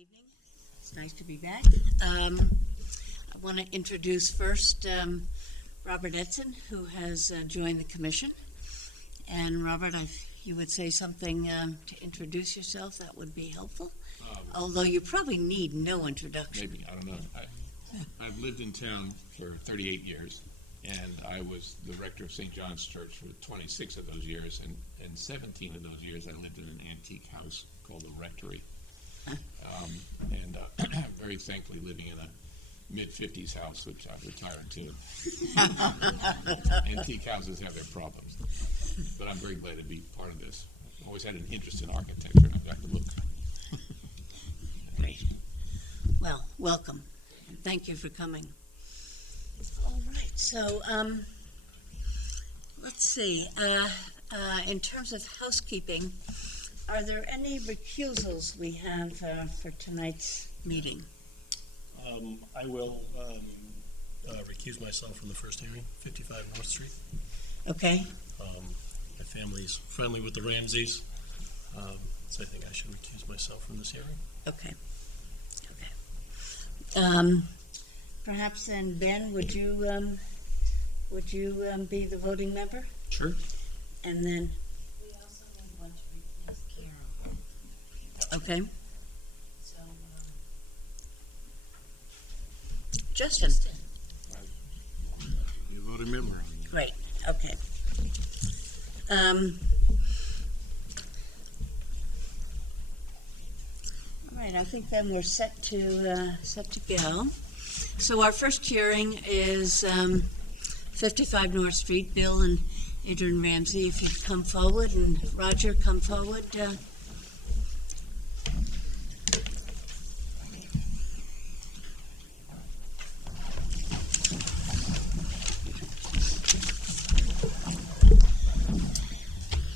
evening. It's nice to be back. I want to introduce first Robert Edson, who has joined the commission. And Robert, if you would say something to introduce yourself, that would be helpful. Although you probably need no introduction. Maybe, I don't know. I've lived in town for 38 years, and I was the rector of St. John's Church for 26 of those years, and 17 of those years I lived in an antique house called the Rectory. Very thankfully living in a mid-50s house, which I've retired to. Antique houses have their problems, but I'm very glad to be part of this. I've always had an interest in architecture, and I've got to look. Great. Well, welcome. And thank you for coming. All right. So, let's see. In terms of housekeeping, are there any recusals we have for tonight's meeting? I will recuse myself from the first hearing, 55 North Street. Okay. My family's friendly with the Ramseys, so I think I should recuse myself from this hearing. Okay. Perhaps then, Ben, would you be the voting member? Sure. And then, We also need one to replace Carol. okay, So, Justin. You vote a member. Great. Okay. All right. I think then we're set to go. So our first hearing is 55 North Street. Bill and Adrienne Ramsey, if you'd come forward, and Roger, come forward.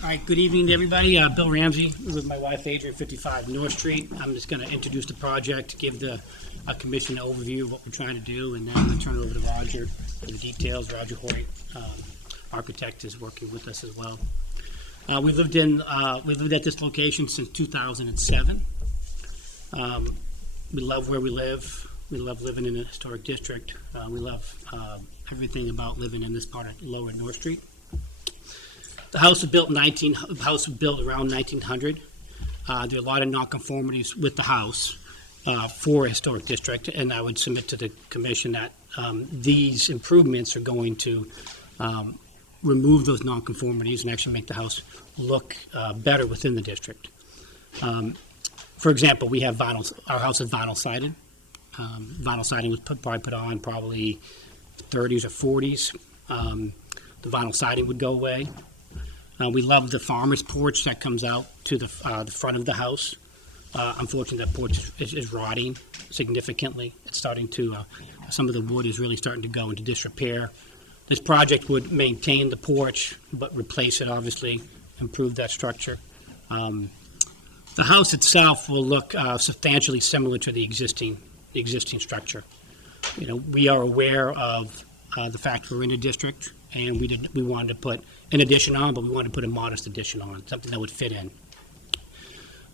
All right, good evening to everybody. Bill Ramsey with my wife Adrienne, 55 North Street. I'm just going to introduce the project, give the commission an overview of what we're trying to do, and then I'm going to turn it over to Roger for the details. Roger Hoyt, architect, is working with us as well. We've lived at this location since 2007. We love where we live. We love living in a historic district. We love everything about living in this part of Lower North Street. The house was built around 1900. There are a lot of nonconformities with the house for a historic district, and I would submit to the commission that these improvements are going to remove those nonconformities and actually make the house look better within the district. For example, we have vinyl. Our house is vinyl sided. Vinyl siding was probably put on 30s or 40s. The vinyl siding would go away. We love the farmer's porch that comes out to the front of the house. Unfortunately, that porch is rotting significantly. It's starting to, some of the wood is really starting to go into disrepair. This project would maintain the porch, but replace it, obviously, improve that structure. The house itself will look substantially similar to the existing structure. You know, we are aware of the fact we're in a district, and we wanted to put an addition on, but we wanted to put a modest addition on, something that would fit in.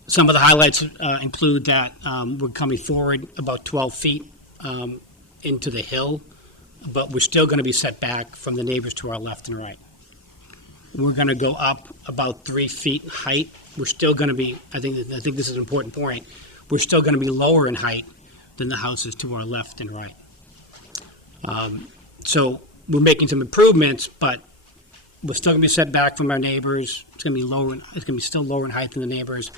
Some of the highlights include that we're coming forward about 12 feet into the hill, but we're still going to be set back from the neighbors to our left and right. We're going to go up about 3 feet in height. We're still going to be, I think this is an important point, we're still going to be lower in height than the houses to our left and right. So we're making some improvements, but we're still going to be set back from our neighbors. It's going to be lower. It's going to be still lower in height than the neighbors,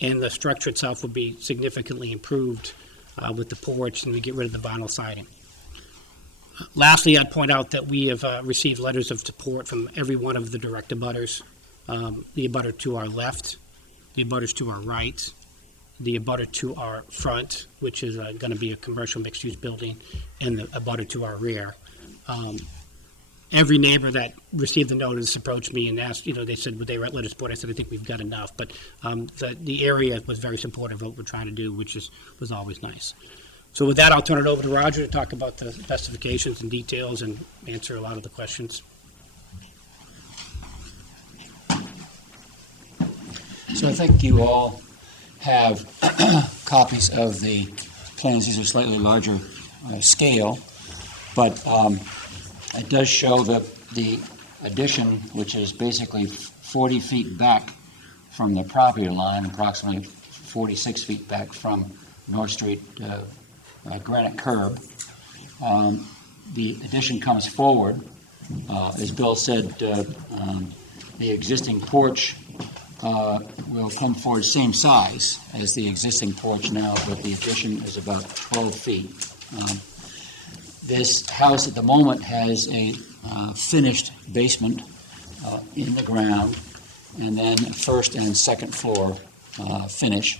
and the structure itself will be significantly improved with the porch, and we get rid of the vinyl siding. Lastly, I'd point out that we have received letters of support from every one of the direct abutters. The abutter to our left, the abutters to our right, the abutter to our front, which is going to be a commercial mixed-use building, and the abutter to our rear. Every neighbor that received the notice approached me and asked, they said, would they write letter of support? I said, I think we've got enough. But the area was very supportive of what we're trying to do, which was always nice. So with that, I'll turn it over to Roger to talk about the specifications and details and answer a lot of the questions. So I think you all have copies of the plans. These are slightly larger scale, but it does show the addition, which is basically 40 feet back from the property line, approximately 46 feet back from North Street granite curb. The addition comes forward. As Bill said, the existing porch will come forward same size as the existing porch now, but the addition is about 12 feet. This house at the moment has a finished basement in the ground, and then first and second floor finish.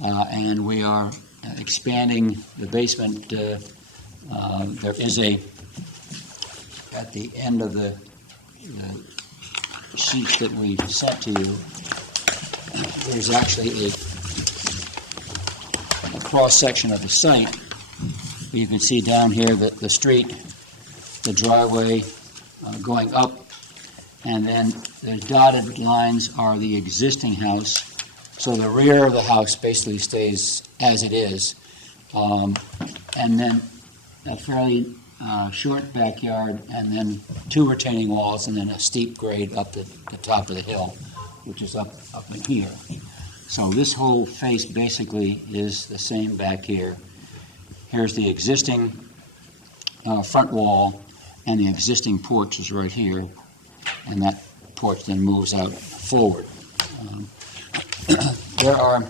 And we are expanding the basement. There is at the end of the sheet that we sent to you, there's actually a cross-section of the site. You can see down here that the street, the driveway going up, and then the dotted lines are the existing house. So the rear of the house basically stays as it is. And then a fairly short backyard, and then two retaining walls, and then a steep grade up the top of the hill, which is up in here. So this whole face basically is the same back here. Here's the existing front wall, and the existing porch is right here, and that porch then moves out forward. There are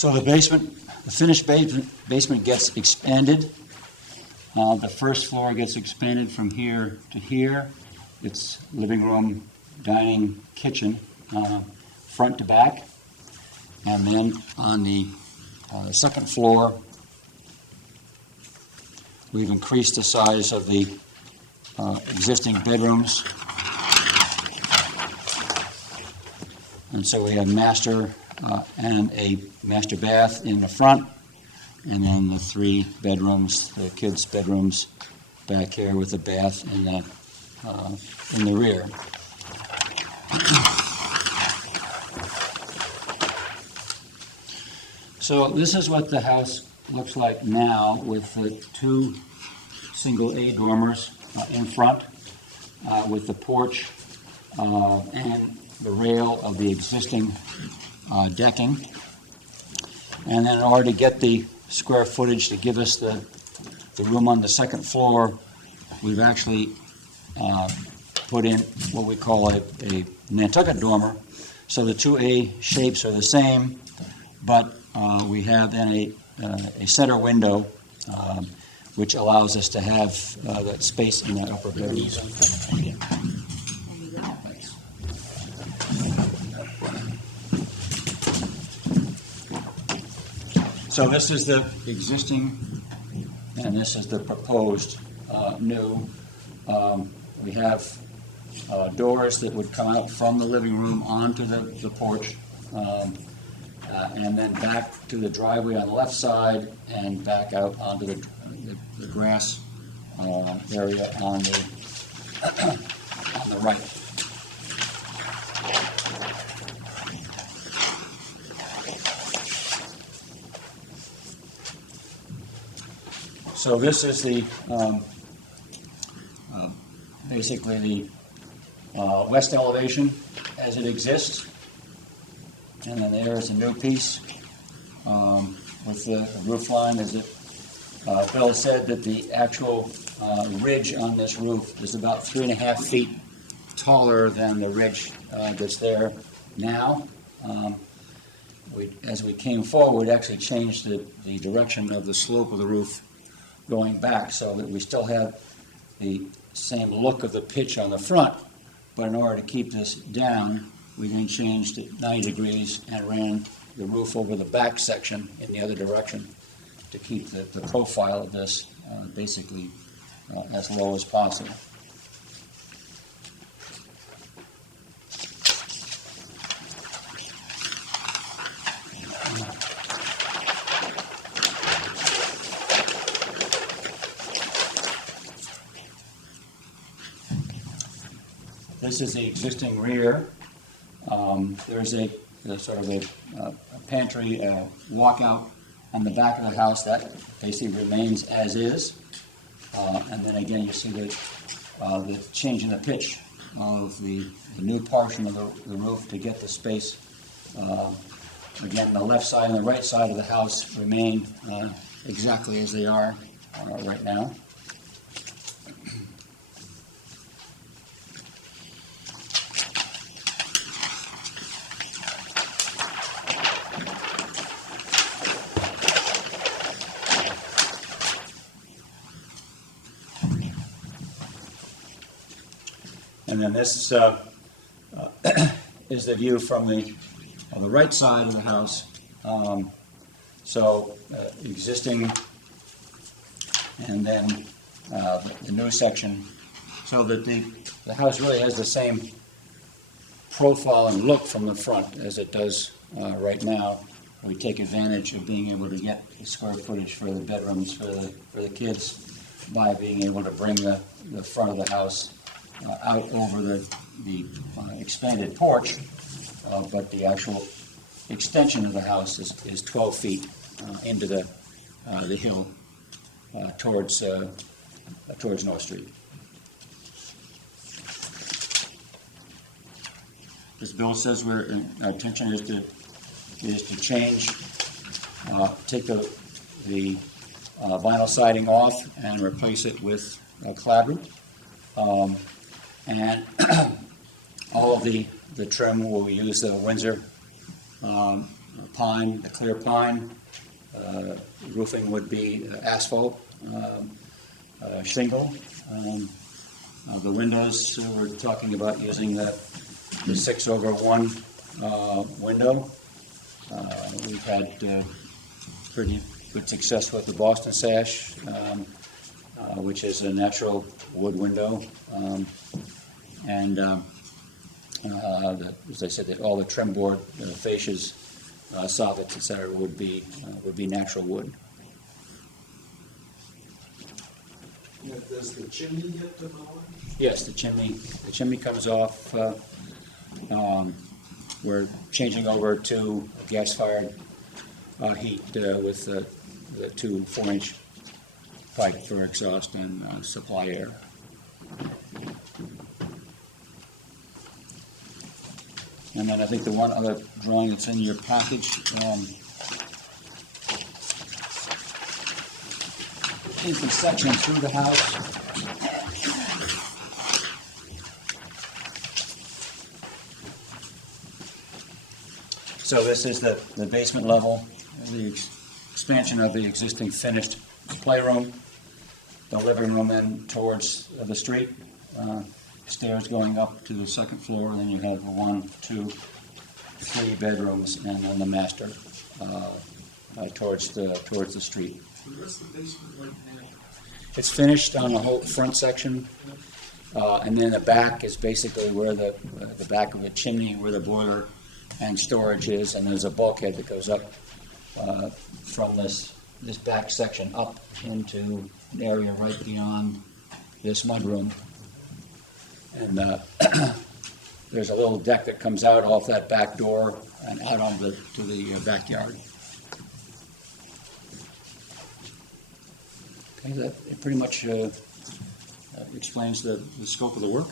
So the basement, the finished basement gets expanded. The first floor gets expanded from here to here. It's living room, dining, kitchen, front to back. And then on the second floor, we've increased the size of the existing bedrooms. And so we have master and a master bath in the front, and then the three bedrooms, the kids' bedrooms back here with the bath in the rear. So this is what the house looks like now, with the two single A dormers in front, with the porch and the rail of the existing decking. And then in order to get the square footage to give us the room on the second floor, we've actually put in what we call a Nantucket dormer. So the two A shapes are the same, but we have then a center window, which allows us to have that space in that upper bedroom. So this is the existing, and this is the proposed new. We have doors that would come out from the living room onto the porch, and then back to the driveway on the left side, and back out onto the grass area on the right. So this is the basically the west elevation as it exists, and then there is a new piece with the roof line. As Bill said, that the actual ridge on this roof is about 3.5 feet taller than the ridge that's there now. As we came forward, we actually changed the direction of the slope of the roof going back, so that we still have the same look of the pitch on the front, but in order to keep this down, we then changed it 90 degrees and ran the roof over the back section in the other direction to keep the profile of this basically as low as possible. This is the existing rear. There's a sort of a pantry walkout on the back of the house that basically remains as is. And then again, you see the change in the pitch of the new portion of the roof to get the space. Again, the left side and the right side of the house remain exactly as they are right now. And then this is the view from the right side of the house. Existing, and then the new section, so that the house really has the same profile and look from the front as it does right now. We take advantage of being able to get the square footage for the bedrooms for the kids by being able to bring the front of the house out over the expanded porch, but the actual extension of the house is 12 feet into the hill towards North Street. As Bill says, our intention is to change, take the vinyl siding off and replace it with clapboard. And all of the trim will use the Windsor pine, the clear pine. Roofing would be asphalt shingle. The windows, we're talking about using the 6/1 window. We've had pretty good success with the Boston sash, which is a natural wood window. As I said, all the trim board, fascias, soffits, etc., would be natural wood. Does the chimney get demolished? Yes, the chimney comes off. We're changing over to gas-fired heat with the two 4-inch pipe for exhaust and supply air. And then I think the one other drawing that's in your package is the section through the house. So this is the basement level, the expansion of the existing finished playroom, the living room then towards the street, stairs going up to the second floor, and then you have 1, 2, 3 bedrooms, and then the master towards the street. What's the basement like now? It's finished on the whole front section, and then the back is basically where the back of the chimney, where the boiler and storage is, and there's a bulkhead that goes up from this back section up into an area right beyond this mudroom. And there's a little deck that comes out off that back door and out to the backyard. Okay, that it pretty much explains the scope of the work.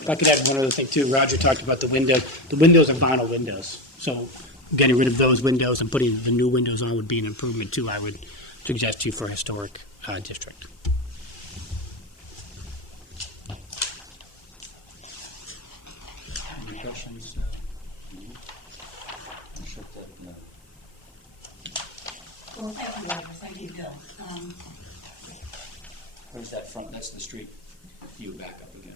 If I could add one other thing too, Roger talked about the windows. The windows are vinyl windows, so getting rid of those windows and putting the new windows on would be an improvement too, I would suggest to you for a historic district. Any questions? Well, thank you, Roger. Thank you, Bill. Where's that front? That's the street. You back up again.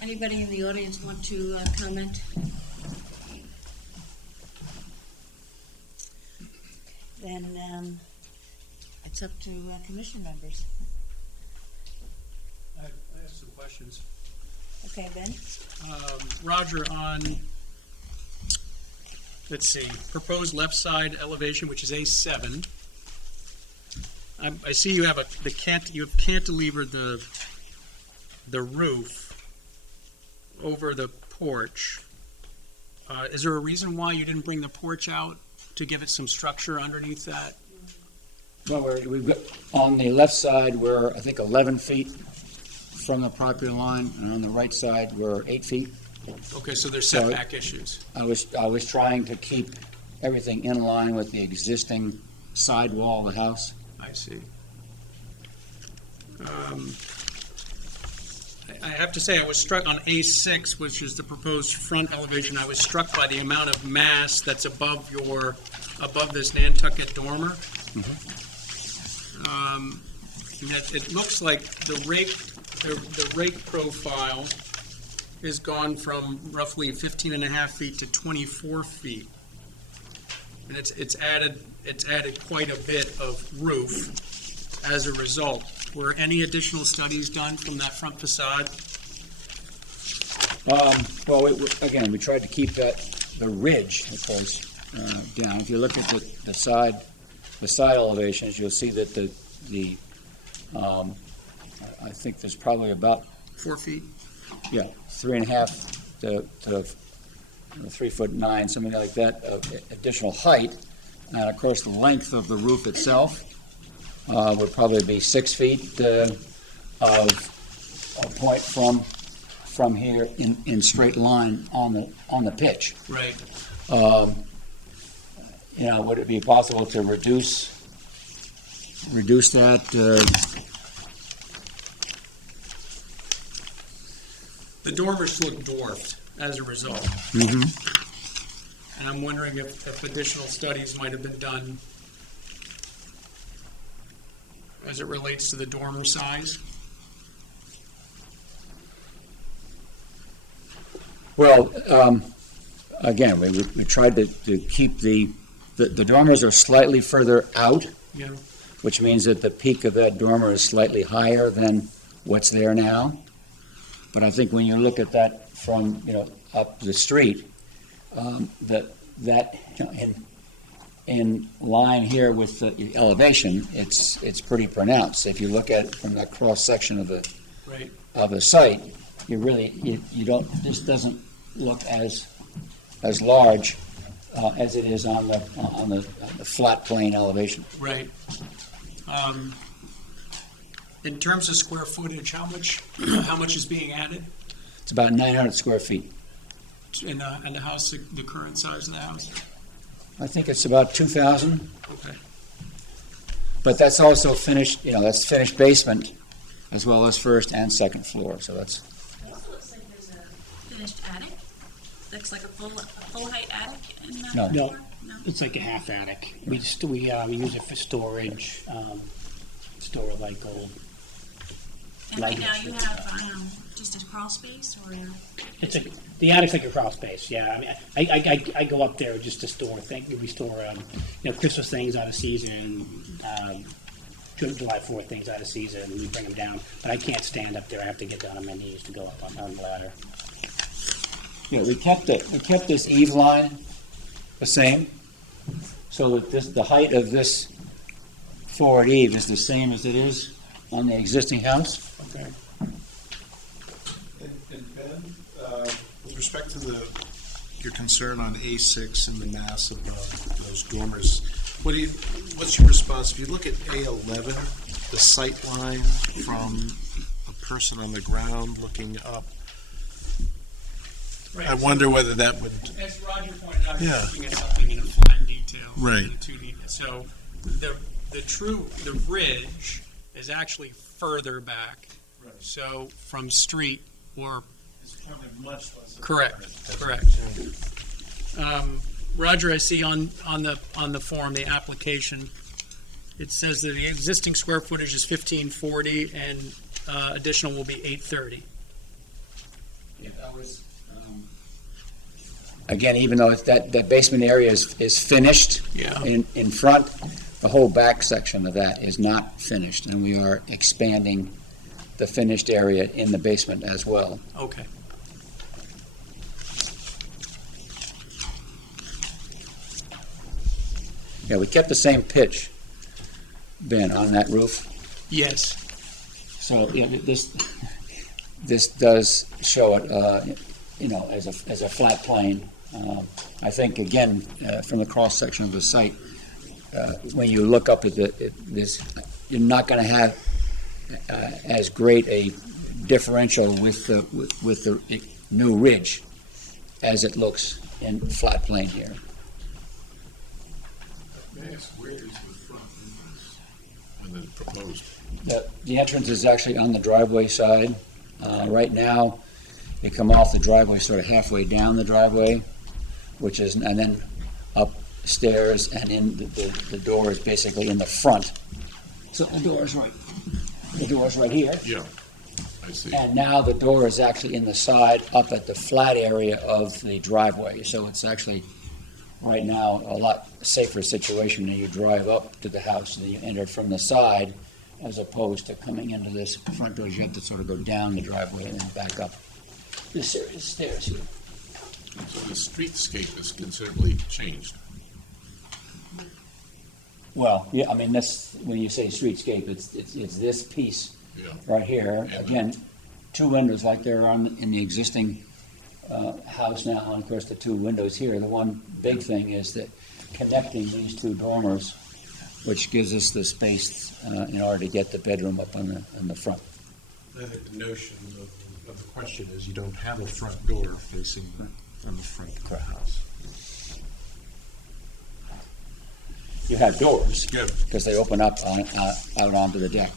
Anybody in the audience want to comment? then it's up to commission members. I have some questions. Okay, Ben? Roger, on, let's see, proposed left side elevation, which is A7. I see you have you have cantilevered the roof over the porch. Is there a reason why you didn't bring the porch out to give it some structure underneath that? Well, we've got, on the left side, we're, I think, 11 feet from the property line, and on the right side, we're 8 feet. Okay, so there's setback issues. I was trying to keep everything in line with the existing side wall of the house. I see. I have to say, I was struck on A6, which is the proposed front elevation. I was struck by the amount of mass that's above this Nantucket dormer. And it looks like the rake profile has gone from roughly 15 and a half feet to 24 feet. And it's added quite a bit of roof as a result. Were any additional studies done from that front facade? Well, again, we tried to keep the ridge that goes down. If you look at the side elevations, you'll see that I think there's probably about 4 feet? 3.5 to 3'9", something like that, of additional height. And of course, the length of the roof itself would probably be 6 feet of a point from here in straight line on the pitch. Right. Would it be possible to reduce that? The dormers look dwarfed as a result. Mm-hmm. And I'm wondering if additional studies might have been done as it relates to the dormer size. Well, again, we tried to keep the dormers are slightly further out, Yeah. which means that the peak of that dormer is slightly higher than what's there now. But I think when you look at that from, up the street, in line here with the elevation, it's pretty pronounced. If you look at it from that cross section of the Right. site, you don't. This doesn't look as large as it is on the flat plane elevation. Right. In terms of square footage, how much is being added It's about 900 square feet. in the house, the current size of the house? I think it's about 2,000, Okay. but that's also finished. That's finished basement as well as first and second floor. So that's. It also looks like there's a finished attic. Looks like a full height attic in that No. No. floor? No. It's like a half attic. We use it for storage, store like gold. And right now you have just a crawl space or? The attic's like a crawl space. Yeah, I mean, I go up there just to store things. We store Christmas things out of season, July 4th things out of season. We bring them down, but I can't stand up there. I have to get down on my knees to go up on the ladder. We kept this eave line the same, so that the height of this forward eave is the same as it is on the existing house. Okay. And Ben, with respect to your concern on A6 and the mass of those dormers, what's your response? If you look at A11, the sight line from a person on the ground looking up, Right. I wonder whether that would. As Roger pointed out, you're Yeah. looking at something in a flat detail. Right. In 2D. So the ridge is actually further back. Right. So from street or It's probably much less. correct. Roger, I see on the form, the application, it says that the existing square footage is 1,540 and additional will be 830. again, even though that basement area is finished Yeah. in front, the whole back section of that is not finished, and we are expanding the finished area in the basement as well. Okay. Yeah, we kept the same pitch, Ben, on that roof. Yes. So, yeah, this does show it, as a flat plane. I think, again, from the cross-section of the site, when you look up at this, you're not going to have as great a differential with the new ridge as it looks in flat plane here. May I ask, where is the front entrance on the proposed? The entrance is actually on the driveway side. Right now, they come off the driveway sort of halfway down the driveway, and then upstairs, and in the door is basically in the front. So the door is right here. Yeah, I see. And now the door is actually in the side, up at the flat area of the driveway. So it's actually, right now, a lot safer situation than you drive up to the house and you enter from the side, as opposed to coming into this front door. You have to sort of go down the driveway and then back up this series of stairs here. So the streetscape has considerably changed. Well, yeah, I mean, that's, when you say streetscape, it's this piece Yeah. right here. Again, two windows like there are in the existing house now, and of course the two windows here. The one big thing is that connecting these two dormers, which gives us the space in order to get the bedroom up on the front. I think the notion of the question is you don't have a front door facing on the front of the house. You have doors, Yeah. because they open up out onto the deck.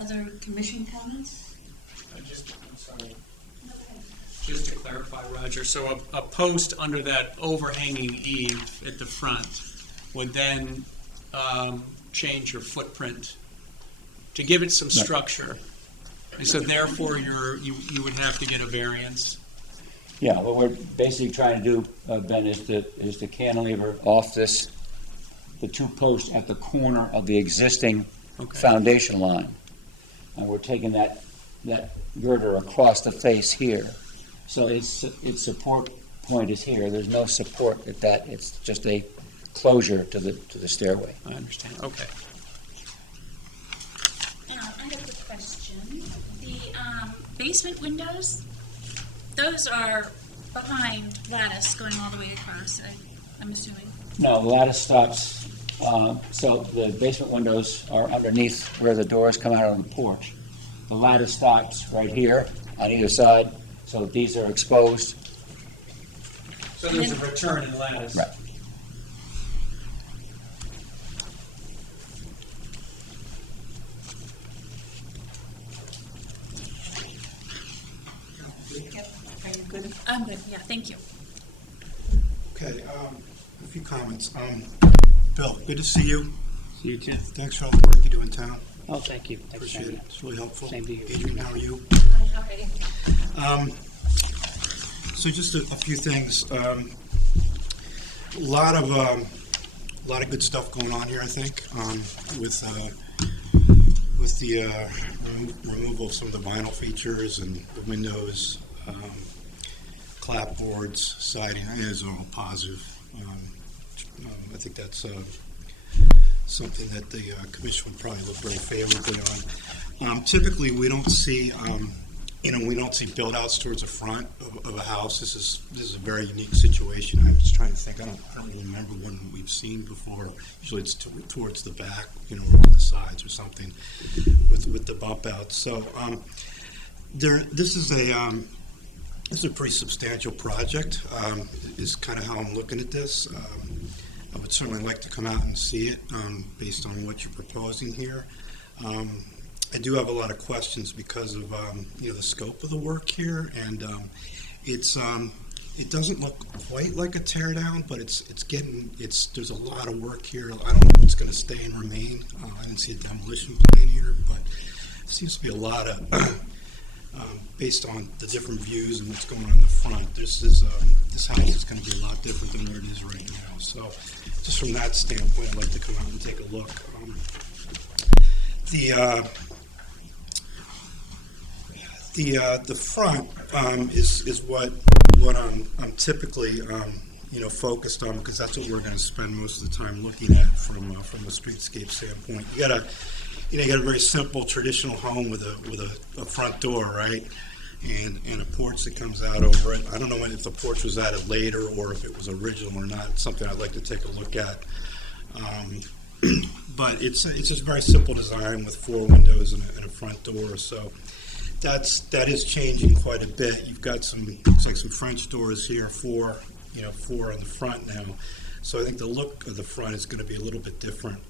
Other commission comments? Just to clarify, Roger, so a post under that overhanging eave at the front would then change your footprint to give it some structure. And so therefore, you would have to get a variance. Yeah, what we're basically trying to do, Ben, is to cantilever off the two posts at the corner of the existing Okay. foundation line. And we're taking that girder across the face here. So its support point is here. There's no support at that. It's just a closure to the stairway. I understand, okay. I have a quick question. The basement windows, those are behind lattice going all the way across, I'm assuming. No, the lattice stops, so the basement windows are underneath where the doors come out on the porch. The lattice stops right here on either side, so these are exposed. So there's a return in lattice. Right. Are you good? I'm good, yeah, thank you. Okay, a few comments. Bill, good to see you. See you too. Thanks for all the work you do in town. Oh, thank you. Thanks for Appreciate having it. me. It's really helpful. Same to you. Adrienne, how are you? Hi. So just a few things. A lot of good stuff going on here, I think, with the removal of some of the vinyl features and the windows, clapboards, siding. I think it's all positive. I think that's something that the commission would probably look very favorably on. Typically, we don't see, we don't see build-outs towards the front of a house. This is a very unique situation. I was trying to think. I don't really remember one we've seen before. Usually, it's towards the back, or to the sides or something, with the bump outs. So, this is a pretty substantial project. Is kind of how I'm looking at this. I would certainly like to come out and see it based on what you're proposing here. I do have a lot of questions because of the scope of the work here, and it doesn't look quite like a tear down, but there's a lot of work here. I don't know if it's going to stay and remain. I didn't see a demolition plan here, but seems to be a lot of, based on the different views and what's going on in the front, this house is going to be a lot different than where it is right now. So just from that standpoint, I'd like to come out and take a look. The front is what I'm typically focused on, because that's what we're going to spend most of the time looking at from a streetscape standpoint. You got a very simple traditional home with a front door, right? And a porch that comes out over it. I don't know if the porch was added later or if it was original or not. It's something I'd like to take a look at. But it's just a very simple design with 4 windows and a front door. So that is changing quite a bit. You've got looks like some French doors here, 4 on the front now. So I think the look of the front is going to be a little bit different.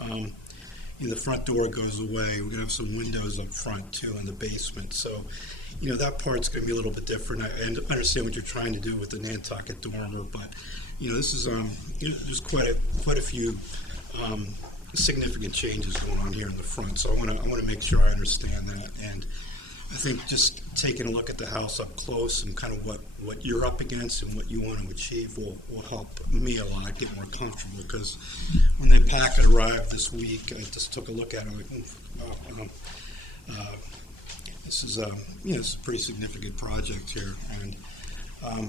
The front door goes away. We're going to have some windows up front too in the basement. So, that part's going to be a little bit different. I understand what you're trying to do with the Nantucket dormer, but this is there's quite a few significant changes going on here in the front. So I want to make sure I understand that. And I think just taking a look at the house up close and kind of what you're up against and what you want to achieve will help me a lot, get more comfortable, because when the packet arrived this week, I just took a look at it. I'm like, this is it's a pretty significant project here, and a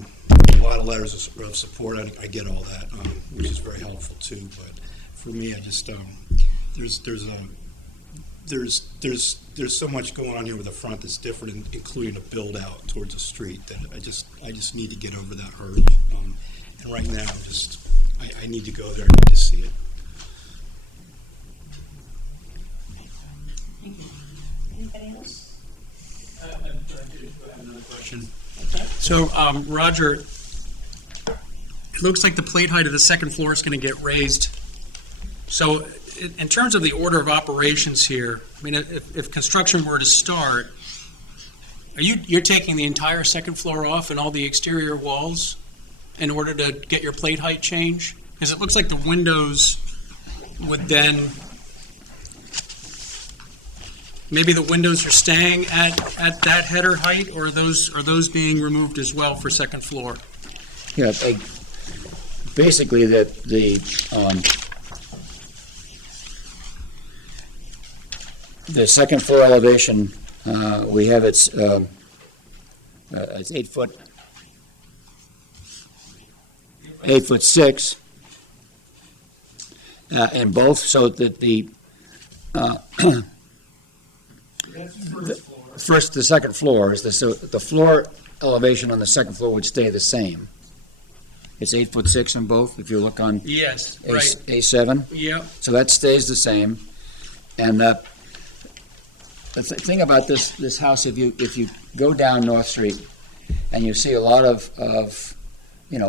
lot of letters of support. I get all that, which is very helpful too. But for me, I just there's so much going on here with the front that's different, including a build out towards the street, that I just need to get over that hurdle. And right now, I need to go there. I need to see it. Thank you. Anybody else? I have another question. So, Roger, it looks like the plate height of the second floor is going to get raised. So, in terms of the order of operations here, I mean, if construction were to start, you're taking the entire second floor off and all the exterior walls in order to get your plate height change? Because it looks like the windows would then, maybe the windows are staying at that header height, or are those being removed as well for second floor? Yeah, basically the second floor elevation, we have it's 8'6" in both, so that the second floor is the floor elevation on the second floor would stay the same. It's 8'6" in both. If you look on Yes, right. A7, Yeah. so that stays the same. And the thing about this house, if you go down North Street and you see a lot of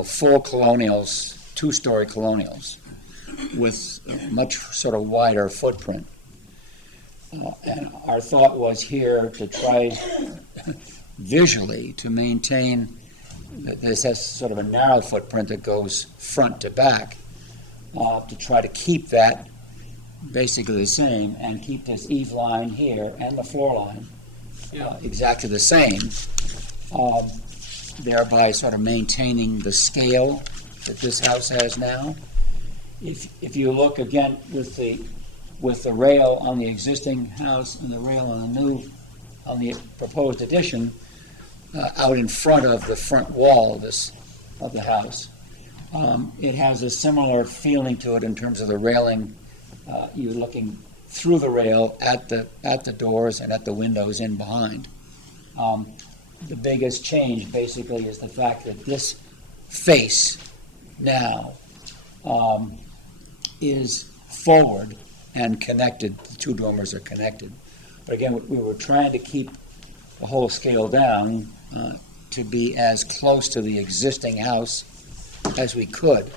full colonials, 2-story colonials with a much sort of wider footprint. And our thought was here to try visually to maintain this has sort of a narrow footprint that goes front to back, to try to keep that basically the same and keep this eave line here and the floor line exactly the same, thereby sort of maintaining the scale that this house has now. If you look again with the rail on the existing house and the rail on the proposed addition, out in front of the front wall of the house, it has a similar feeling to it in terms of the railing. You're looking through the rail at the doors and at the windows in behind. The biggest change basically is the fact that this face now is forward and connected. The 2 dormers are connected. But again, we were trying to keep the whole scale down to be as close to the existing house as we could.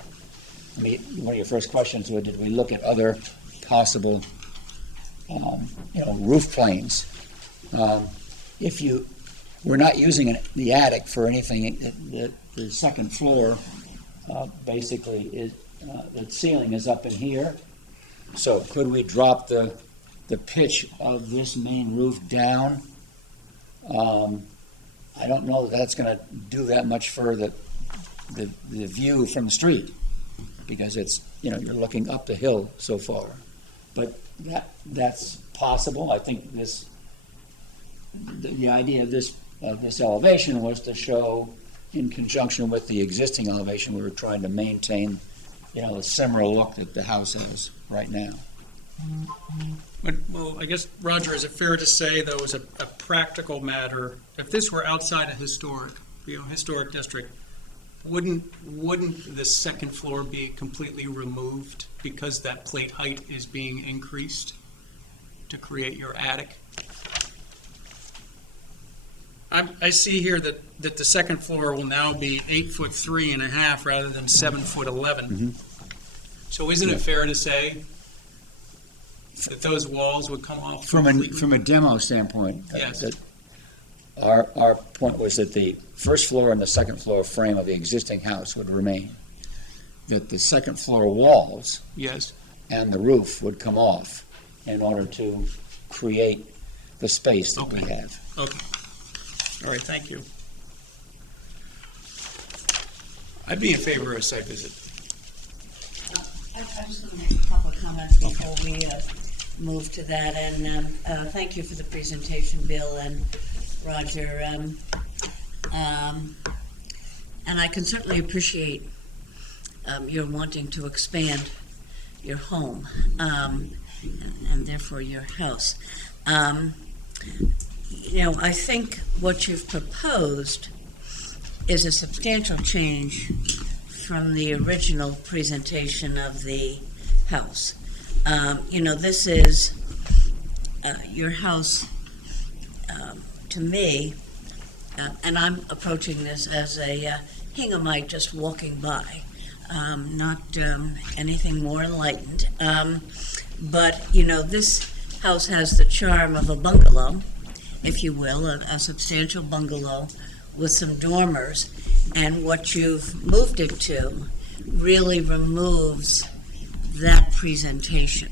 I mean, one of your first questions was, did we look at other possible, roof planes? We're not using the attic for anything. The second floor basically is the ceiling is up in here. So could we drop the the pitch of this main roof down, I don't know that that's going to do that much for the view from the street, because it's, you're looking up the hill so far. But that's possible. I think the idea of this elevation was to show, in conjunction with the existing elevation, we were trying to maintain, a similar look that the house has right now. But, well, I guess, Roger, is it fair to say, though, as a practical matter, if this were outside a historic district, wouldn't the second floor be completely removed because that plate height is being increased to create your attic? I see here that the second floor will now be 8'3.5" rather than 7'11". Mm-hmm. So isn't it fair to say that those walls would come off From completely? a demo standpoint, Yes. that our point was that the first floor and the second floor frame of the existing house would remain. That the second floor walls Yes. and the roof would come off in order to create the space that we Okay. have. Okay. All right, thank you. I'd be in favor of a site visit. I just want to make a couple of comments before we move to that, and thank you for the presentation, Bill and Roger. And I can certainly appreciate your wanting to expand your home, and therefore your house. I think what you've proposed is a substantial change from the original presentation of the house. This is your house, to me, and I'm approaching this as a Hinghamite just walking by, not anything more enlightened. But this house has the charm of a bungalow, if you will, a substantial bungalow with some dormers, and what you've moved it to really removes that presentation.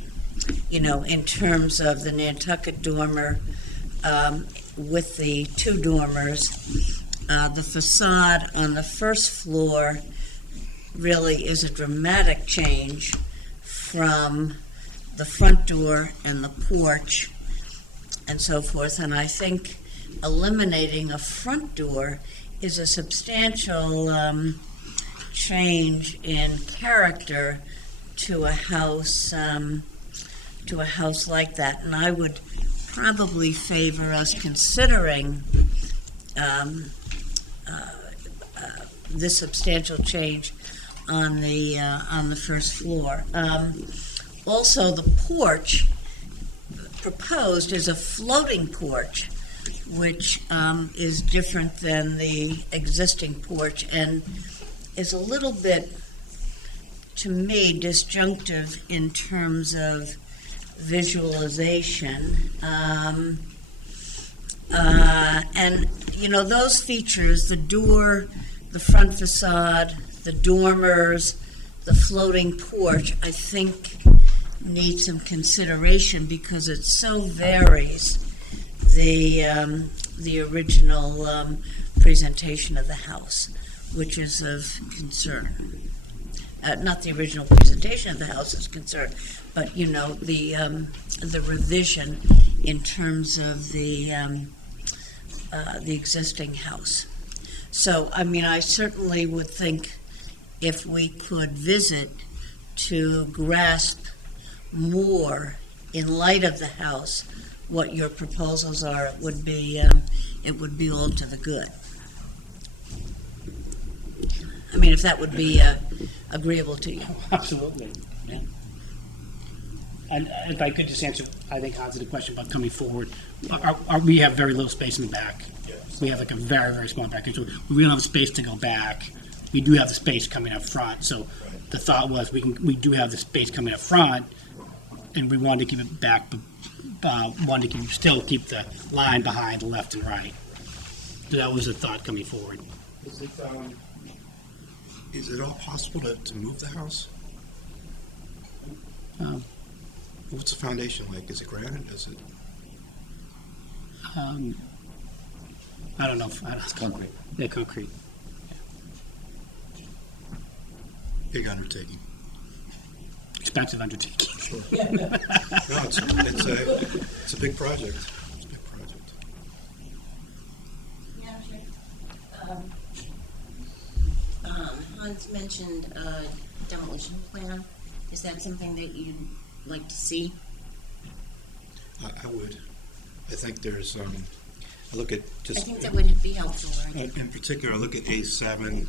In terms of the Nantucket dormer with the two dormers, the facade on the first floor really is a dramatic change from the front door and the porch and so forth. And I think eliminating a front door is a substantial change in character to a house like that. And I would probably favor us considering this substantial change on the first floor. Also, the porch proposed is a floating porch, which is different than the existing porch and is a little bit, to me, disjunctive in terms of visualization. And, those features, the door, the front facade, the dormers, the floating porch, I think need some consideration because it so varies the original presentation of the house, which is of concern. Not the original presentation of the house is concerned, but the revision in terms of the existing house. So, I certainly would think if we could visit to grasp more in light of the house what your proposals are, it would be all to the good. If that would be agreeable to you. Absolutely, yeah. And if I could just answer the question about coming forward. We have very little space in the back. We have like a very, very small back. So we don't have space to go back. We do have the space coming up front. So the thought was we do have the space coming up front, and we wanted to keep it back, but wanted to still keep the line behind the left and right. So that was the thought coming forward. Is it all possible to move the house? What's the foundation like? Is it granite? Is it? I don't know. It's concrete. Yeah, concrete. Big undertaking. Expensive undertaking. No, it's a big project. It's a big project. Yeah, sure. Hans mentioned a demolition plan. Is that something that you'd like to see? I would. I think there's, I look at I just, think that would be helpful, right? in particular, I look at A7,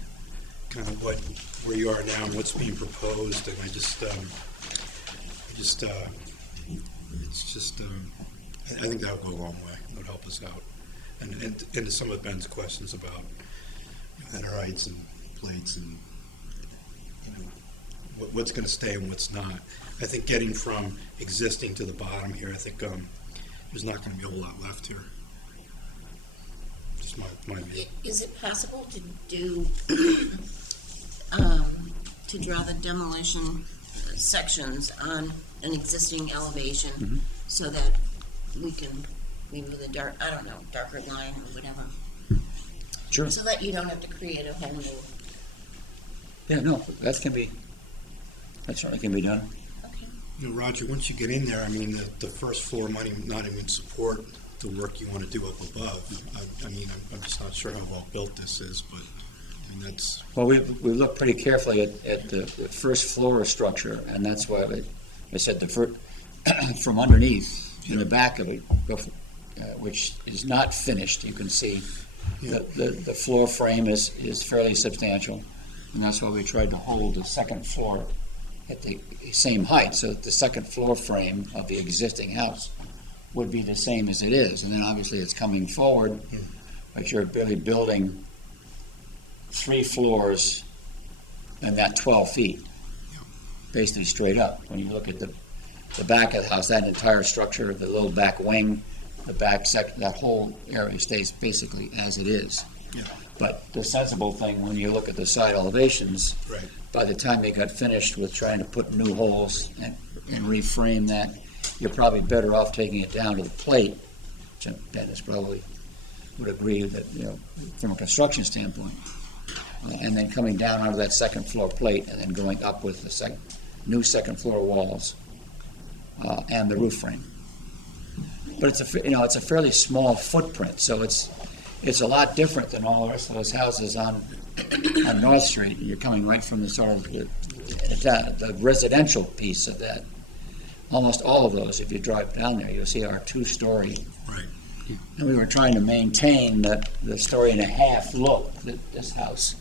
kind of where you are now and what's being proposed, and it's just, I think that would go a long way. It would help us out. And to some of Ben's questions about enterites and plates and, what's going to stay and what's not. I think getting from existing to the bottom here, I think there's not going to be a whole lot left here. Just my view. Is it possible to do, to draw the demolition sections on an existing elevation so that we can, maybe with a darker line or whatever? Sure. So that you don't have to create a whole new. Yeah, no, that certainly can be done. Okay. Roger, once you get in there, I mean, the first floor might not even support the work you want to do up above. I'm just not sure how well built this is, but that's. Well, we looked pretty carefully at the first floor structure, and that's why I said from underneath, in the back of it, which is not finished, you can see the floor frame is fairly substantial, and that's why we tried to hold the second floor at the same height, so that the second floor frame of the existing house would be the same as it is. And then obviously it's coming forward, but you're really building 3 floors and that 12 feet, basically straight up. When you look at the back of the house, that entire structure, the little back wing, the back that whole area stays basically as it is. Yeah. But the sensible thing, when you look at the side elevations, Right. by the time they got finished with trying to put new holes and reframe that, you're probably better off taking it down to the plate. Which Dennis probably would agree that, from a construction standpoint. And then coming down onto that second floor plate and then going up with the new second floor walls and the roof frame. But it's a fairly small footprint, so it's a lot different than all the rest of those houses on North Street. You're coming right from the sort of the residential piece of that. Almost all of those, if you drive down there, you'll see our 2-story. Right. And we were trying to maintain the story and a half look that this house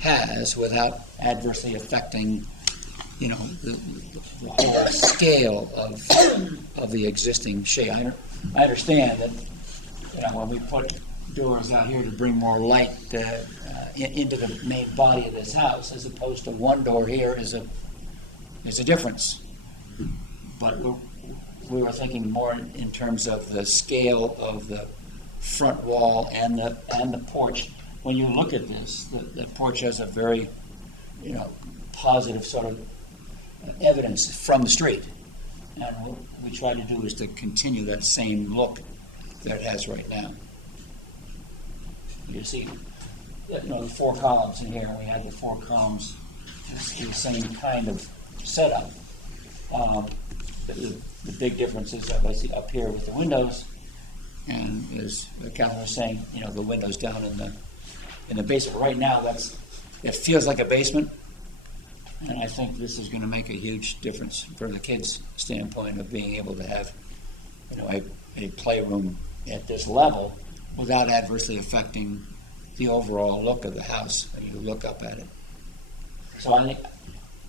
has without adversely affecting, the whole scale of the existing shade. I understand that, when we put doors out here to bring more light into the main body of this house, as opposed to one door here is a difference. But we were thinking more in terms of the scale of the front wall and the porch. When you look at this, the porch has a very, positive sort of evidence from the street. And what we try to do is to continue that same look that it has right now. You see, the 4 columns in here, we had the 4 columns, the same kind of setup. The big difference is obviously up here with the windows, and as Catherine was saying, the windows down in the basement. Right now, it feels like a basement, and I think this is going to make a huge difference from the kids' standpoint of being able to have, a playroom at this level without adversely affecting the overall look of the house when you look up at it. So I think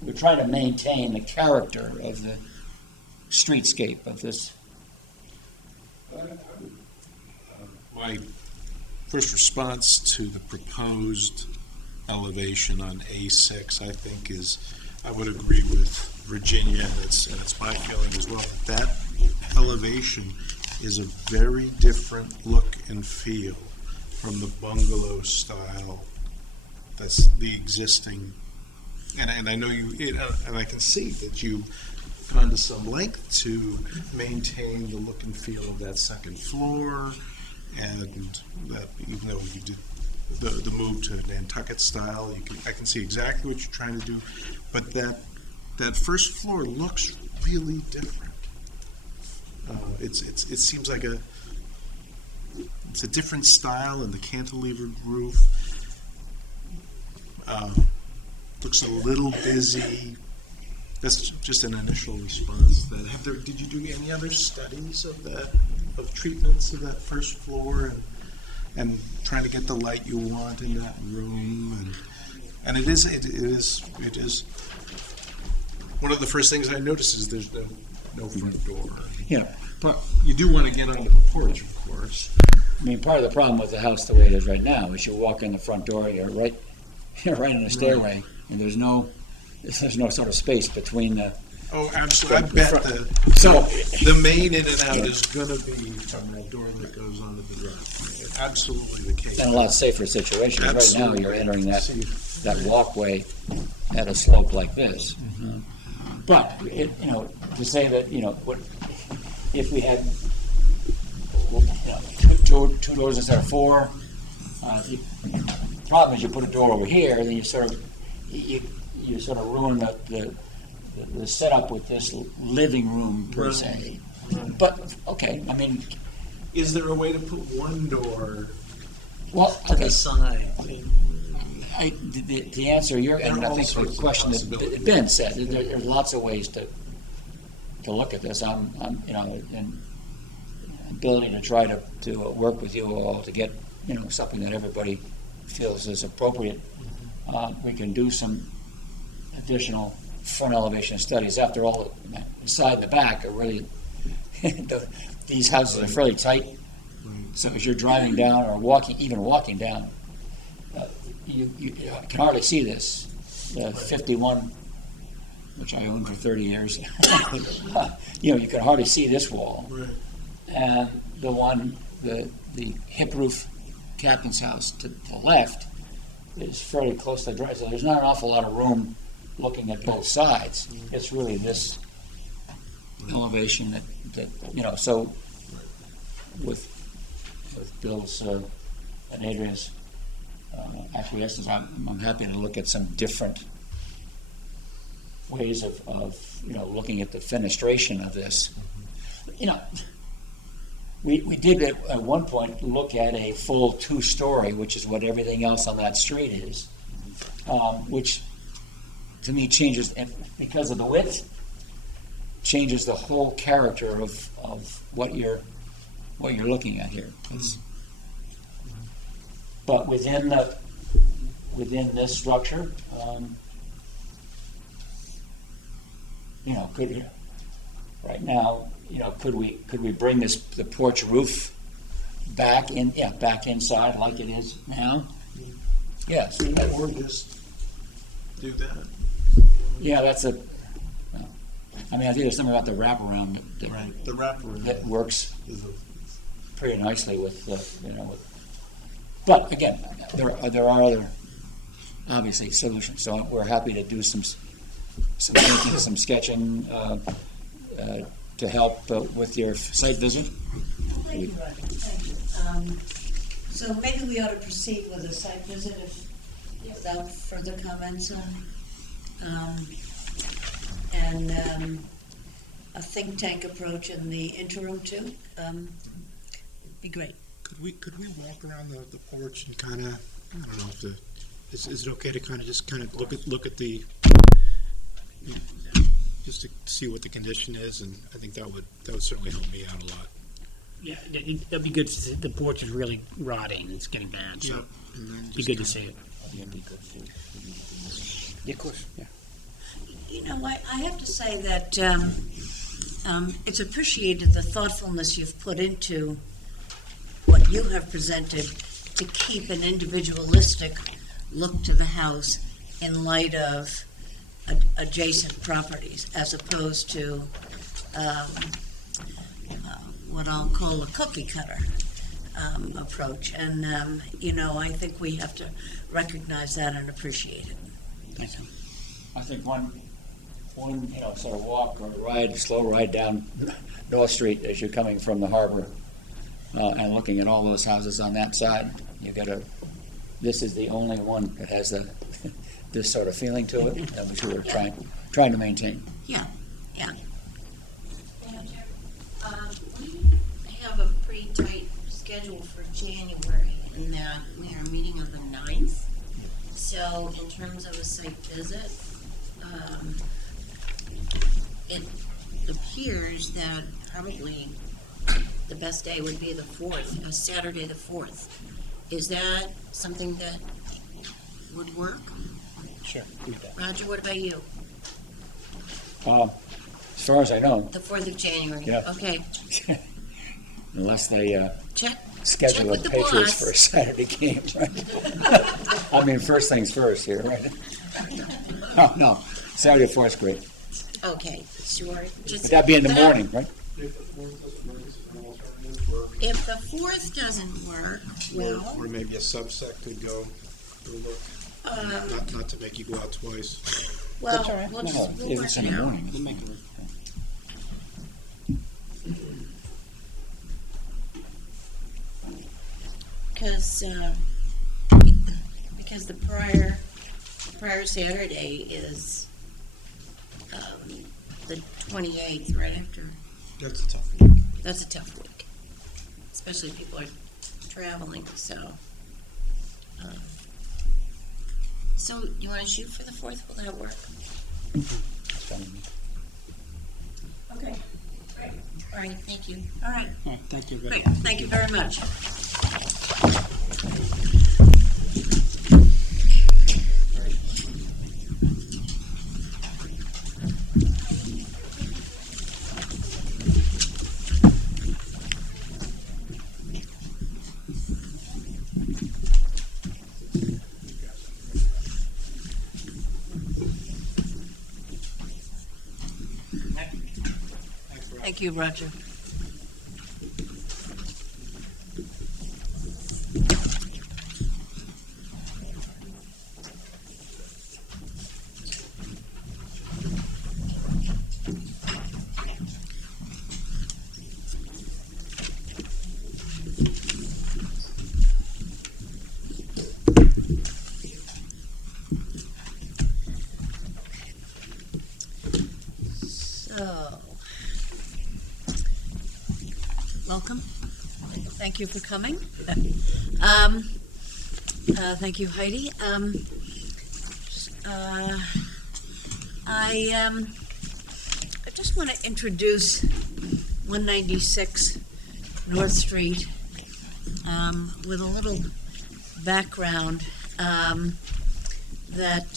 we're trying to maintain the character of the streetscape of this. My first response to the proposed elevation on A6, I think, I would agree with Virginia, and it's my feeling as well, that elevation is a very different look and feel from the bungalow style that's the existing. And I know and I can see that you gone to some length to maintain the look and feel of that second floor, and that even though you did the move to Nantucket style, I can see exactly what you're trying to do, but that first floor looks really different. It seems like it's a different style, and the cantilevered roof looks a little busy. That's just an initial response. Did you do any other studies of treatments of that first floor and trying to get the light you want in that room? And it is one of the first things I noticed is there's no front door. Yeah, You do want to get onto the porch, of course. I mean, part of the problem with the house the way it is right now is you walk in the front door, you're right in the stairway, and there's no sort of space between the. Oh, absolutely. I bet the main in and out is going to be from that door that goes onto the driveway. Absolutely the case. In a lot safer situation. Absolutely. Right now, you're entering that walkway at a slope like this. But to say that if we had two doors instead of four, the problem is you put a door over here, then you sort of ruin the setup with this living room per se. But okay, I mean, is there a way to put one door to the side? The answer and I think the question that Ben said, there's lots of ways to look at this. I'm in ability to try to work with you all to get something that everybody feels is appropriate. We can do some additional front elevation studies. After all, the side and the back are really these houses are fairly tight. So as you're driving down or walking down, you can hardly see this. The 51, which I owned for 30 years, you can hardly see this wall. Right. And the hip roof captain's house to the left is fairly close to the drive, so there's not an awful lot of room looking at both sides. It's really this elevation that so with Bill's and Adrienne's acquiescence, I'm happy to look at some different ways of looking at the fenestration of this. We did at one point look at a full 2-story, which is what everything else on that street is, which to me changes, because of the width, changes the whole character of what you're looking at here. But within this structure, right now, could we bring the porch roof back inside like it is now? Yes. Or just do that. Yeah, I think there's something about the wraparound The wraparound that works pretty nicely with but again, there are other obviously solutions. So we're happy to do some thinking, some sketching to help with your site visit. Thank you, Roger. Thank you. So maybe we ought to proceed with a site visit without further comments and a think tank approach in the interim too. Be great. Could we walk around the porch and kind of, I don't know if is it okay to kind of look at the, just to see what the condition is, and I think that would certainly help me out a lot. Yeah, that'd be good. The porch is really rotting. It's getting bad. So it'd be good to see it. Yeah, of course. Yeah. I have to say that it's appreciated the thoughtfulness you've put into what you have presented to keep an individualistic look to the house in light of adjacent properties, as opposed to what I'll call a cookie cutter approach. And, I think we have to recognize that and appreciate it. Thank you. I think one one, sort of walk or ride, slow ride down North Street as you're coming from the harbor, and looking at all those houses on that side. This is the only one that has this sort of feeling to it, which we're trying to maintain. Yeah. We have a pretty tight schedule for January in that we are meeting on the 9th. So in terms of a site visit, it appears that probably the best day would be the 4th, Saturday the 4th. Is that something that would work? Sure. we do that. Roger, what about you? As far as I know, The 4th of January? Yeah. Okay, unless they check schedule with the the Patriots boss. for a Saturday game, right? I mean, first things first here, right? Oh, no, Saturday the 4th is great. Okay, sure. Just But that'd be in the that- morning, right? If the 4th doesn't work, well, Or maybe a subset could go look, not to make you go out twice. well, That's all right. we'll No, just, we'll if work it's in it the out. morning, we'll make it work. Because the prior Saturday is, the 28th, right after, That's a tough one. that's a tough week. Especially if people are traveling, so. So you wanna shoot for the 4th, will that work? That's fine with me. Okay, great. All right, thank you. All right, All right, thank you very great, much. thank you very much. Thank you, Roger. So, welcome. Thank you for coming. Thank you, Heidi. I just want to introduce 196 North Street with a little background that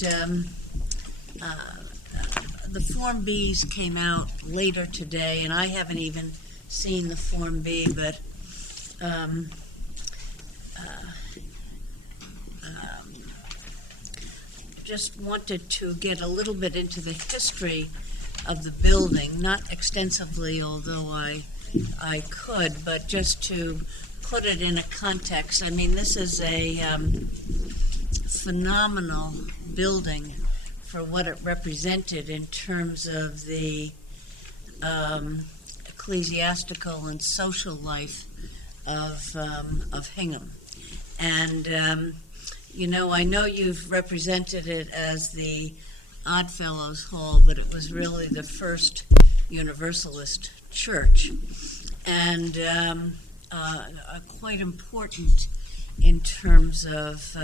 the Form Bs came out later today, and I haven't even seen the Form B, but just wanted to get a little bit into the history of the building, not extensively, although I could, but just to put it in a context. I mean, this is a phenomenal building for what it represented in terms of the ecclesiastical and social life of Hingham. And, I know you've represented it as the Oddfellows Hall, but it was really the first Universalist church. And quite important in terms of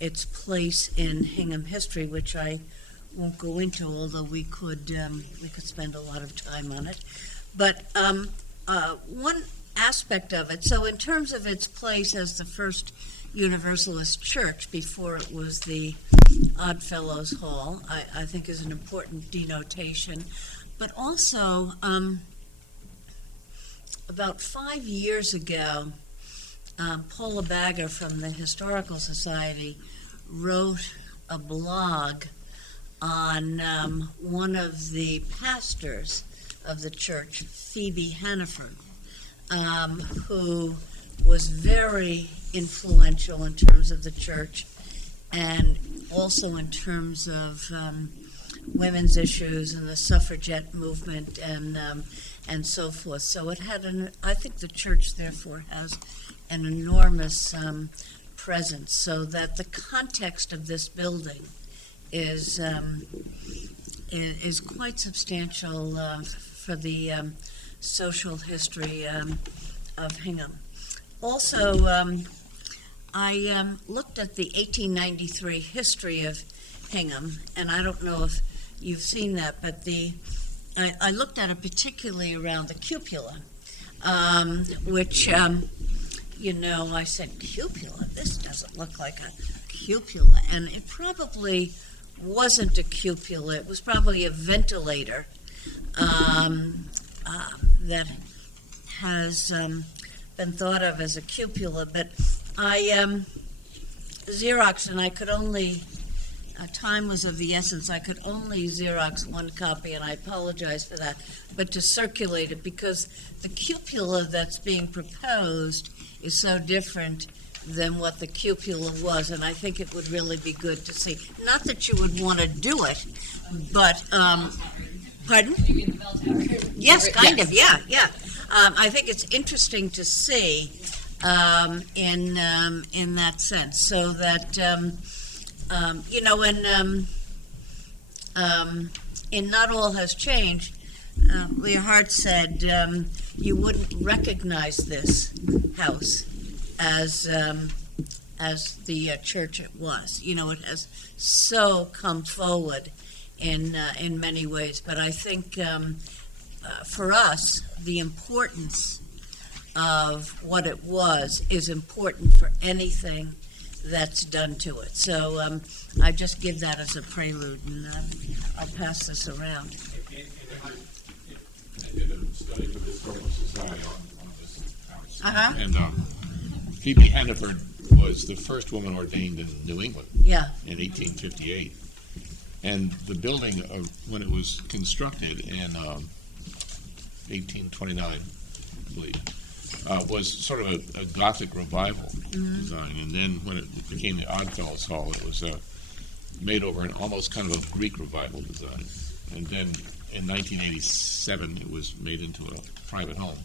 its place in Hingham history, which I won't go into, although we could spend a lot of time on it. But one aspect of it, so in terms of its place as the first Universalist church before it was the Oddfellows Hall, I think is an important denotation. But also, about 5 years ago, Paula Bagger from the Historical Society wrote a blog on one of the pastors of the church, Phoebe Hannaford, who was very influential in terms of the church and also in terms of women's issues and the suffragette movement and so forth. So it had I think the church therefore has an enormous presence, so that the context of this building is quite substantial for the social history of Hingham. Also, I looked at the 1893 history of Hingham, and I don't know if you've seen that, but I looked at it particularly around the cupola, which, I said, cupola? This doesn't look like a cupola. And it probably wasn't a cupola. It was probably a ventilator that has been thought of as a cupola. But I Xerox, and I could only, time was of the essence, I could only Xerox one copy, and I apologize for that, but to circulate it, because the cupola that's being proposed is so different than what the cupola was, and I think it would really be good to see. Not that you would want to do it, but, pardon? You mean the bell tower? Yes, kind of, yeah. I think it's interesting to see in that sense, so that, in Not All Has Changed, Leah Hart said you wouldn't recognize this house as the church it was. It has so come forward in many ways. But I think for us, the importance of what it was is important for anything that's done to it. So I just give that as a prelude, and I'll pass this around. I did a study for the Historical Society on this house. Uh-huh. And Phoebe Hannaford was the first woman ordained in New England Yeah. in 1858. And the building, when it was constructed in 1829, I believe, was sort of a Gothic revival design. And then when it became the Oddfellows Hall, it was made over an almost kind of a Greek revival design. And then in 1987, it was made into a private home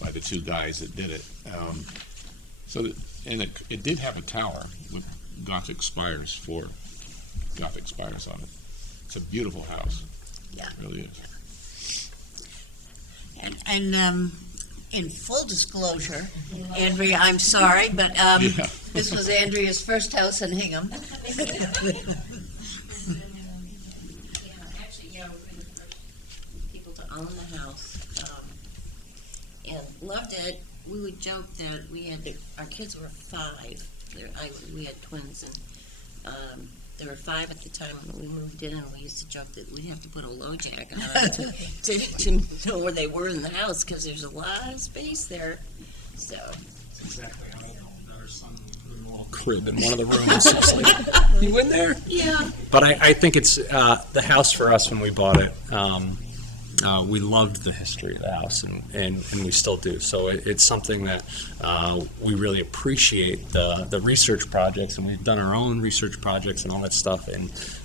by the two guys that did it. It did have a tower with Gothic spires, 4 Gothic spires on it. It's a beautiful house. Yeah. It really is. And in full disclosure, Andrea, I'm sorry, but this was Andrea's first house in Hingham. Actually, we're the first people to own the house, and loved it. We would joke that our kids were 5. We had twins, and there were 5 at the time when we moved in, and we used to joke that we'd have to put a low jack on to know where they were in the house, because there's a lot of space there. So. That's exactly how our son grew a little crib in one of the rooms. It's like, you in there? Yeah. But I think it's the house for us when we bought it. We loved the history of the house, and we still do. So it's something that we really appreciate the research projects, and we've done our own research projects and all that stuff.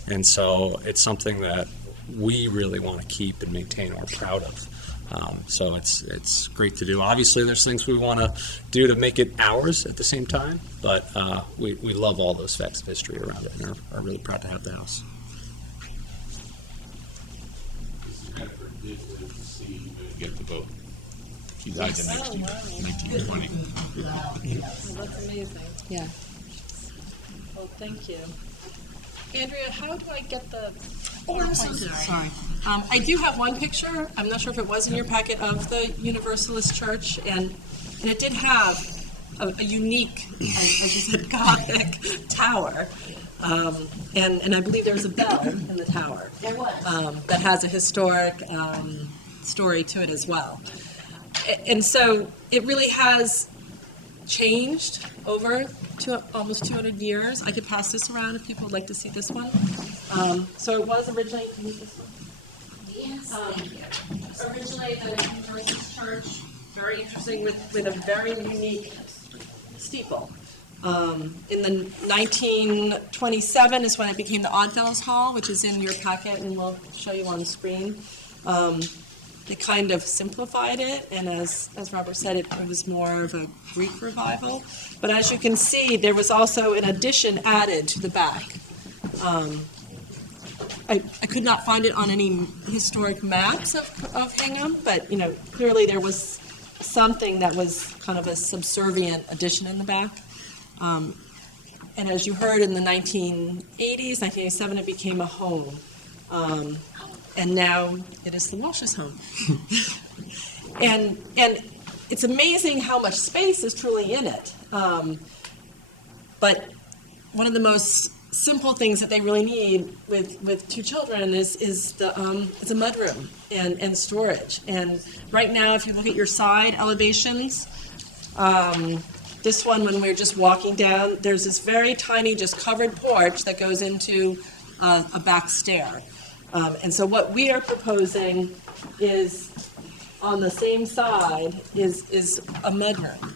And so it's something that we really want to keep and maintain and we're proud of. So it's great to do. Obviously, there's things we want to do to make it ours at the same time, but we love all those facts of history around it and are really proud to have the house. Get the vote. She died in 1920. That's amazing. Yeah. Well, thank you. Andrea, how do I get the PowerPoint? Sorry. I do have one picture. I'm not sure if it was in your packet, of the Universalist Church, and it did have a unique, as you said, Gothic tower. And I believe there's a bell in the tower. There was. That has a historic story to it as well. And so it really has changed over to almost 200 years. I could pass this around if people would like to see this one. So it was originally, can you use this one? Yes, thank you. Originally the Universalist Church, very interesting, with a very unique steeple. In the 1927 is when it became the Oddfellows Hall, which is in your packet, and we'll show you on the screen. They kind of simplified it, and as Robert said, it was more of a Greek revival. But as you can see, there was also an addition added to the back. I could not find it on any historic maps of Hingham, but clearly there was something that was kind of a subservient addition in the back. And as you heard in the 1980s, 1987, it became a home. And now it is the Walsh's home. and it's amazing how much space is truly in it. But one of the most simple things that they really need with two children is a mudroom and storage. And right now, if you look at your side elevations, this one, when we're just walking down, there's this very tiny, just covered porch that goes into a back stair. And so what we are proposing is, on the same side, is a mudroom.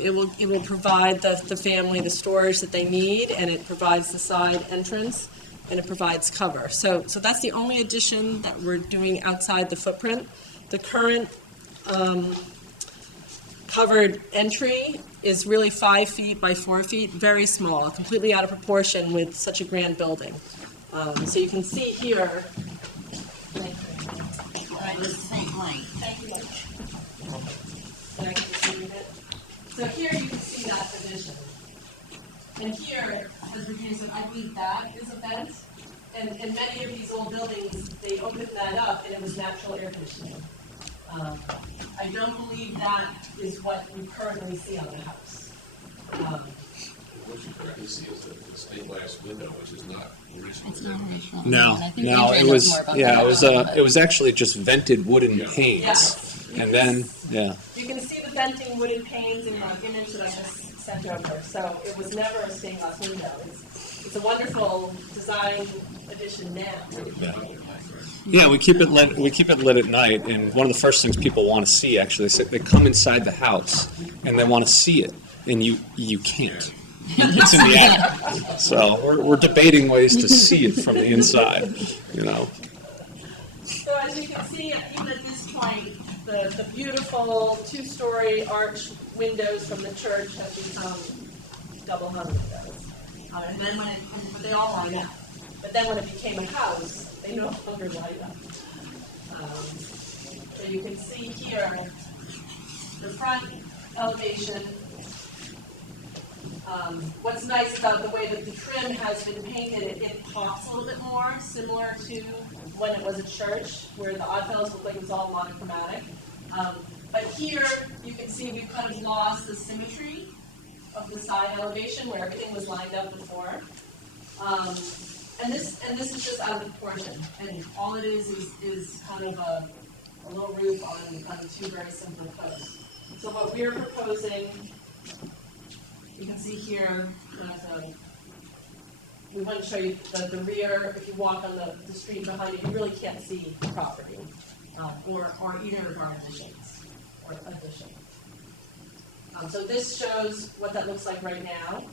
It will provide the family the storage that they need, and it provides the side entrance, and it provides cover. So that's the only addition that we're doing outside the footprint. The current covered entry is really 5 feet by 4 feet, very small, completely out of proportion with such a grand building. So you can see here. So here you can see that addition. And here it has reduced, and I believe that is a vent. And in many of these old buildings, they opened that up and it was natural air conditioning. I don't believe that is what we currently see on the house. What you currently see is the stained glass window, which is not original. It's not original. No, I think no, Adrienne it was, knows more about yeah, that. it was actually just vented wooden panes. Yes. And then, yeah, You can see the venting wooden panes in the image that I just sent over. So it was never a stained glass window. It's a wonderful design addition now. yeah, we keep it lit at night, and one of the first things people want to see, actually, they come inside the house and they want to see it, and you can't. It's in the attic. So we're debating ways to see it from the inside, So as you can see, even at this point, the beautiful two-story arch windows from the church have become double-hung windows. And then but they all line up. But then when it became a house, they no longer light up. So you can see here, the front elevation. What's nice about the way that the trim has been painted, it pops a little bit more, similar to when it was a church, where the Oddfellows looked like it was all monochromatic. But here, you can see we've kind of lost the symmetry of the side elevation, where everything was lined up before. And this is just out of proportion, and all it is kind of a little roof on two very simple posts. So what we're proposing, you can see here, we want to show you the rear. If you walk on the street behind it, you really can't see the property, or either of our additions. So this shows what that looks like right now.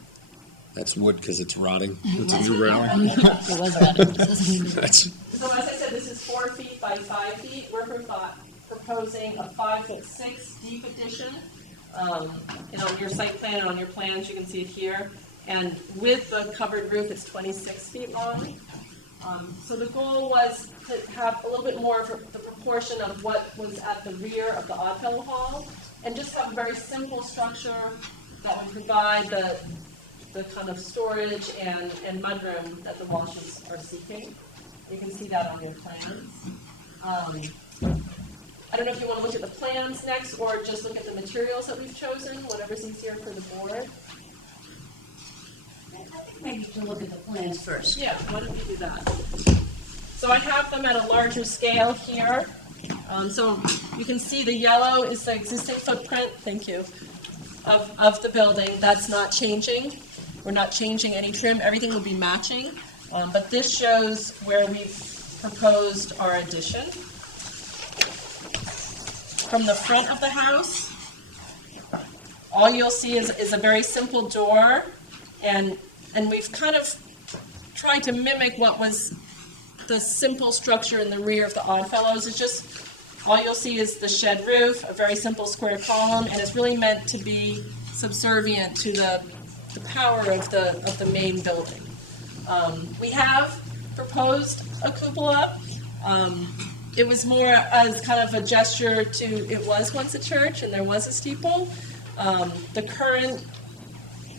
that's wood because it's rotting. It's a new railing. It was rotting. That's, So as I said, this is 4 feet by 5 feet. We're proposing a 5'6" deep addition. On your site plan and on your plans, you can see it here. And with the covered roof, it's 26 feet long. So the goal was to have a little bit more of the proportion of what was at the rear of the Oddfellow Hall, and just have a very simple structure that would provide the kind of storage and mudroom that the Walshes are seeking. You can see that on your plans. I don't know if you want to look at the plans next, or just look at the materials that we've chosen, whatever's easier for the board. I think maybe you can look at the plans first. Yeah, why don't we do that? So I have them at a larger scale here. So you can see the yellow is the existing footprint, thank you, of the building. That's not changing. We're not changing any trim. Everything will be matching. But this shows where we've proposed our addition. From the front of the house, all you'll see is a very simple door, and we've kind of tried to mimic what was the simple structure in the rear of the Oddfellows. It's just, all you'll see is the shed roof, a very simple square column, and it's really meant to be subservient to the power of the main building. We have proposed a cupola. It was more as kind of a gesture to, it was once a church and there was a steeple. The current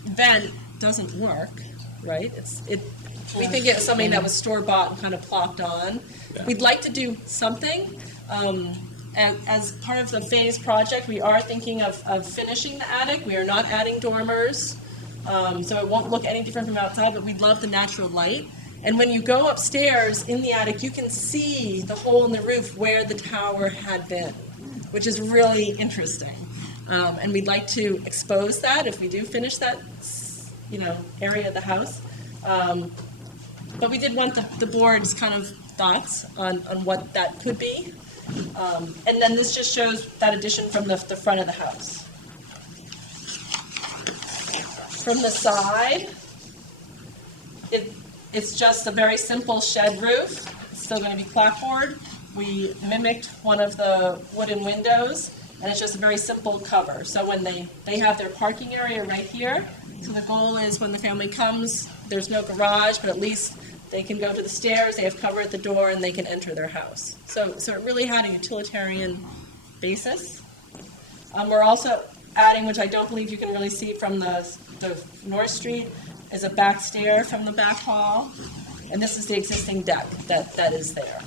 vent doesn't work, right? We think it's something that was store-bought and kind of plopped on. Yeah. We'd like to do something. As part of the phase project, we are thinking of finishing the attic. We are not adding dormers, so it won't look any different from outside, but we'd love the natural light. And when you go upstairs in the attic, you can see the hole in the roof where the tower had been, which is really interesting. And we'd like to expose that if we do finish that, area of the house. But we did want the board's kind of thoughts on what that could be. And then this just shows that addition from the front of the house. From the side, it's just a very simple shed roof. It's still going to be clapboard. We mimicked one of the wooden windows, and it's just a very simple cover. So when they have their parking area right here, so the goal is when the family comes, there's no garage, but at least they can go to the stairs, they have cover at the door, and they can enter their house. So it really had a utilitarian basis. We're also adding, which I don't believe you can really see from the North Street, is a back stair from the back hall, and this is the existing deck that is there.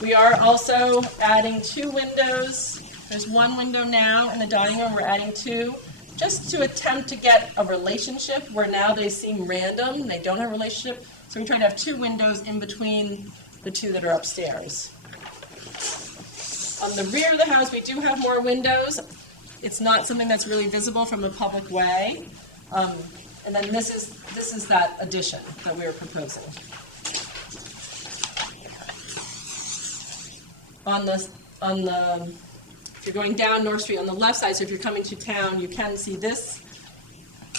We are also adding 2 windows. There's 1 window now in the dining room. We're adding 2, just to attempt to get a relationship where now they seem random, they don't have a relationship. So we try to have 2 windows in between the 2 that are upstairs. On the rear of the house, we do have more windows. It's not something that's really visible from the public way. And then this is that addition that we were proposing. If you're going down North Street on the left side, so if you're coming to town, you can see this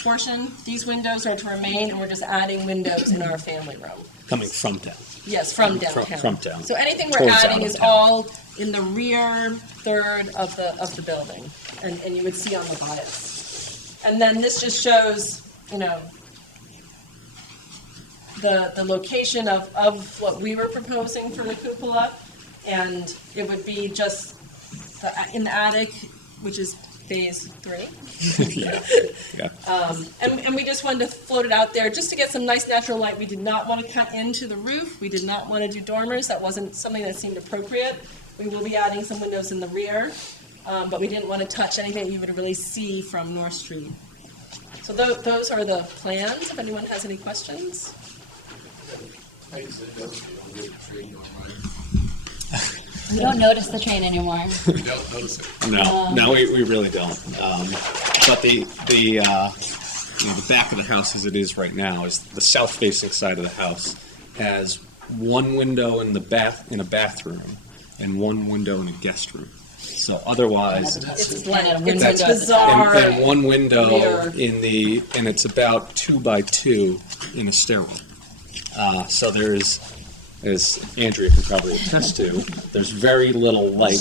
portion. These windows are to remain, and we're just adding windows in our family room. Coming from town. Yes, from downtown. From town. So anything we're Towards adding out of is town. all in the rear third of the building, and you would see on the bias. And then this just shows, the location of what we were proposing for the cupola, and it would be just in the attic, which is phase 3. Yeah. And we just wanted to float it out there just to get some nice natural light. We did not want to cut into the roof. We did not want to do dormers. That wasn't something that seemed appropriate. We will be adding some windows in the rear, but we didn't want to touch anything that you would really see from North Street. So those are the plans, if anyone has any questions. We don't notice the train anymore. You don't notice it. No, we really don't. But the back of the house as it is right now is the south-facing side of the house has 1 window in a bathroom and 1 window in a guest room. So otherwise, It's blank. That's- It's bizarre. and 1 window Rear. and it's about 2 by 2 in a stairwell. So there's, as Andrea can probably attest to, there's very little light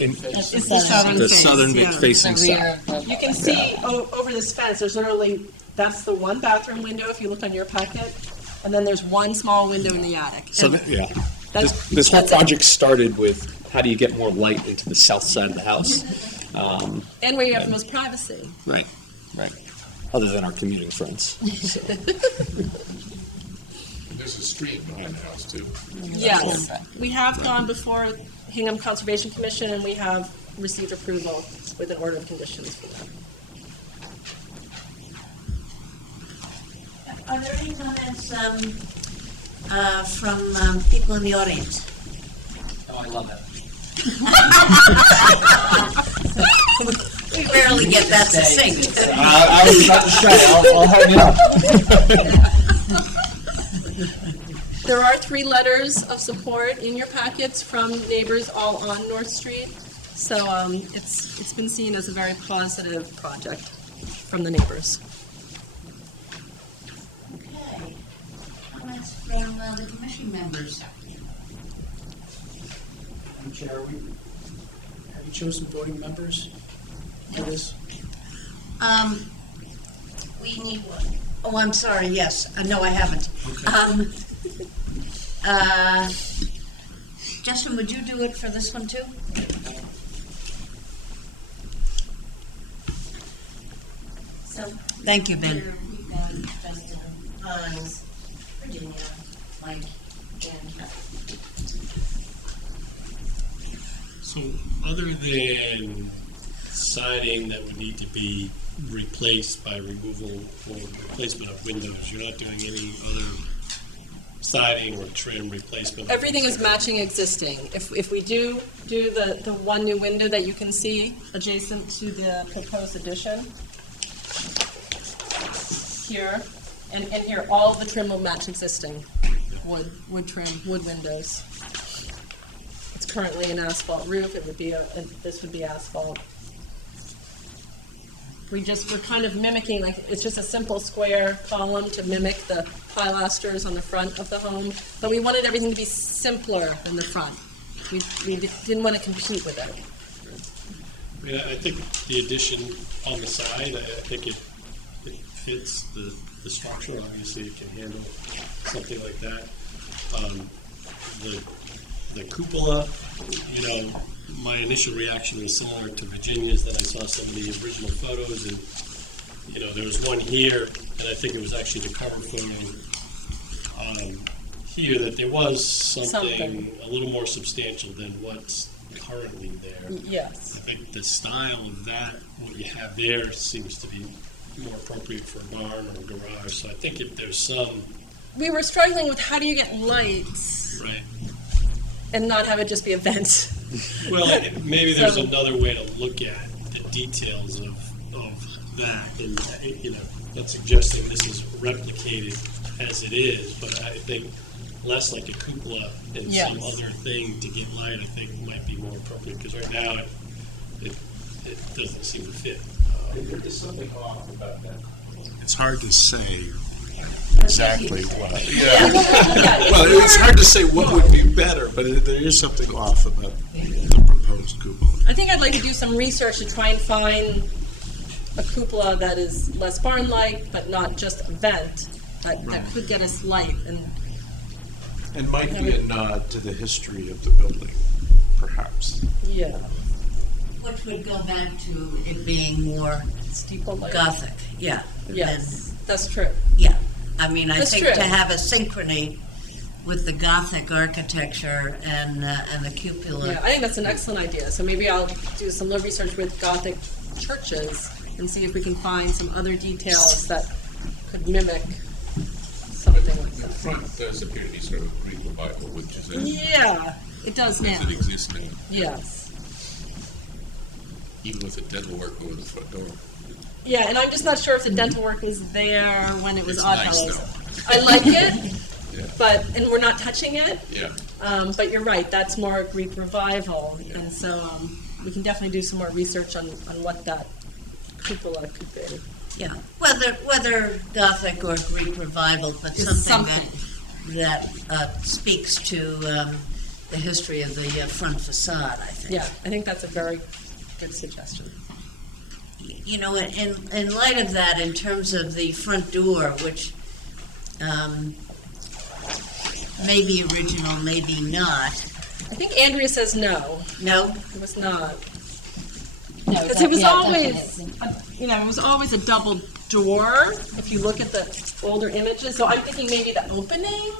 in It's the southern the face, southern yeah. facing side. You can see over this fence, there's literally, that's the 1 bathroom window if you look on your packet, and then there's 1 small window in the attic. So And that's- this whole that's it. project started with how do you get more light into the south side of the house? And where you have the most privacy. Right. Other than our commuting friends. So. There's a stream behind the house, too. Yes, we have gone before Hingham Conservation Commission, and we have received approval with an order of conditions for that. Are there any comments from people in the audience? Oh, I love it. We rarely get that succinct. I was about to say, I'll hurry up. There are 3 letters of support in your packets from neighbors all on North Street. So it's been seen as a very positive project from the neighbors. Okay. Comments from the commission members? Madam Chair, have you chosen voting members for this? We need one. Oh, I'm sorry, yes. No, I haven't. Justin, would you do it for this one too? So Thank you, Ben. here we got Justin, Hans, Virginia, Mike, and Kathy. So other than siding that would need to be replaced by removal or replacement of windows, you're not doing any other siding or trim replacement? Everything is matching existing. If we do the one new window that you can see adjacent to the proposed addition, here, and here, all of the trim will match existing. Wood trim, wood windows. It's currently an asphalt roof, it would be this would be asphalt. We're kind of mimicking, like, it's just a simple square column to mimic the pilasters on the front of the home, but we wanted everything to be simpler than the front. We didn't want to compete with it. I mean, I think the addition on the side, I think it fits the structure. Obviously, it can handle something like that. The cupola, my initial reaction was similar to Virginia's. Then I saw some of the original photos, and there was one here, and I think it was actually the cover photo here, that there was something a little more substantial than what's currently there. Yes. I think the style of that, what you have there, seems to be more appropriate for a barn or a garage. So I think if there's some... We were struggling with how do you get lights Right. and not have it just be a vent. Well, maybe there's another way to look at the details of that. And, not suggesting this is replicated as it is, but I think less like a cupola and some other thing to get light, I think might be more appropriate, because right now it doesn't seem to fit. There's something off about that. It's hard to say exactly what. Yeah. Well, it's hard to say what would be better, but there is something off about the proposed cupola. I think I'd like to do some research to try and find a cupola that is less barn-like, but not just a vent, that could get us light. And might be a nod to the history of the building, perhaps. Yeah. Which would go back to it being more Steeple-like. Gothic, yeah. Yes, that's true. Yeah, I mean, I That's think true. to have a synchrony with the Gothic architecture and the cupola. Yeah, I think that's an excellent idea. So maybe I'll do some little research with Gothic churches and see if we can find some other details that could mimic something like The that. front does appear to be sort of Greek revival, which is Yeah, it does now. as it exists now, Yes. even with the dental work over the front door. Yeah, and I'm just not sure if the dental work was there when it was It's Oddfellows. nice, I like it, Yeah. and we're not touching it. Yeah. But you're right, that's more Greek revival, and so we can definitely do some more research on what that cupola could be. Yeah, whether Gothic or Greek revival, but something that speaks to the history of the front facade, I think. Yeah, I think that's a very good suggestion. In light of that, in terms of the front door, which may be original, maybe not. I think Andrea says no. No? It was not. No, Because it was yeah, always, definitely. it was always a double door, if you look at the older images. So I'm thinking maybe the opening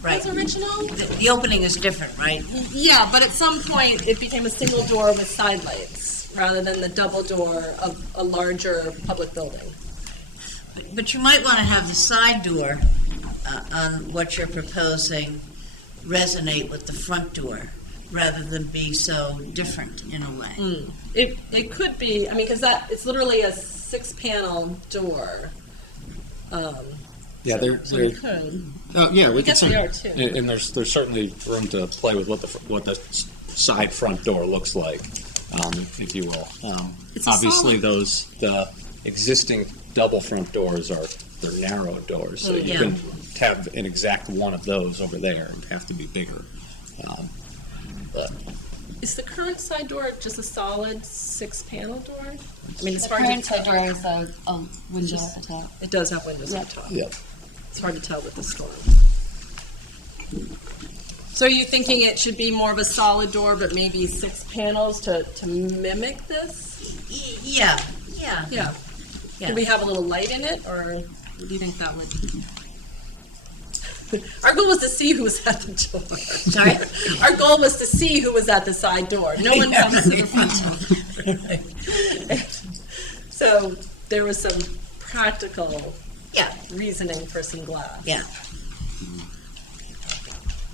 Right. was original. The opening is different, right? Yeah, but at some point, it became a single door with side lights, rather than the double door of a larger public building. But you might want to have the side door on what you're proposing resonate with the front door, rather than be so different in a way. It could be, because it's literally a 6-panel door. Yeah, So we could. yeah, we I guess they are too. And there's certainly room to play with what the side front door looks like. if you will. It's a Obviously, solid- the existing double front doors they're narrow doors, so you Yeah. can have an exact one of those over there and have to be bigger. But Is the current side door just a solid 6-panel door? I mean, it's The hard current to side tell. door is a window at the top. It does have windows at the top. yeah. It's hard to tell with the storm. So are you thinking it should be more of a solid door, but maybe 6 panels to mimic this? Yeah. Yeah. Yeah. Could we have a little light in it, or what do you think that would? Our goal was to see who was at the door. Sorry? Our goal was to see who was at the side door. No one comes to the front door. So there was some practical Yeah. reasoning for some glass. Yeah.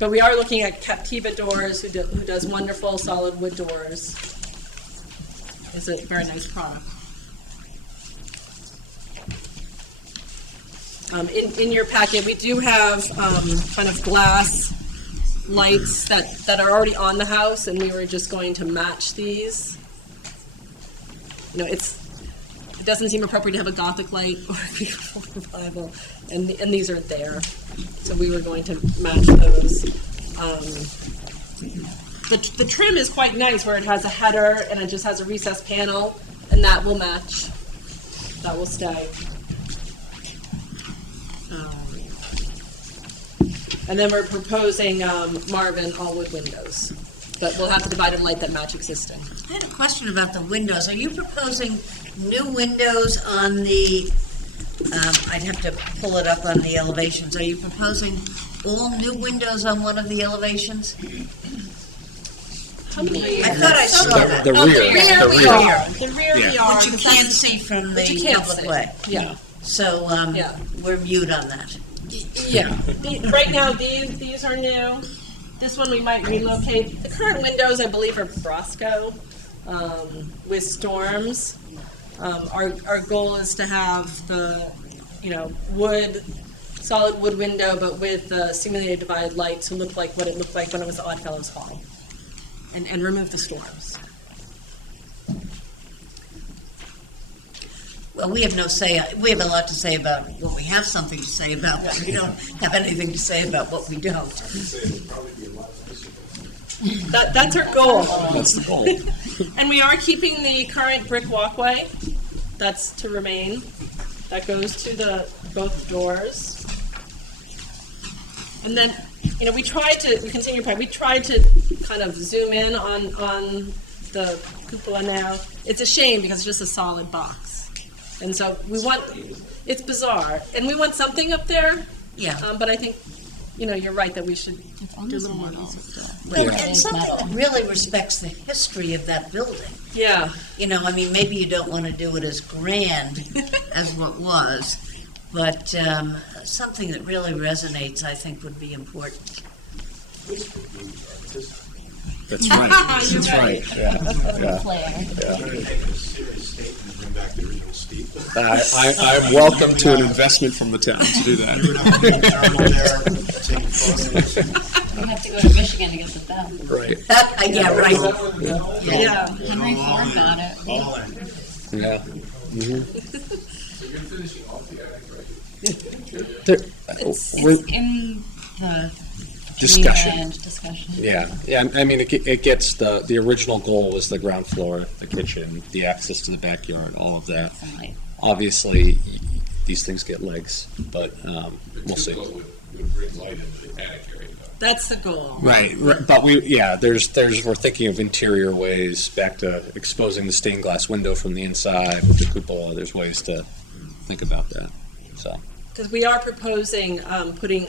But we are looking at Captiva Doors, who does wonderful solid wood doors. It's a very nice product. In your packet, we do have kind of glass lights that are already on the house, and we were just going to match these. You know, it doesn't seem appropriate to have a Gothic light or a beautiful revival, and these aren't there, so we were going to match those. The trim is quite nice, where it has a header and it just has a recessed panel, and that will match. That will stay. And then we're proposing Marvin all wood windows, but we'll have to divide and light that match existing. I had a question about the windows. Are you proposing new windows on the, I'd have to pull it up on the elevations. Are you proposing all new windows on one of the elevations? How many? I thought I saw that. The rear. The The rear we Yeah. are. Which you can't see from But you the can't public see. way. Yeah, So, Yeah. we're mute on that. yeah. Right now, these are new. This one we might relocate. The current windows, I believe, are Brosco with storms. Our goal is to have the, solid wood window, but with simulated divided light to look like what it looked like when it was Oddfellows Hall, and remove the storms. Well, we have no say, we have a lot to say about what we have something to say about, but we don't have anything to say about what we don't. That's our goal. That's the goal. And we are keeping the current brick walkway. That's to remain. That goes to both doors. And then, we tried to kind of zoom in on the cupola now. It's a shame because it's just a solid box. And so it's bizarre. And we want something up there, Yeah. but I think, you're right that we should do a little more. Well, and something that really respects the history of that building. Yeah. Maybe you don't want to do it as grand as what was, but something that really resonates, I think, would be important. That's right. That's right. Yeah. I'm welcome to an investment from the town to do that. You have to go to Michigan to get this done. Right. Yeah, right. Yeah. Henry Ford got it. Yeah. So you're finishing off the attic, right? It's We're- In the Discussion. dreamland discussion. Yeah. I mean, it gets the original goal was the ground floor, the kitchen, the access to the backyard, all of that. Sunlight. Obviously, these things get legs, but we'll see. The cupola would bring light into the attic area, though. That's the goal. Right, but we're thinking of interior ways, back to exposing the stained glass window from the inside with the cupola. There's ways to think about that. So Because we are proposing putting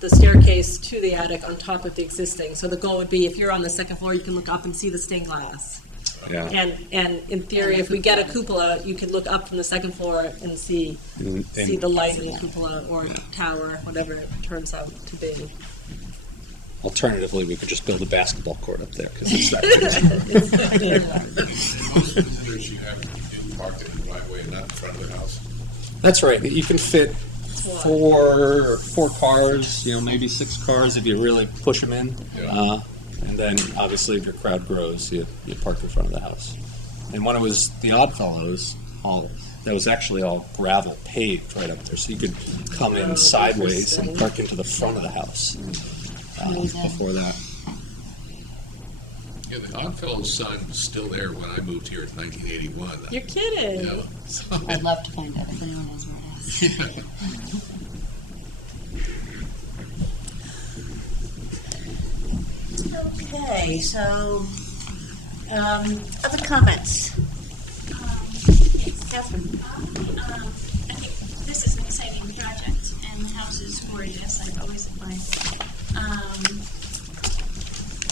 the staircase to the attic on top of the existing. So the goal would be if you're on the second floor, you can look up and see the stained glass. yeah, And in theory, if we get a cupola, you can look up from the second floor and see the light in the cupola or tower, whatever it turns out to be. alternatively, we could just build a basketball court up there because it's that big. Most visitors you have do park in the driveway and not in front of the house. That's right. You can fit four cars, maybe 6 cars if you really push them in. And then, obviously, if your crowd grows, you park in front of the house. And when it was the Oddfellows, that was actually all gravel paved right up there, so you could come in sideways and park into the front of the house before that. Yeah, the Oddfellows sign was still there when I moved here in 1981. You're kidding. Yeah, so- I'd love to find out if anyone knows where it is. Okay, so, other comments? Catherine? I think this is an exciting project, and the house is gorgeous. I've always admired it.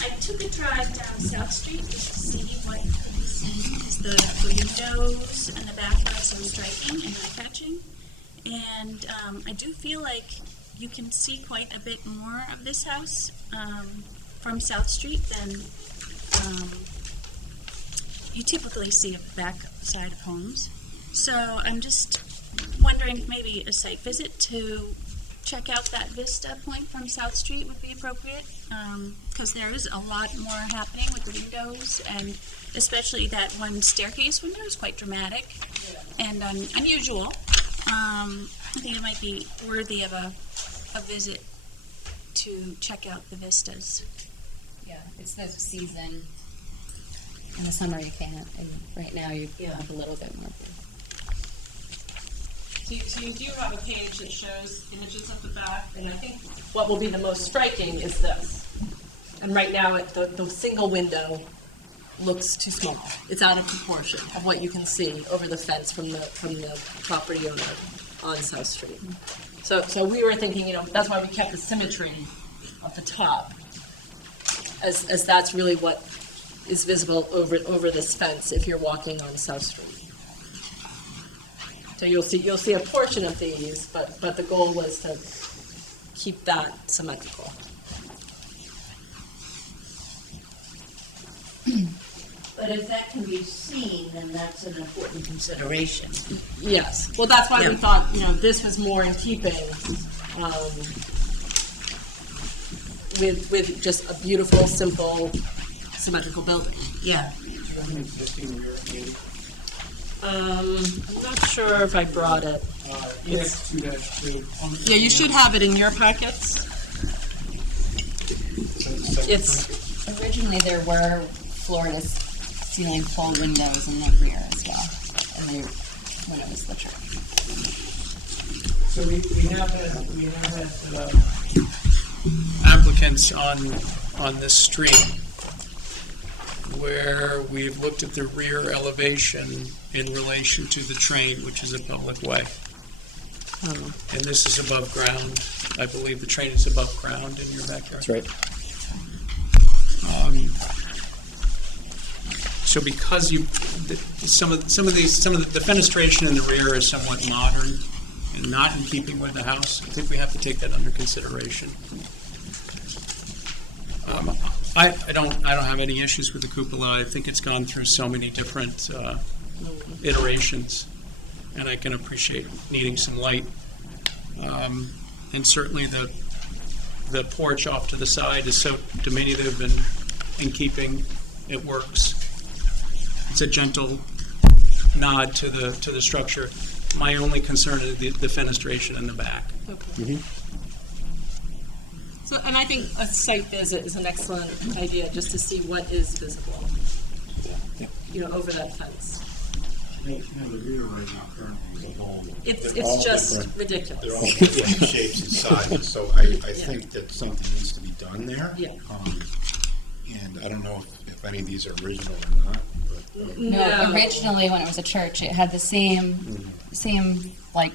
I took a drive down South Street just to see what could be seen, because the windows and the back are so striking and eye-catching. And I do feel like you can see quite a bit more of this house from South Street than you typically see of back side of homes. So I'm just wondering if maybe a site visit to check out that vista point from South Street would be appropriate, because there is a lot more happening with the windows, and especially that one staircase window is quite dramatic and unusual. I think it might be worthy of a visit to check out the vistas. Yeah, it's the season. In the summer you can't, and right now you have a little bit more. So you do have a page that shows images of the back, and I think what will be the most striking is this. And right now, the single window looks too small. It's out of proportion of what you can see over the fence from the property owner on South Street. So we were thinking, that's why we kept the symmetry of the top, as that's really what is visible over this fence if you're walking on South Street. So you'll see a portion of these, but the goal was to keep that symmetrical. But if that can be seen, then that's an important consideration. Yes. Well, that's why we thought, this was more in keeping with just a beautiful, simple, symmetrical building. Yeah. I'm not sure if I brought it. EX 2-2. Yeah, you should have it in your packets. It's Originally, there were floor-to-ceiling full windows in the rear as well, when it was the church. So we have had applicants on this street where we've looked at the rear elevation in relation to the train, which is a public way. And this is above ground. I believe the train is above ground in your backyard. That's right. So because some of the fenestration in the rear is somewhat modern and not in keeping with the house, I think we have to take that under consideration. I don't have any issues with the cupola. I think it's gone through so many different iterations, and I can appreciate needing some light. And certainly the porch off to the side is so diminutive and in keeping. It works. It's a gentle nod to the structure. My only concern is the fenestration in the back. okay. So, and I think a site visit is an excellent idea, just to see what is visible, over that fence. The rear right now currently is a whole. It's just ridiculous. They're all different shapes and sizes, so I think that something needs to be done there. Yeah. And I don't know if any of these are original or not, but. No, originally when it was a church, it had the same like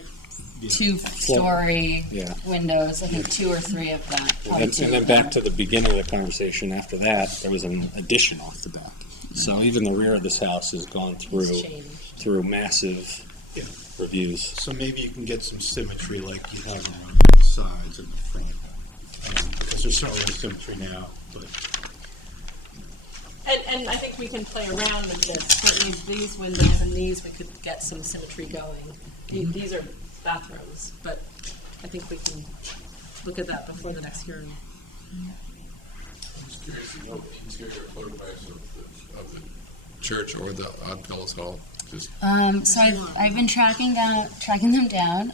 Yeah. two-story Yeah. windows. I think 2 or 3 of that. probably And 2 then of back them. to the beginning of the conversation, after that, there was an addition off the back. So even the rear of this house has gone through massive reviews. So maybe you can get some symmetry like you have on the sides and the front. Because there's certainly symmetry now, but. And I think we can play around with this. Certainly these windows and these, we could get some symmetry going. These are bathrooms, but I think we can look at that before the next hearing. Just curious to know interior photographs of the church or the Odd Fellows Hall. Just So I've been tracking them down.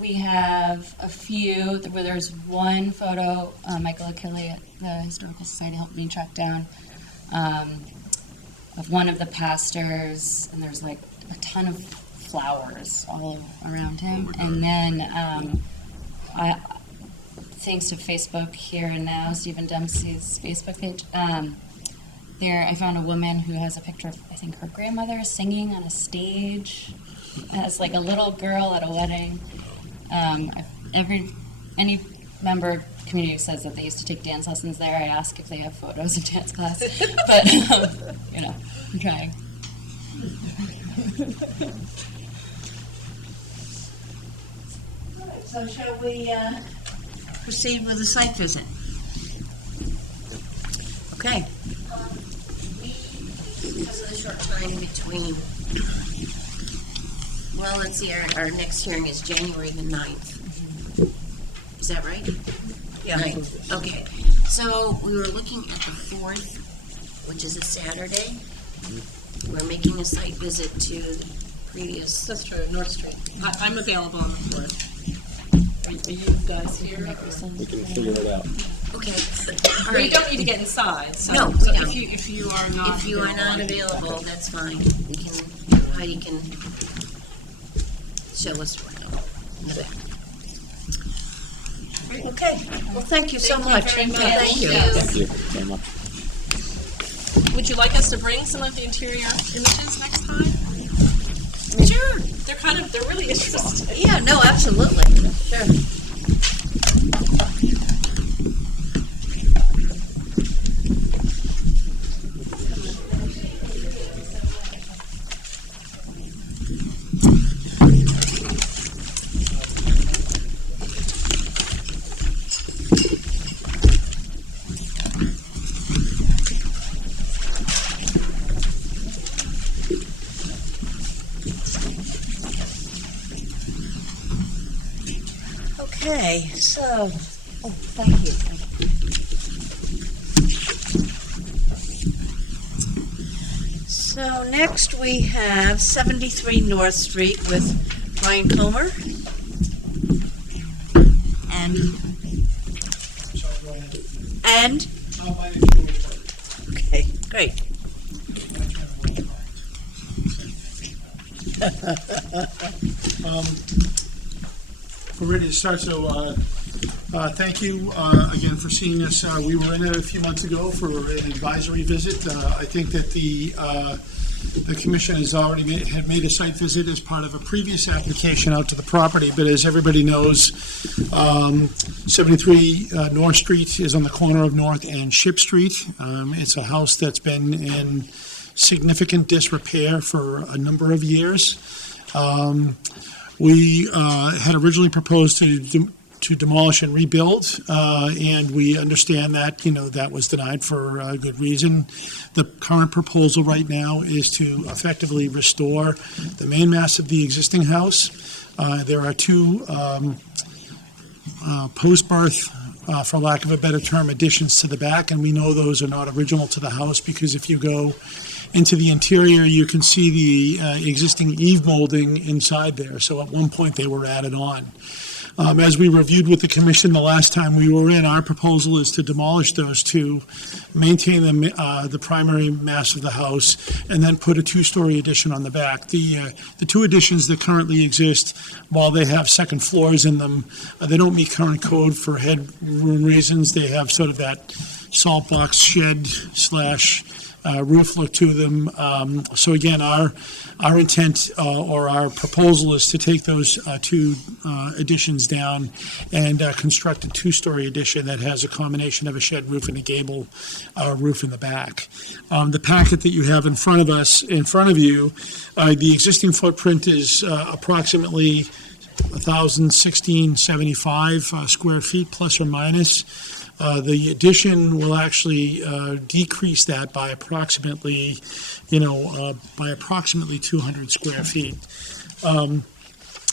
We have a few where there's one photo, Michael Achille at the Historical Society helped me track down, of one of the pastors, and there's like a ton of flowers all around him. And then thanks to Facebook Here and Now, Stephen Dempsey's Facebook page, there I found a woman who has a picture of, I think, her grandmother singing on a stage as like a little girl at a wedding. Any member of the community says that they used to take dance lessons there. I ask if they have photos of dance class, but I'm trying. So shall we proceed with the site visit? Okay. Because of the short time between, well, let's see, our next hearing is January the 9th. Is that right? Yeah. 9th, okay. So we were looking at the 4th, which is a Saturday. We're making a site visit to the previous. That's true, North Street. I'm available on the 4th. Are you guys here? We can figure it out. Okay. All Well, you right. don't need to get inside, so. No, we so don't. If you are not. If you are not available, that's fine. We can, Heidi can show us in the back. Okay. Well, thank you so much. Thank you. Thank you very much. Would you like us to bring some of the interior images next time? Sure. They're really interesting. Yeah, no, absolutely. Sure. Okay, so, thank you. So next we have 73 North Street with Brian Comer. And? Okay, great. We're ready to start, so thank you again for seeing us. We were in it a few months ago for an advisory visit. I think that the commission has already had made a site visit as part of a previous application out to the property, but as everybody knows, 73 North Street is on the corner of North and Ship Street. It's a house that's been in significant disrepair for a number of years. We had originally proposed to demolish and rebuild, and we understand that, that was denied for a good reason. The current proposal right now is to effectively restore the main mass of the existing house. There are two post-birth, for lack of a better term, additions to the back, and we know those are not original to the house because if you go into the interior, you can see the existing eave molding inside there. So at one point, they were added on. As we reviewed with the commission the last time we were in, our proposal is to demolish those two, maintain the primary mass of the house, and then put a two-story addition on the back. The two additions that currently exist, while they have second floors in them, they don't meet current code for headroom reasons. They have sort of that salt box shed / roof look to them. So again, our intent or our proposal is to take those two additions down and construct a two-story addition that has a combination of a shed roof and a gable roof in the back. The packet that you have in front of you, the existing footprint is approximately 1,016.75 square feet plus or minus. The addition will actually decrease that by approximately 200 square feet.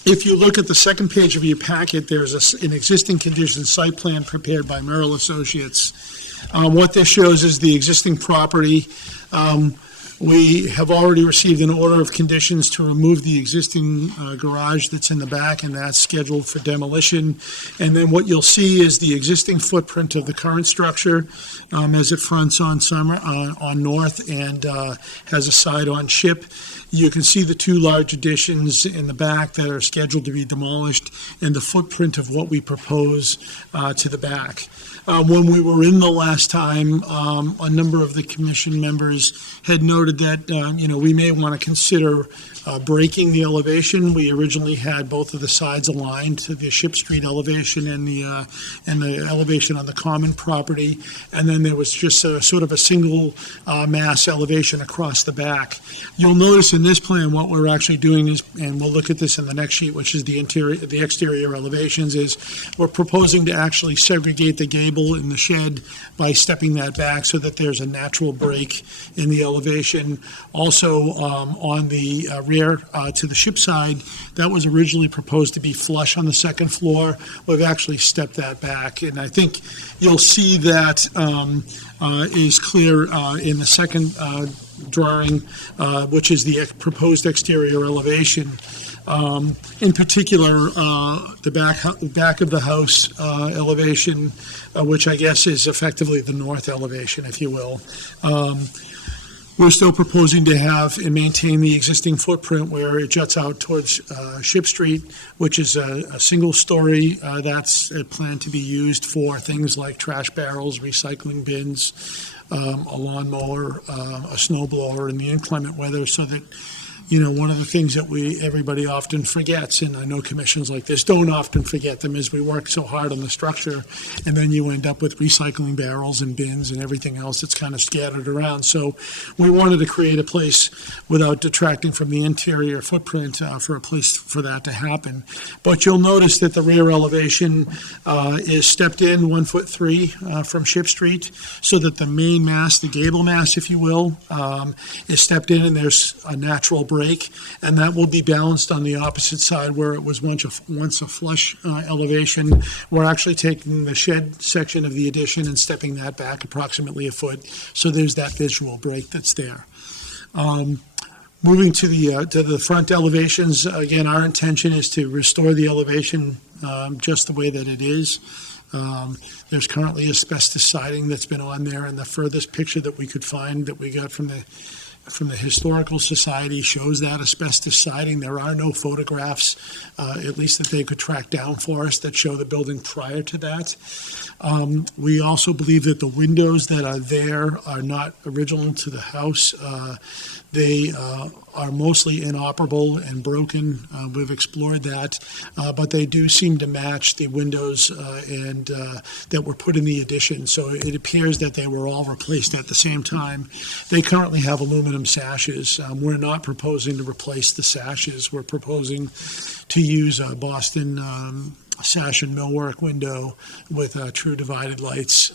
If you look at the second page of your packet, there's an existing condition site plan prepared by Merrill Associates. What this shows is the existing property. We have already received an order of conditions to remove the existing garage that's in the back, and that's scheduled for demolition. And then what you'll see is the existing footprint of the current structure as it fronts on North and has a side on Ship. You can see the two large additions in the back that are scheduled to be demolished and the footprint of what we propose to the back. When we were in the last time, a number of the commission members had noted that, we may want to consider breaking the elevation. We originally had both of the sides aligned to the Ship Street elevation and the elevation on the common property. And then there was just sort of a single mass elevation across the back. You'll notice in this plan, what we're actually doing is, and we'll look at this in the next sheet, which is the exterior elevations, is we're proposing to actually segregate the gable in the shed by stepping that back so that there's a natural break in the elevation. Also, on the rear to the Ship side, that was originally proposed to be flush on the second floor. We've actually stepped that back, and I think you'll see that is clear in the second drawing, which is the proposed exterior elevation. In particular, the back of the house elevation, which I guess is effectively the north elevation, if you will. We're still proposing to have and maintain the existing footprint where it juts out towards Ship Street, which is a single story that's planned to be used for things like trash barrels, recycling bins, a lawnmower, a snow blower in the inclement weather, so that one of the things that everybody often forgets, and I know commissions like this don't often forget them, is we work so hard on the structure, and then you end up with recycling barrels and bins and everything else that's kind of scattered around. So we wanted to create a place without detracting from the interior footprint for a place for that to happen. But you'll notice that the rear elevation is stepped in 1'3" from Ship Street, so that the main mass, the gable mass, if you will, is stepped in, and there's a natural break, and that will be balanced on the opposite side where it was once a flush elevation. We're actually taking the shed section of the addition and stepping that back approximately a foot, so there's that visual break that's there. Moving to the front elevations, again, our intention is to restore the elevation just the way that it is. There's currently asbestos siding that's been on there, and the furthest picture that we could find that we got from the Historical Society shows that asbestos siding. There are no photographs, at least that they could track down for us, that show the building prior to that. We also believe that the windows that are there are not original to the house. They are mostly inoperable and broken. We've explored that, but they do seem to match the windows that were put in the addition. So it appears that they were all replaced at the same time. They currently have aluminum sashes. We're not proposing to replace the sashes. We're proposing to use a Boston sash and millwork window with true divided lights,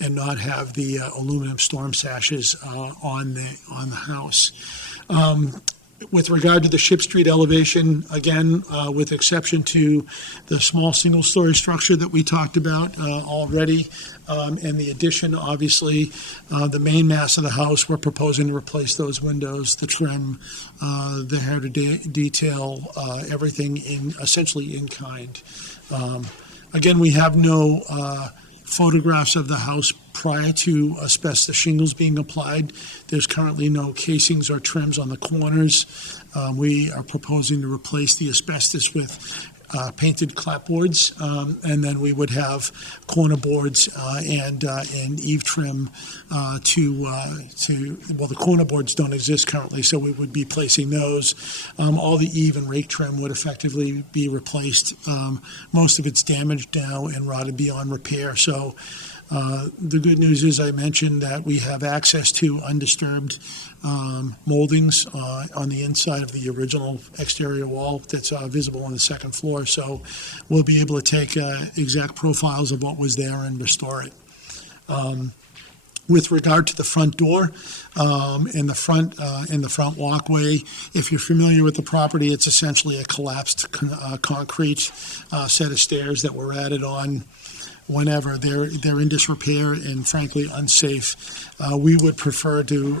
and not have the aluminum storm sashes on the house. With regard to the Ship Street elevation, again, with exception to the small single-story structure that we talked about already, and the addition, obviously, the main mass of the house, we're proposing to replace those windows, the trim, the hair to detail, everything essentially in kind. Again, we have no photographs of the house prior to asbestos shingles being applied. There's currently no casings or trims on the corners. We are proposing to replace the asbestos with painted clapboards, and then we would have corner boards and eave trim well, the corner boards don't exist currently, so we would be placing those. All the eave and rake trim would effectively be replaced. Most of it's damaged now and rotted beyond repair, so the good news is I mentioned that we have access to undisturbed moldings on the inside of the original exterior wall that's visible on the second floor. So we'll be able to take exact profiles of what was there and restore it. With regard to the front door, in the front walkway, if you're familiar with the property, it's essentially a collapsed concrete set of stairs that were added on whenever. They're in disrepair and frankly unsafe. We would prefer to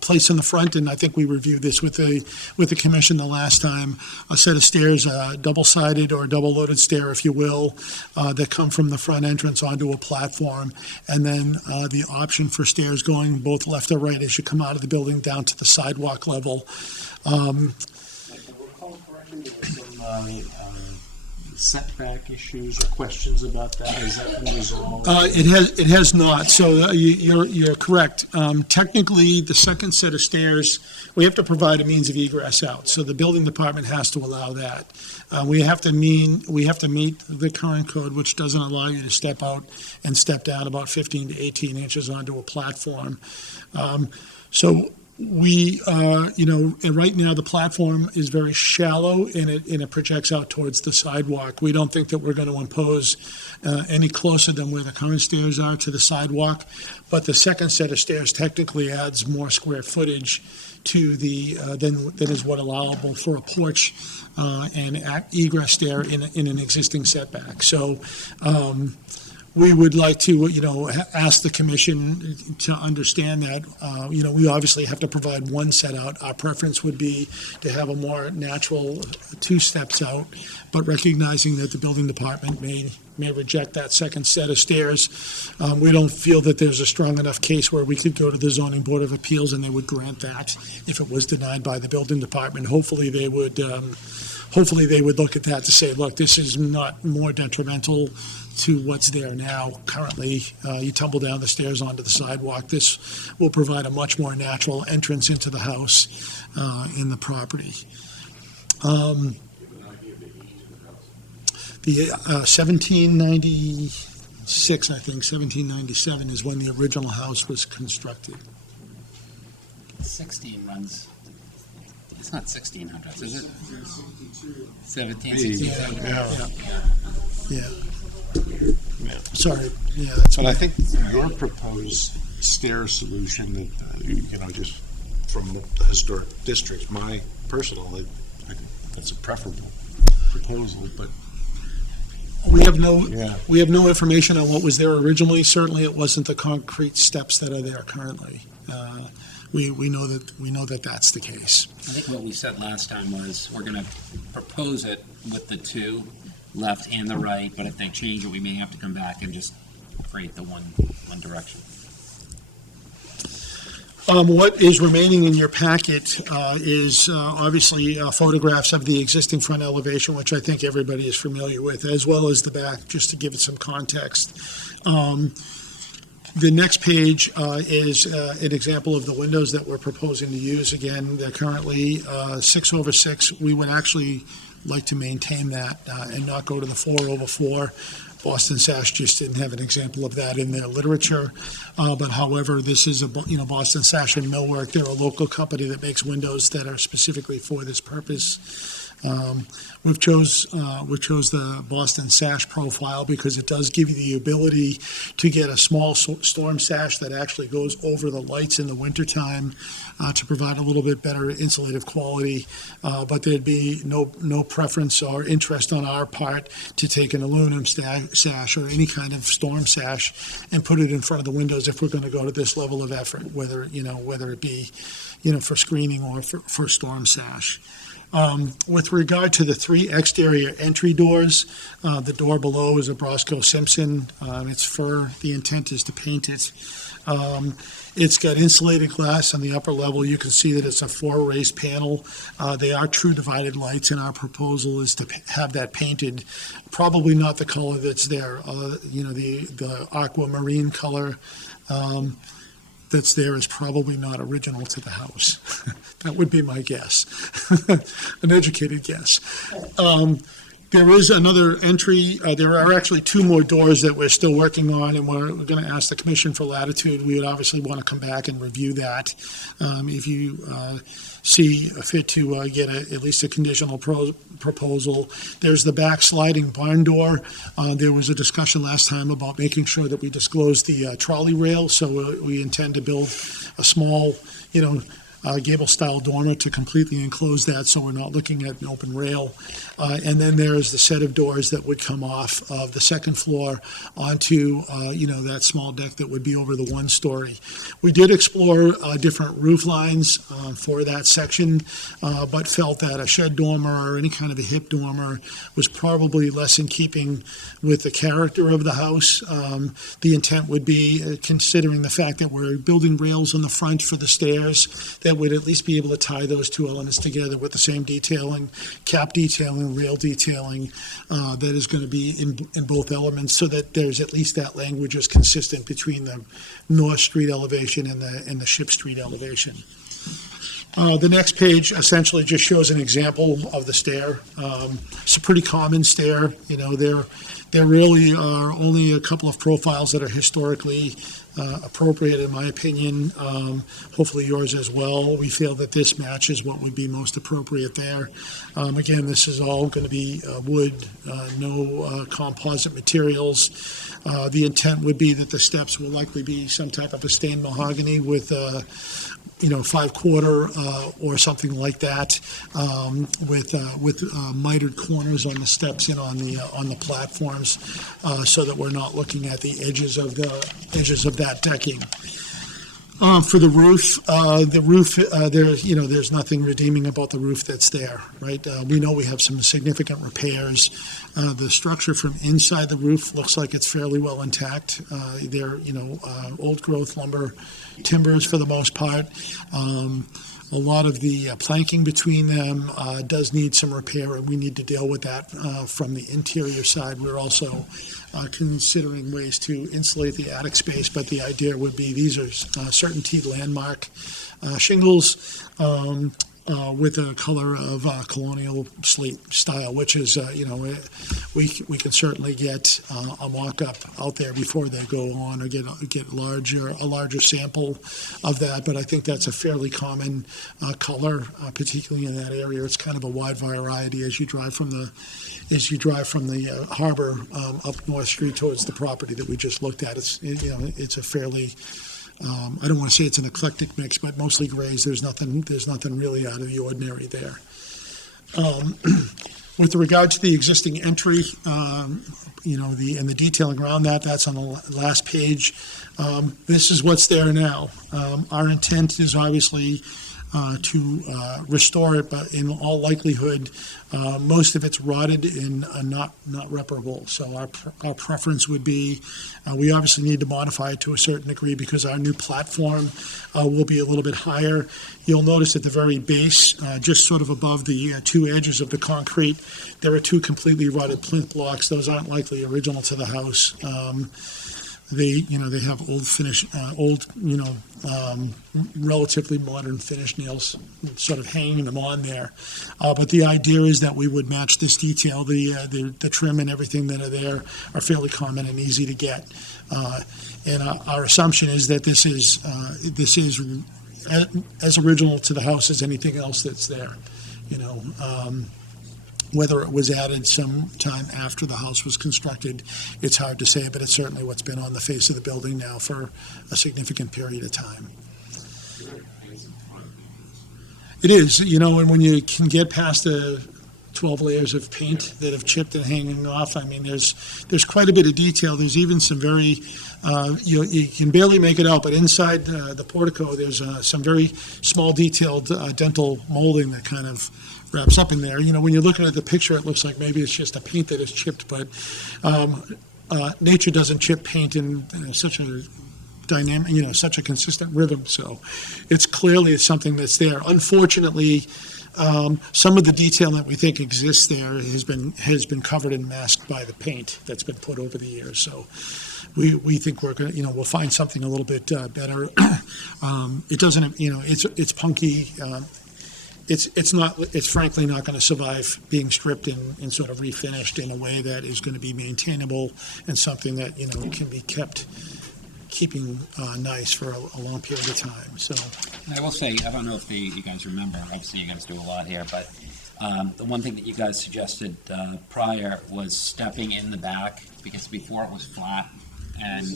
place in the front, and I think we reviewed this with the commission the last time, a set of stairs, double-sided or double-loaded stair, if you will, that come from the front entrance onto a platform, and then the option for stairs going both left or right as you come out of the building down to the sidewalk level. Setback issues or questions about that? Is that been resolved? It has not. So you're correct. Technically, the second set of stairs, we have to provide a means of egress out. So the building department has to allow that. We have to meet the current code, which doesn't allow you to step out and step down about 15 to 18 inches onto a platform. So we, right now the platform is very shallow and it projects out towards the sidewalk. We don't think that we're going to impose any closer than where the current stairs are to the sidewalk, but the second set of stairs technically adds more square footage to the than is what allowable for a porch and egress stair in an existing setback. So. We would like to, ask the commission to understand that, we obviously have to provide one set out. Our preference would be to have a more natural 2 steps out, but recognizing that the building department may reject that second set of stairs. We don't feel that there's a strong enough case where we could go to the zoning board of appeals and they would grant that if it was denied by the building department. Hopefully they would look at that to say, look, this is not more detrimental to what's there now. Currently, you tumble down the stairs onto the sidewalk. This will provide a much more natural entrance into the house in the property. The 1796, I think, 1797 is when the original house was constructed. 16 runs. It's not 1600s, is it? 1767. Yeah. Sorry. Yeah, that's But I think your proposed stair solution that, just from the historic districts, my personal, I think that's a preferable proposal, but. We have no Yeah. information on what was there originally. Certainly, it wasn't the concrete steps that are there currently. We know that that's the case. I think what we said last time was we're going to propose it with the 2 left and the right, but if they change it, we may have to come back and just create the one direction. What is remaining in your packet is obviously photographs of the existing front elevation, which I think everybody is familiar with, as well as the back, just to give it some context. The next page is an example of the windows that we're proposing to use. Again, they're currently 6/6. We would actually like to maintain that and not go to the 4/4. Boston Sash just didn't have an example of that in their literature. But however, this is Boston Sash and Millwork. They're a local company that makes windows that are specifically for this purpose. We chose the Boston Sash profile because it does give you the ability to get a small storm sash that actually goes over the lights in the wintertime to provide a little bit better insulative quality. But there'd be no preference or interest on our part to take an aluminum sash or any kind of storm sash and put it in front of the windows if we're going to go to this level of effort, whether it be for screening or for storm sash. With regard to the 3 exterior entry doors, the door below is a Brosco Simpson. It's fir. The intent is to paint it. It's got insulated glass on the upper level. You can see that it's a 4-raised panel. They are true divided lights, and our proposal is to have that painted. Probably not the color that's there. The aquamarine color that's there is probably not original to the house. That would be my guess, an educated guess. There is another entry. There are actually 2 more doors that we're still working on, and we're going to ask the Commission for latitude. We would obviously want to come back and review that. If you see fit to get at least a conditional proposal. There's the back sliding barn door. There was a discussion last time about making sure that we disclose the trolley rail, so we intend to build a small, gable-style dormer to completely enclose that, so we're not looking at an open rail. And then there's the set of doors that would come off of the second floor onto, that small deck that would be over the one-story. We did explore different roof lines for that section, but felt that a shed dormer or any kind of a hip dormer was probably less in keeping with the character of the house. The intent would be, considering the fact that we're building rails on the front for the stairs, that would at least be able to tie those two elements together with the same detailing, cap detailing, rail detailing, that is going to be in both elements, so that there's at least that language is consistent between the North Street elevation and the Ship Street elevation. The next page essentially just shows an example of the stair. It's a pretty common stair. There really are only a couple of profiles that are historically appropriate, in my opinion. Hopefully yours as well. We feel that this matches what would be most appropriate there. Again, this is all going to be wood, no composite materials. The intent would be that the steps will likely be some type of a stained mahogany with 5/4 or something like that, with mitered corners on the steps and on the platforms, so that we're not looking at the edges of that decking. For the roof, there's nothing redeeming about the roof that's there, right? We know we have some significant repairs. The structure from inside the roof looks like it's fairly well intact. They're, old growth lumber timbers for the most part. A lot of the planking between them does need some repair, and we need to deal with that from the interior side. We're also considering ways to insulate the attic space, but the idea would be these are Certainty Landmark shingles with a color of colonial slate style, which is, we can certainly get a mock-up out there before they go on, or get a larger sample of that. But I think that's a fairly common color, particularly in that area. It's kind of a wide variety as you drive from the harbor up North Street towards the property that we just looked at. It's a fairly I don't want to say it's an eclectic mix, but mostly grays. There's nothing really out of the ordinary there. With regard to the existing entry, and the detailing around that's on the last page. This is what's there now. Our intent is obviously to restore it, but in all likelihood, most of it's rotted and not reparable. So our preference would be, we obviously need to modify it to a certain degree because our new platform will be a little bit higher. You'll notice at the very base, just sort of above the two edges of the concrete, there are two completely rotted plinth blocks. Those aren't likely original to the house. They have relatively modern finish nails sort of hanging them on there. But the idea is that we would match this detail. The trim and everything that are there are fairly common and easy to get. And our assumption is that this is as original to the house as anything else that's there. Whether it was added some time after the house was constructed, it's hard to say, but it's certainly what's been on the face of the building now for a significant period of time. It is, and when you can get past the 12 layers of paint that have chipped and hanging off, I mean, there's quite a bit of detail. There's even some very, you can barely make it out, but inside the portico, there's some very small detailed dental molding that kind of wraps up in there. When you're looking at the picture, it looks like maybe it's just a paint that is chipped, but nature doesn't chip paint in such a dynamic, such a consistent rhythm. So it's clearly something that's there. Unfortunately, some of the detail that we think exists there has been covered and masked by the paint that's been put over the years. So we think we're going to, we'll find something a little bit better. It doesn't, it's punky. It's frankly not going to survive being stripped and sort of refinished in a way that is going to be maintainable and something that, can be keeping nice for a long period of time. So I will say, I don't know if you guys remember, obviously you guys do a lot here, but the one thing that you guys suggested prior was stepping in the back, because before it was flat, and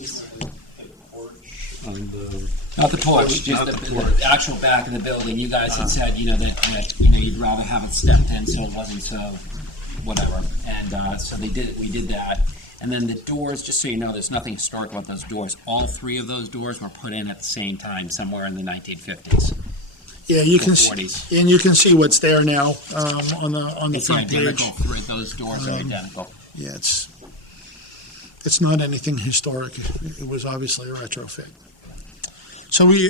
on the. Not the porch, just Not the, the porch. the actual back of the building. You guys had said, that you'd rather have it stepped in so it wasn't so whatever. And so we did that. And then the doors, just so you know, there's nothing historic about those doors. All three of those doors were put in at the same time, somewhere in the 1950s. Yeah, you can, Or 40s. and you can see what's there now on the It's front page. identical. Those doors are identical. Yeah, it's not anything historic. It was obviously a retrofit. So we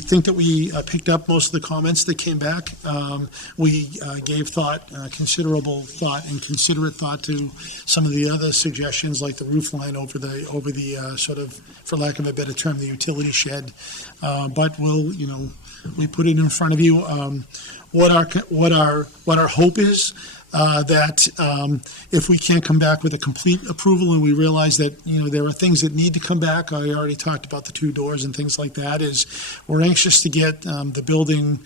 think that we picked up most of the comments that came back. We gave considerable thought and considerate thought to some of the other suggestions, like the roof line over the sort of, for lack of a better term, the utility shed. But we put it in front of you. What our hope is. That if we can't come back with a complete approval, and we realize that there are things that need to come back, I already talked about the 2 doors and things like that. Is we're anxious to get the building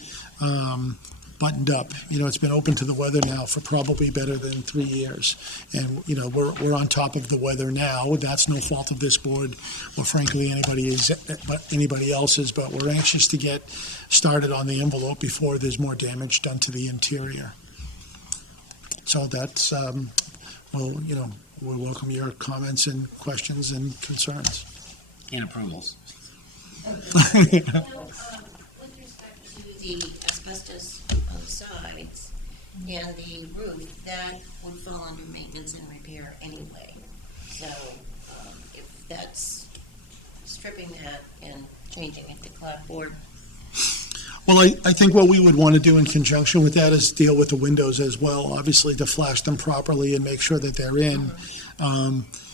buttoned up. It's been open to the weather now for probably better than 3 years, and we're on top of the weather now. That's no fault of this board, or frankly anybody else's. But we're anxious to get started on the envelope before there's more damage done to the interior. So that's, we welcome your comments and questions and concerns. And approvals. With respect to the asbestos on the sides and the roof, that would fall under maintenance and repair anyway. So if that's stripping that and changing it to clapboard. Well, I think what we would want to do in conjunction with that is deal with the windows as well, obviously to flash them properly and make sure that they're in.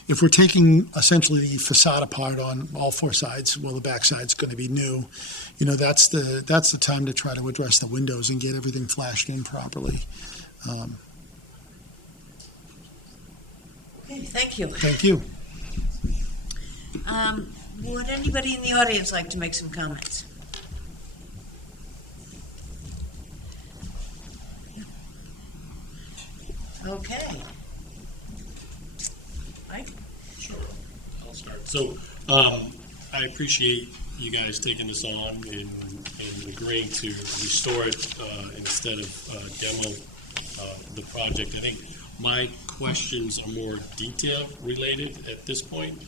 If we're taking essentially the facade apart on all 4 sides, well, the back side's going to be new. That's the time to try to address the windows and get everything flashed in properly. Okay, thank you. Thank you. Would anybody in the audience like to make some comments? Okay. Mike? Sure, I'll start. So, I appreciate you guys taking this on and agreeing to restore it instead of demo the project. I think my questions are more detail related at this point.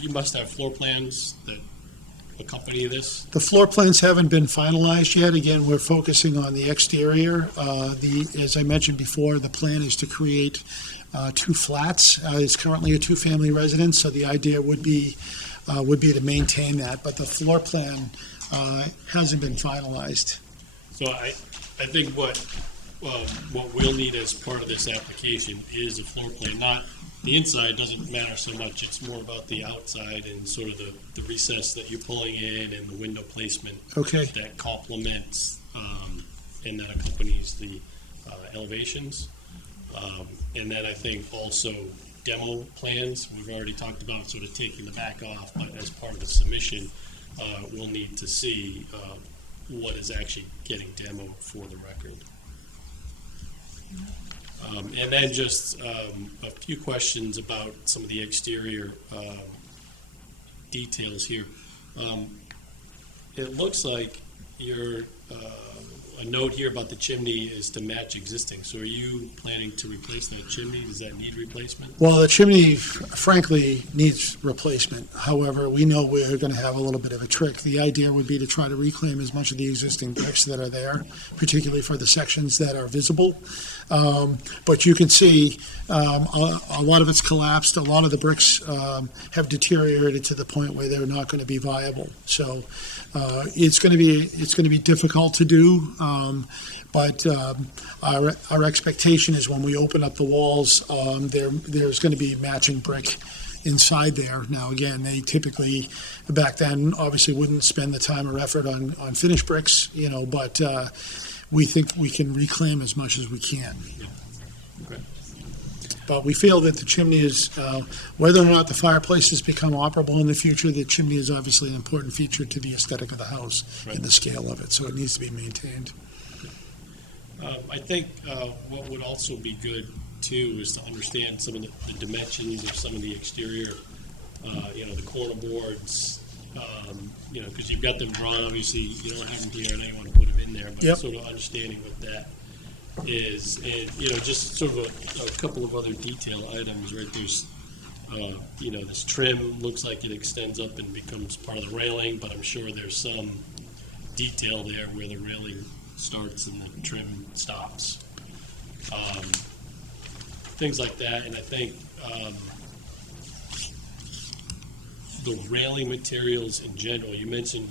You must have floor plans that accompany this? The floor plans haven't been finalized yet. Again, we're focusing on the exterior. As I mentioned before, the plan is to create 2 flats. It's currently a 2-family residence, so the idea would be to maintain that, but the floor plan hasn't been finalized. So I think what we'll need as part of this application is a floor plan. Not the inside doesn't matter so much. It's more about the outside and sort of the recess that you're pulling in and the window placement that complements and that accompanies the elevations. And then I think also demo plans. We've already talked about sort of taking the back off, but as part of the submission, we'll need to see what is actually getting demoed for the record. And then just a few questions about some of the exterior details here. It looks like a note here about the chimney is to match existing. So are you planning to replace that chimney? Does that need replacement? Well, the chimney, frankly, needs replacement. However, we know we're going to have a little bit of a trick. The idea would be to try to reclaim as much of the existing bricks that are there, particularly for the sections that are visible. But you can see a lot of it's collapsed. A lot of the bricks have deteriorated to the point where they're not going to be viable. So it's going to be difficult to do. But our expectation is when we open up the walls, there's going to be matching brick inside there. Now, again, they typically, back then, obviously wouldn't spend the time or effort on finished bricks, but we think we can reclaim as much as we can. Okay. But we feel that the chimney is, whether or not the fireplace has become operable in the future, the chimney is obviously an important feature to the aesthetic of the house and the scale of it, so it needs to be maintained. I think what would also be good too is to understand some of the dimensions of some of the exterior, the corner boards, because you've got them drawn, obviously, you don't have them here, and I don't want to put them in there, but Yep. sort of understanding what that is, and, just sort of a couple of other detail items, right? There's, this trim looks like it extends up and becomes part of the railing, but I'm sure there's some detail there where the railing starts and the trim stops. Things like that, and I think the railing materials in general, you mentioned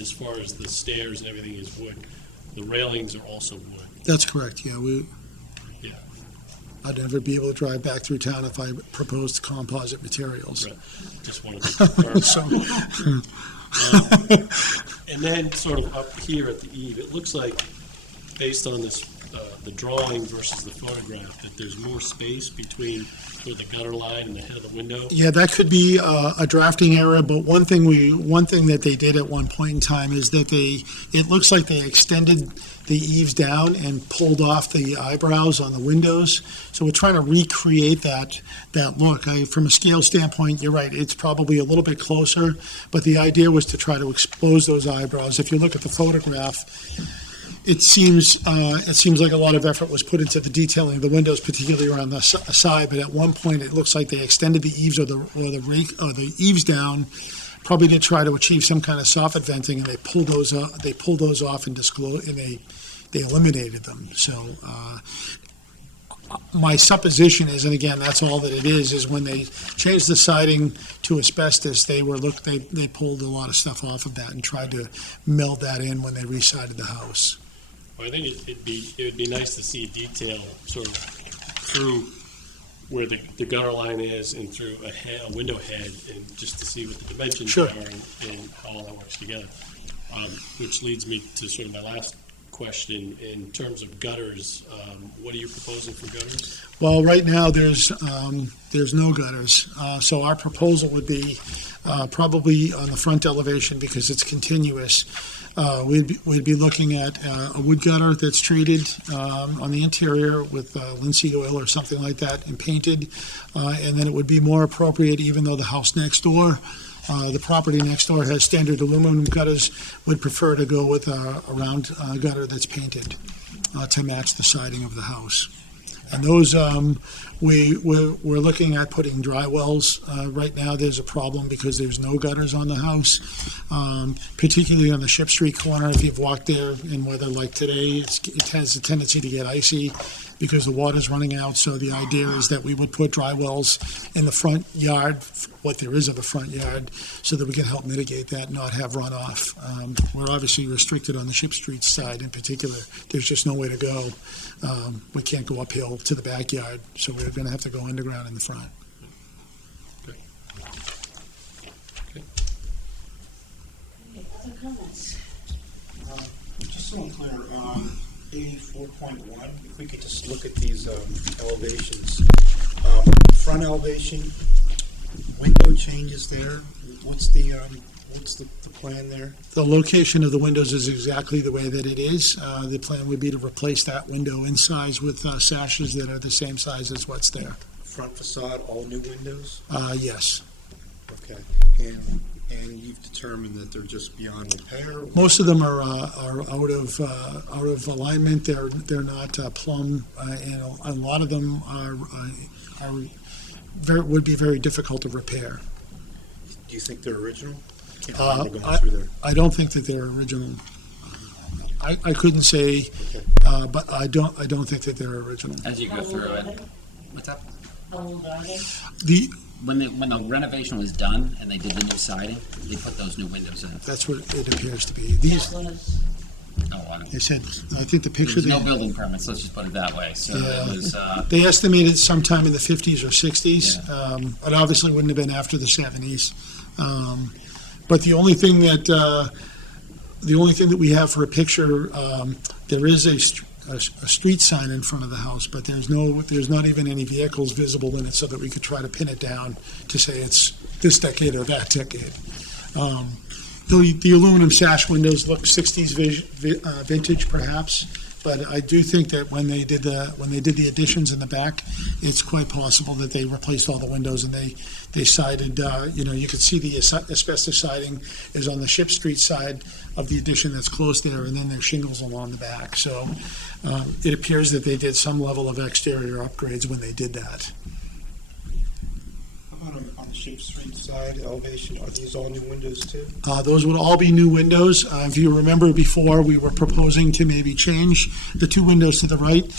as far as the stairs and everything is wood, the railings are also wood. That's correct, yeah. Yeah. I'd never be able to drive back through town if I proposed composite materials. Right. Just wanted to confirm. So, And then sort of up here at the eave, it looks like, based on this, the drawing versus the photograph, that there's more space between sort of the gutter line and the head of the window. yeah, that could be a drafting error, but one thing that they did at one point in time is that it looks like they extended the eaves down and pulled off the eyebrows on the windows. So we're trying to recreate that look. From a scale standpoint, you're right, it's probably a little bit closer, but the idea was to try to expose those eyebrows. If you look at the photograph, it seems like a lot of effort was put into the detailing of the windows, particularly around the side. But at one point, it looks like they extended the eaves or the eaves down, probably to try to achieve some kind of soffit venting, and they pulled those off and they eliminated them. So my supposition is, and again, that's all that it is when they changed the siding to asbestos, they pulled a lot of stuff off of that and tried to meld that in when they re-sided the house. Well, I think it would be nice to see detail sort of through where the gutter line is and through a window head, and just to see what the dimensions Sure. are and how all that works together. Which leads me to sort of my last question in terms of gutters. What are you proposing for gutters? Well, right now, there's no gutters. So our proposal would be probably on the front elevation, because it's continuous. We'd be looking at a wood gutter that's treated on the interior with linseed oil or something like that and painted. And then it would be more appropriate, even though the house next door, the property next door has standard aluminum gutters, would prefer to go with a round gutter that's painted to match the siding of the house. And those, we're looking at putting dry wells. Right now, there's a problem because there's no gutters on the house, particularly on the Ship Street corner. If you've walked there in weather like today, it has a tendency to get icy because the water's running out. So the idea is that we would put dry wells in the front yard, what there is of a front yard, so that we can help mitigate that, not have runoff. We're obviously restricted on the Ship Street side in particular. There's just no way to go. We can't go uphill to the backyard, so we're going to have to go underground in the front. Other comments? Just so I'm clear, A4.1, if we could just look at these elevations. Front elevation, window changes there. What's the plan there? The location of the windows is exactly the way that it is. The plan would be to replace that window in size with sashes that are the same size as what's there. Front facade, all new windows? Yes. Okay. And you've determined that they're just beyond repair? Most of them are out of alignment. They're not plumb, and a lot of them would be very difficult to repair. Do you think they're original? Can't remember going through there. I don't think that they're original. I couldn't say, but I don't think that they're original. As you go through it. What's up? How old are they? When the renovation was done and they did the new siding, they put those new windows in. That's what it appears to be. These, they said, I think the picture. There was no building permits, let's just put it that way. So Yeah. it was, They estimated sometime in the 50s or 60s. It obviously wouldn't have been after the 70s. But the only thing that we have for a picture, there is a street sign in front of the house, but there's not even any vehicles visible in it, so that we could try to pin it down to say it's this decade or that decade. The aluminum sash windows look 60s vintage, perhaps. But I do think that when they did the additions in the back, it's quite possible that they replaced all the windows and they sided, you could see the asbestos siding is on the Ship Street side of the addition that's close there, and then there's shingles along the back. So it appears that they did some level of exterior upgrades when they did that. How about on the Ship Street side elevation, are these all new windows too? Those would all be new windows. If you remember before, we were proposing to maybe change the two windows to the right,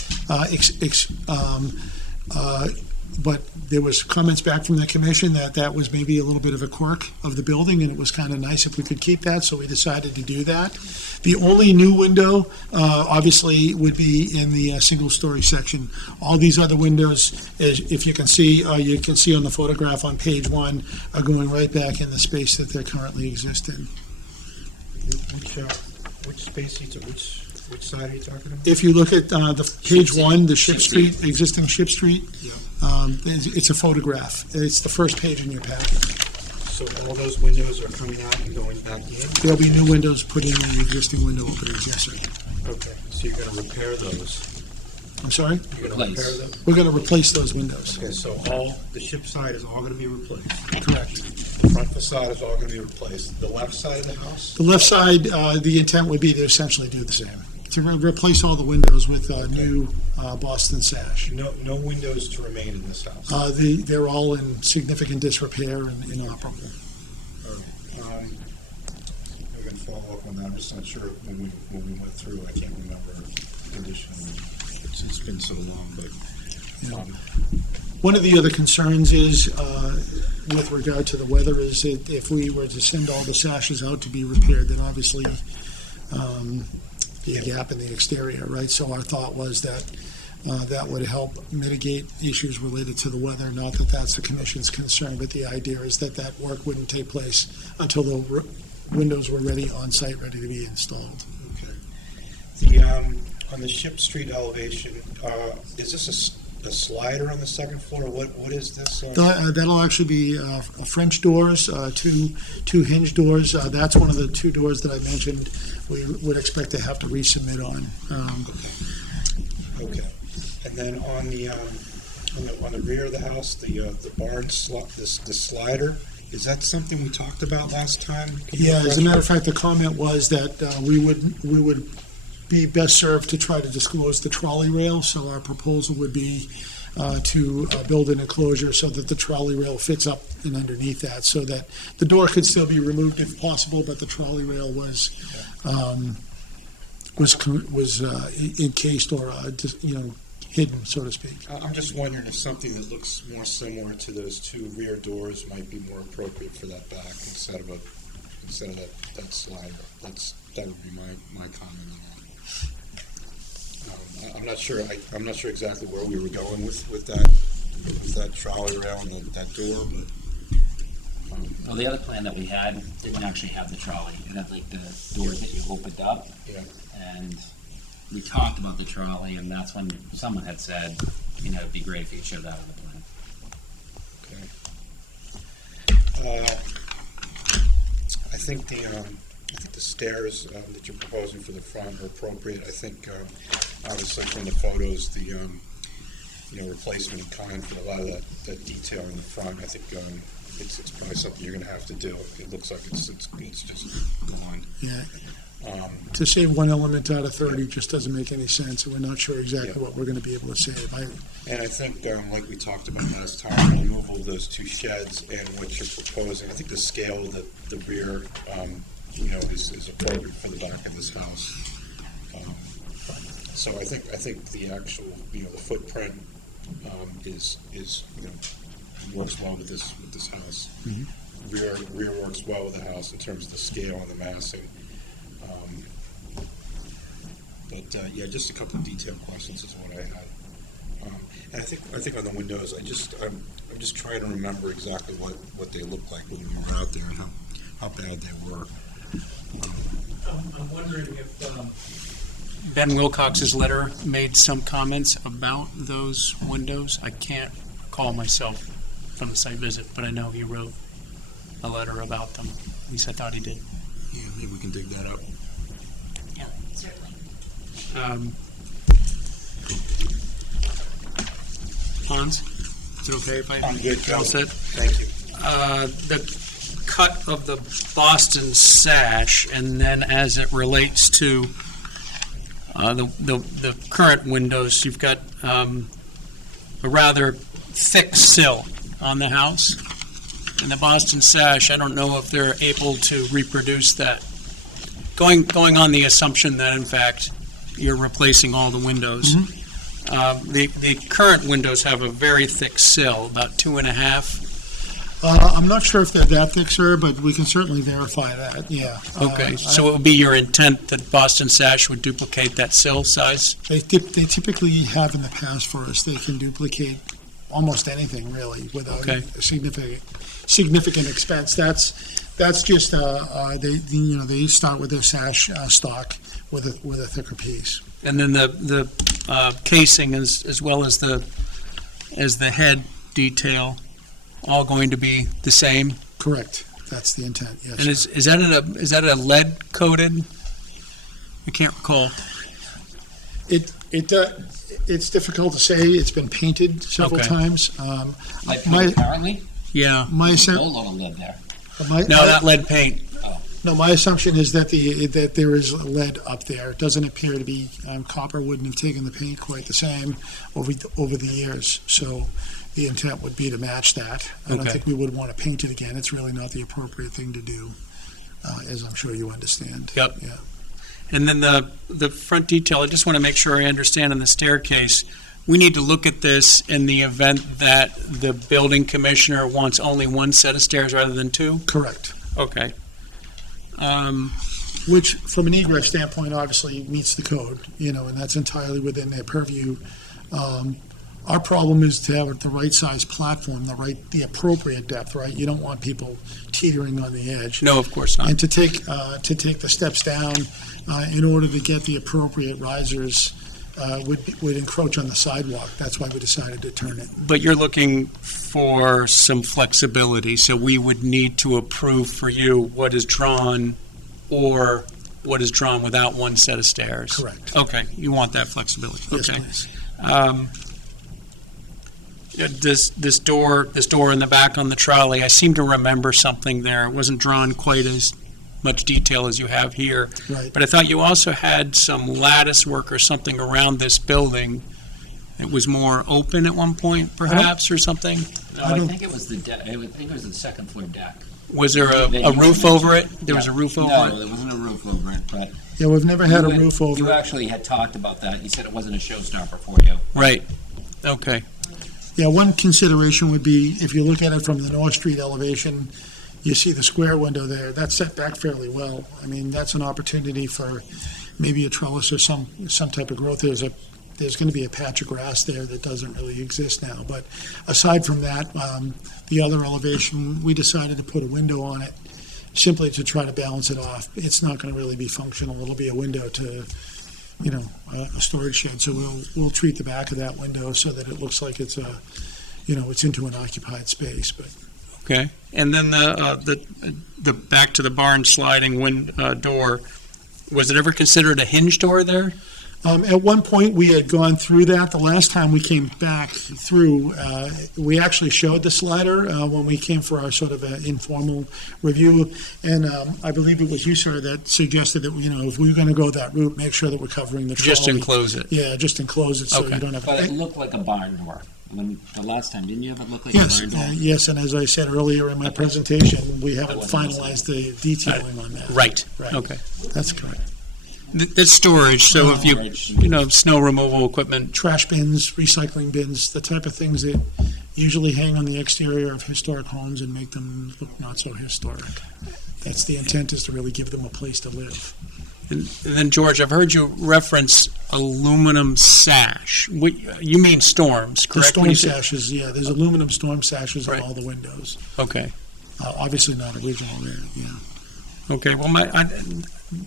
but there was comments back from the commission that was maybe a little bit of a quirk of the building, and it was kind of nice if we could keep that, so we decided to do that. The only new window, obviously, would be in the single-story section. All these other windows, if you can see on the photograph on page 1, are going right back in the space that they currently exist in. Which space, which side are you talking about? If you look at the page 1, the Ship Street, existing Ship Street, it's a photograph. It's the first page in your packet. So all those windows are coming out and going back in? There'll be new windows put in the existing window openings, yes, sir. Okay, so you're gonna repair those? I'm sorry? You're gonna repair those? We're going to replace those windows. Okay, so the Ship side is all gonna be replaced? Correct. The front facade is all gonna be replaced? The left side of the house? The left side, the intent would be to essentially do the same, to replace all the windows with new Boston sash. No windows to remain in this house? They're all in significant disrepair and inoperable. We're gonna follow up on that, I'm just not sure when we went through, I can't remember the condition. It's been so long, but. One of the other concerns is, with regard to the weather, is that if we were to send all the sashes out to be repaired, then obviously be a gap in the exterior, right? So our thought was that that would help mitigate issues related to the weather. Not that that's the commission's concern, but the idea is that that work wouldn't take place until the windows were ready on site, ready to be installed. Okay. On the Ship Street elevation, is this a slider on the second floor? What is this? That'll actually be French doors, two hinge doors. That's one of the two doors that I mentioned we would expect to have to resubmit on. Okay. And then on the rear of the house, the barn the slider, is that something we talked about last time? Yeah, as a matter of fact, the comment was that we would be best served to try to disclose the trolley rail, so our proposal would be to build an enclosure so that the trolley rail fits up and underneath that, so that the door could still be removed if possible, but the trolley rail was encased or hidden, so to speak. I'm just wondering if something that looks more similar to those two rear doors might be more appropriate for that back instead of that slider. That would be my comment on that. I'm not sure. I'm not sure exactly where we were going with that trolley rail and that door, but. Well, the other plan that we had didn't actually have the trolley. It had like the doors that you opened up. Yeah. And we talked about the trolley, and that's when someone had said, it'd be great if you showed that on the plan. Okay. I think the stairs that you're proposing for the front are appropriate. I think, obviously from the photos, the replacement in kind for a lot of that detail in the front, I think it's probably something you're going to have to do. It looks like it's just gone. Yeah. To save one element out of 30 just doesn't make any sense, and we're not sure exactly what we're going to be able to save. And I think, like we talked about last time, the removal of those two sheds and what you're proposing, I think the scale of the rear, is appropriate for the back of this house. So I think the actual, the footprint is works well with this house. Mm-hmm. Rear works well with the house in terms of the scale and the massing. But just a couple of detailed questions is what I had. And I think on the windows, I'm just trying to remember exactly what they looked like when we were out there and how bad they were. I'm wondering if Ben Wilcox's letter made some comments about those windows. I can't recall myself from the site visit, but I know he wrote a letter about them. At least I thought he did. Yeah, maybe we can dig that up. Yeah, certainly. Hans? Is it okay if I? I'm good, All set? Thank you. The cut of the Boston sash, and then as it relates to the current windows, you've got a rather thick sill on the house. And the Boston sash, I don't know if they're able to reproduce that. Going on the assumption that, in fact, you're replacing all the windows. The current windows have a very thick sill, about 2.5. I'm not sure if they're that thick, sir, but we can certainly verify that, yeah. Okay, so it would be your intent that Boston sash would duplicate that sill size? They typically have in the past for us. They can duplicate almost anything, really, without Okay. significant expense. That's just, they start with their sash stock with a thicker piece. And then the casing as well as the head detail, all going to be the same? Correct. That's the intent, yes. And is that a lead coated? I can't recall. It's difficult to say. It's been painted several Okay. times. Like My- currently? Yeah. My No sen- load of lead there. No, not lead paint. No, my assumption is that that there is lead up there. It doesn't appear to be, copper wouldn't have taken the paint quite the same over the years. So the intent would be to match that. I don't Okay. think we would want to paint it again. It's really not the appropriate thing to do, as I'm sure you understand. Yep. Yeah. And then the front detail, I just want to make sure I understand on the staircase, we need to look at this in the event that the building commissioner wants only one set of stairs rather than two? Correct. Okay. Which, from an egress standpoint, obviously meets the code, and that's entirely within their purview. Our problem is to have the right size platform, the appropriate depth, right? You don't want people teetering on the edge. No, of course not. And to take the steps down in order to get the appropriate risers would encroach on the sidewalk. That's why we decided to turn it. But you're looking for some flexibility, so we would need to approve for you what is drawn or what is drawn without one set of stairs. Correct. Okay, you want that flexibility. Yes, Okay. please. This door in the back on the trolley, I seem to remember something there. It wasn't drawn quite as much detail as you have here. Right. But I thought you also had some lattice work or something around this building. It was more open at one point, perhaps, or something? No, I think it was the deck. I think it was the second floor deck. Was there a roof over it? There was a roof over No, it? there wasn't a roof over it, but. Yeah, we've never had a you roof over You it. actually had talked about that. You said it wasn't a showstopper for you. Right. Okay. Yeah, one consideration would be, if you look at it from the North Street elevation, you see the square window there, that's set back fairly well. I mean, that's an opportunity for maybe a trellis or some type of growth. There's going to be a patch of grass there that doesn't really exist now. But aside from that, the other elevation, we decided to put a window on it simply to try to balance it off. It's not going to really be functional. It'll be a window to, a storage shed. So we'll treat the back of that window so that it looks like it's it's into an occupied space. But Okay. And then the back to the barn sliding door, was it ever considered a hinge door there? at one point, we had gone through that. The last time we came back through, we actually showed the slider when we came for our sort of informal review. And I believe it was you, sir, that suggested that, if we were going to go that route, make sure that we're covering the trolley. Just enclose it. Yeah, just enclose it so Okay. you don't have. But it looked like a barn door. When the last time, didn't you have it look like Yes, a barn door? yes, and as I said earlier in my presentation, we haven't wasn't finalized the detailing on that. Right. Right. Okay. That's correct. That's storage, so if you, snow removal equipment. Trash bins, recycling bins, the type of things that usually hang on the exterior of historic homes and make them look not so historic. That's the intent, is to really give them a place to live. And then, George, I've heard you reference aluminum sash. You mean storms, The correct? storm When you say- sashes, yeah, there's aluminum storm sashes on Right. all the windows. Okay. Obviously not original there, yeah. Okay, well,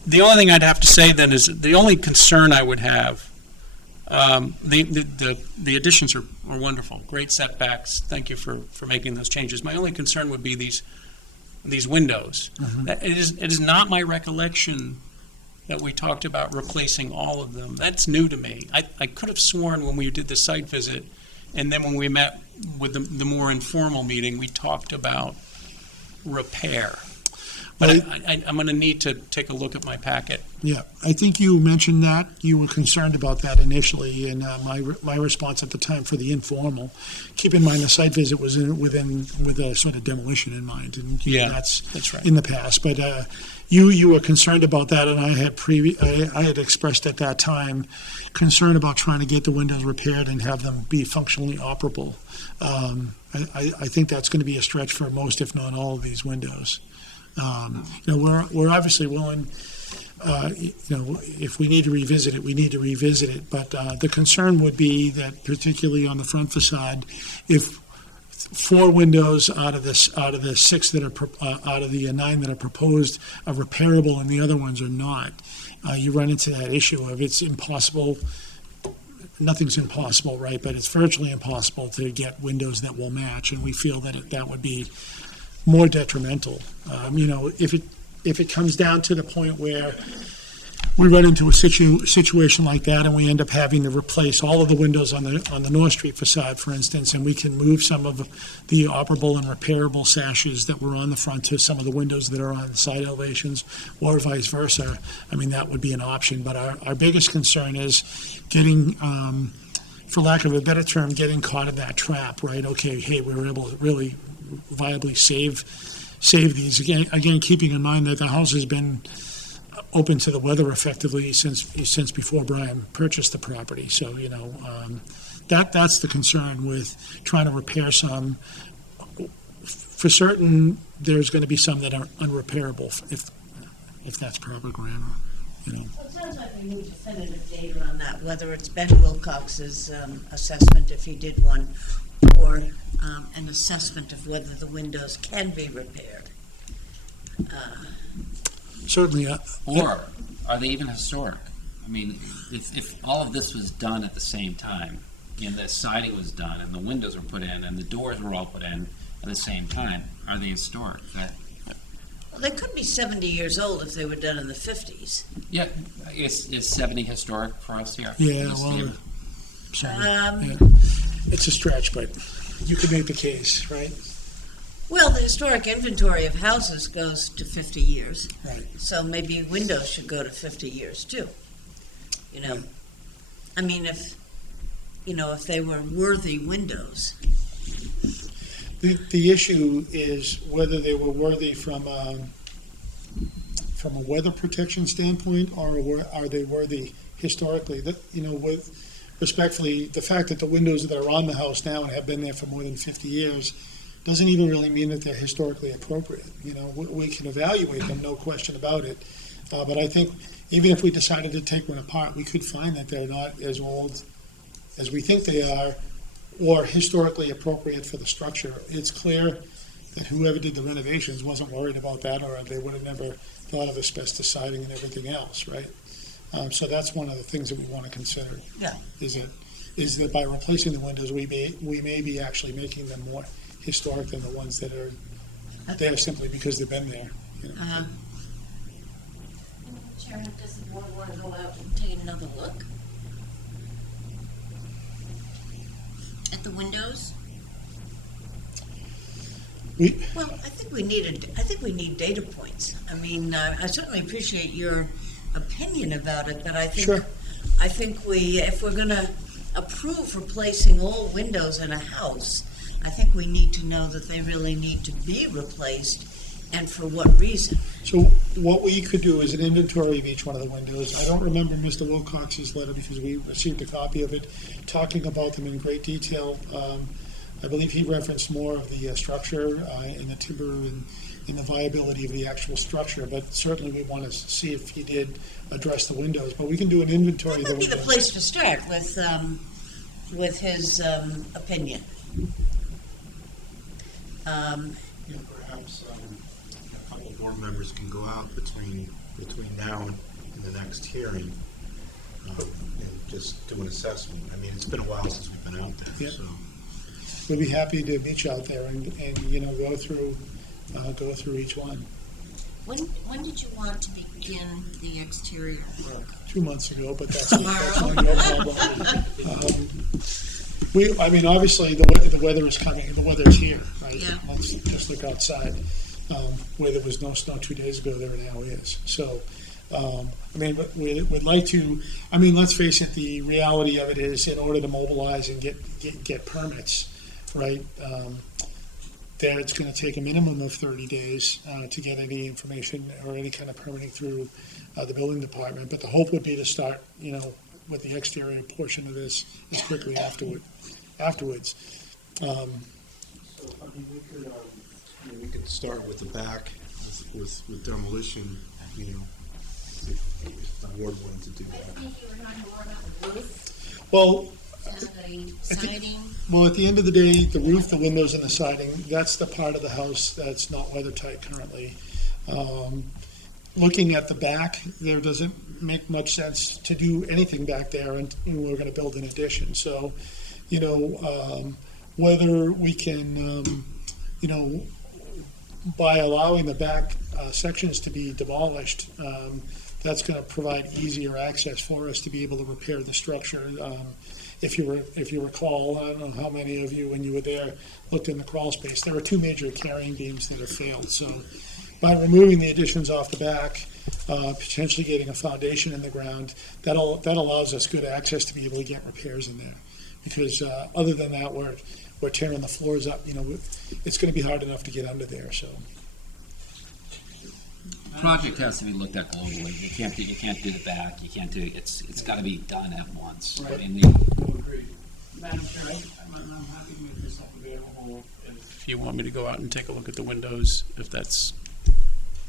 the only thing I'd have to say then is the only concern I would have, the additions are wonderful, great setbacks. Thank you for making those changes. My only concern would be these windows. It is not my recollection that we talked about replacing all of them. That's new to me. I could have sworn when we did the site visit, And then when we met with the more informal meeting, we talked about repair. But I'm going to need to take a look at my packet. Yeah, I think you mentioned that, you were concerned about that initially, and my response at the time for the informal, keep in mind the site visit was with a sort of demolition in mind, and That's right. in the past, but you were concerned about that, and I had expressed at that time concern about trying to get the windows repaired and have them be functionally operable. I think that's going to be a stretch for most, if not all, of these windows. We're obviously willing, if we need to revisit it, we need to revisit it. But the concern would be that, particularly on the front facade, if 4 windows out of the 6 that are out of the 9 that are proposed are repairable and the other ones are not, you run into that issue of it's impossible. Nothing's impossible, right? But it's virtually impossible to get windows that will match, and we feel that that would be more detrimental. If it comes down to the point where we run into a situation like that and we end up having to replace all of the windows on the North Street facade, for instance, and we can move some of the operable and repairable sashes that were on the front to some of the windows that are on the side elevations, or vice versa, I mean, that would be an option. But our biggest concern is getting, for lack of a better term, getting caught in that trap, right? Okay, hey, we were able to really viably save these. Again, keeping in mind that the house has been open to the weather effectively since before Brian purchased the property. So, that's the concern with trying to repair some. For certain, there's going to be some that are unrepairable if that's proper grammar. So it sounds like we need definitive data on that, whether it's Ben Wilcox's assessment, if he did one, or an assessment of whether the windows can be repaired. Certainly. Or are they even historic? I mean, if all of this was done at the same time, and the siding was done, and the windows were put in, and the doors were all put in at the same time, are they historic? Well, they could be 70 years old if they were done in the 50s. Yeah, is 70 historic for us here? Yeah, well, sorry. Yeah. It's a stretch, but you could make the case, right? Well, the historic inventory of houses goes to 50 years. Right. So maybe windows should go to 50 years too. I mean, if they were worthy windows. The issue is whether they were worthy from a weather protection standpoint, or are they worthy historically? Respectfully, the fact that the windows that are on the house now and have been there for more than 50 years doesn't even really mean that they're historically appropriate. We can evaluate them, no question about it. But I think even if we decided to take one apart, we could find that they're not as old as we think they are, or historically appropriate for the structure. It's clear that whoever did the renovations wasn't worried about that, or they would have never thought of asbestos siding and everything else, right? So that's one of the things that we want to consider. Yeah. Is that by replacing the windows, we may be actually making them more historic than the ones that are there simply because they've been there. Chairman, does the board want to go out and take another look at the windows? Well, I think we need data points. I mean, I certainly appreciate your opinion about it, but I think Sure. If we're going to approve replacing all windows in a house, I think we need to know that they really need to be replaced and for what reason. So what we could do is an inventory of each one of the windows. I don't remember Mr. Wilcox's letter because we received a copy of it, talking about them in great detail. I believe he referenced more of the structure and the timber and the viability of the actual structure, but certainly we want to see if he did address the windows. But we can do an inventory of the That would be windows. the place to start with his opinion. Perhaps a couple of board members can go out between now and the next hearing and just do an assessment. I mean, it's been a while since we've been out there, Yeah. so. We'd be happy to meet you out there and go through each one. When did you want to begin the exterior work? 2 months ago, but that's Tomorrow? no problem. I mean, obviously, the weather is coming, the weather is here, right? Yeah. Let's just look outside, where there was no snow 2 days ago, there now is. So, I mean, we'd like to, I mean, let's face it, the reality of it is, in order to mobilize and get permits, right, that it's gonna take a minimum of 30 days to get any information or any kind of permitting through the building department. But the hope would be to start, with the exterior portion of this as quickly afterwards. So, I mean, we could start with the back, with demolition, if the board wanted to do I that. think you were talking more about the roof Well, and the siding. well, at the end of the day, the roof, the windows, and the siding, that's the part of the house that's not weather tight currently. Looking at the back, there doesn't make much sense to do anything back there, and we're gonna build an addition. So, whether we can, by allowing the back sections to be demolished, that's going to provide easier access for us to be able to repair the structure. If you recall, I don't know how many of you, when you were there, looked in the crawl space. There were 2 major carrying beams that have failed. So, by removing the additions off the back, potentially getting a foundation in the ground, that allows us good access to be able to get repairs in there. Because other than that, we're tearing the floors up. It's going to be hard enough to get under there. So. Project has to be looked at globally. You can't do the back. You can't do it's got to be done at once. Right. I mean, Agreed. Madam Chair, I'm happy to make this up available if you want me to go out and take a look at the windows, if that's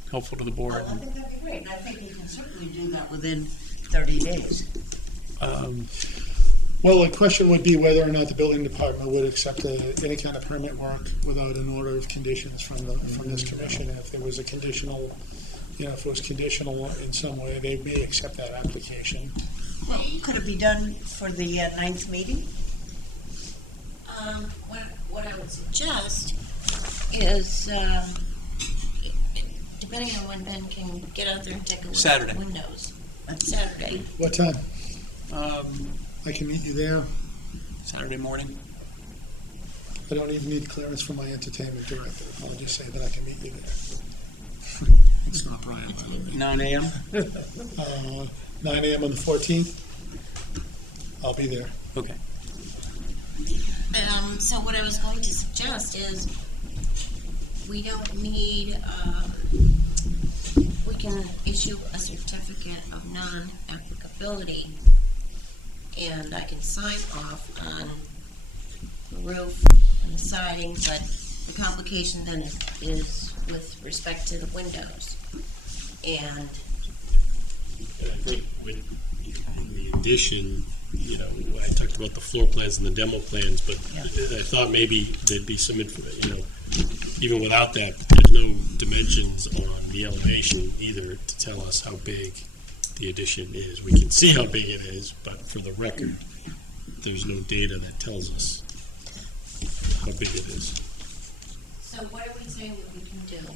helpful to the board. I think that'd be great, and I think you can certainly do that within 30 days. Well, the question would be whether or not the building department would accept any kind of permit work without an order of conditions from this commission. If there was a conditional, if it was conditional in some way, they may accept that application. Well, could it be done for the 9th meeting? What I would suggest is, depending on when Ben can get out there and take a look Saturday. at the windows. On Saturday. What time? I can meet you there. Saturday morning. I don't even need clearance from my entertainment director. I'll just say that I can meet you there. It's not Brian, by the way. 9 a.m.? 9 a.m. on the 14th. I'll be there. Okay. So what I was going to suggest is, we don't need, we can issue a certificate of non-applicability, and I can sign off on the roof and the siding, but the complication then is with respect to the windows. And I think with the addition, I talked about the floor plans and the demo plans, but I thought maybe there'd be some, even without that, there's no dimensions on the elevation either to tell us how big the addition is. We can see how big it is, but for the record, there's no data that tells us how big it is. so what are we saying that we can do?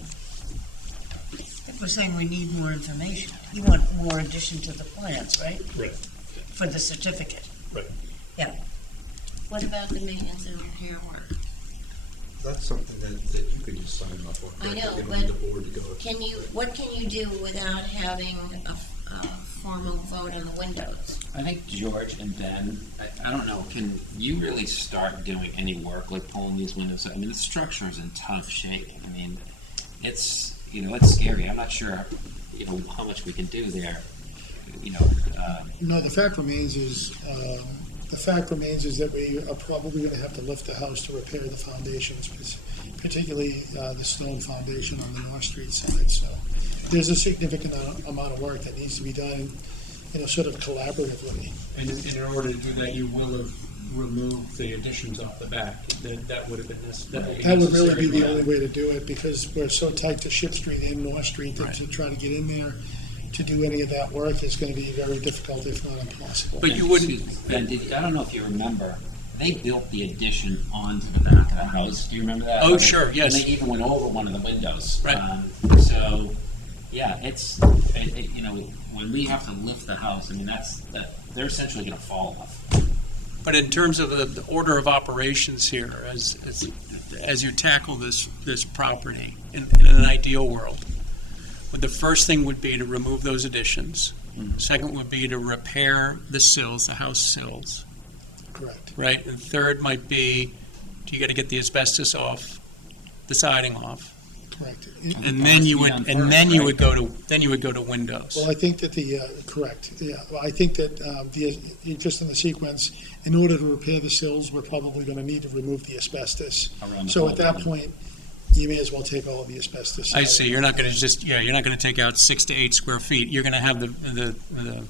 I think we're saying we need more information. You want more addition to the plans, right? Right. For the certificate. Right. Yeah. What about the maintenance and repair work? That's something that you could just sign off on. I know, You don't but need the board to go. What can you do without having a formal vote on the windows? I think George and Ben, I don't know, can you really start doing any work like pulling these windows? I mean, the structure is in tough shape. I mean, it's scary. I'm not sure, how much we can do there. No, the fact remains is that we are probably going to have to lift the house to repair the foundations, particularly the stone foundation on the North Street side. So there's a significant amount of work that needs to be done, sort of collaboratively. And in order to do that, you will have removed the additions off the back. That would have been necessary. That would really be the only way to do it, because we're so tight to Ship Street and North Street that to try to get in there to do any of that work is going to be very difficult, if not impossible. But you wouldn't. Ben, I don't know if you remember, they built the addition onto the back of the house. Do you remember that? Oh, sure, yes. And they even went over one of the windows. Right. So, yeah, when we have to lift the house, I mean, they're essentially going to fall off. But in terms of the order of operations here, as you tackle this property, in an ideal world, the first thing would be to remove those additions. Second would be to repair the sills, the house sills, Correct. right? And third might be, you got to get the asbestos off, the siding off, Correct. and then you would go to windows. Well, I think that correct, yeah. Well, I think that just in the sequence, in order to repair the sills, we're probably going to need to remove the asbestos. Around the So at that building. point, you may as well take all of the asbestos. I out. see. You're not going to you're not going to take out 6 to 8 square feet. You're going to have the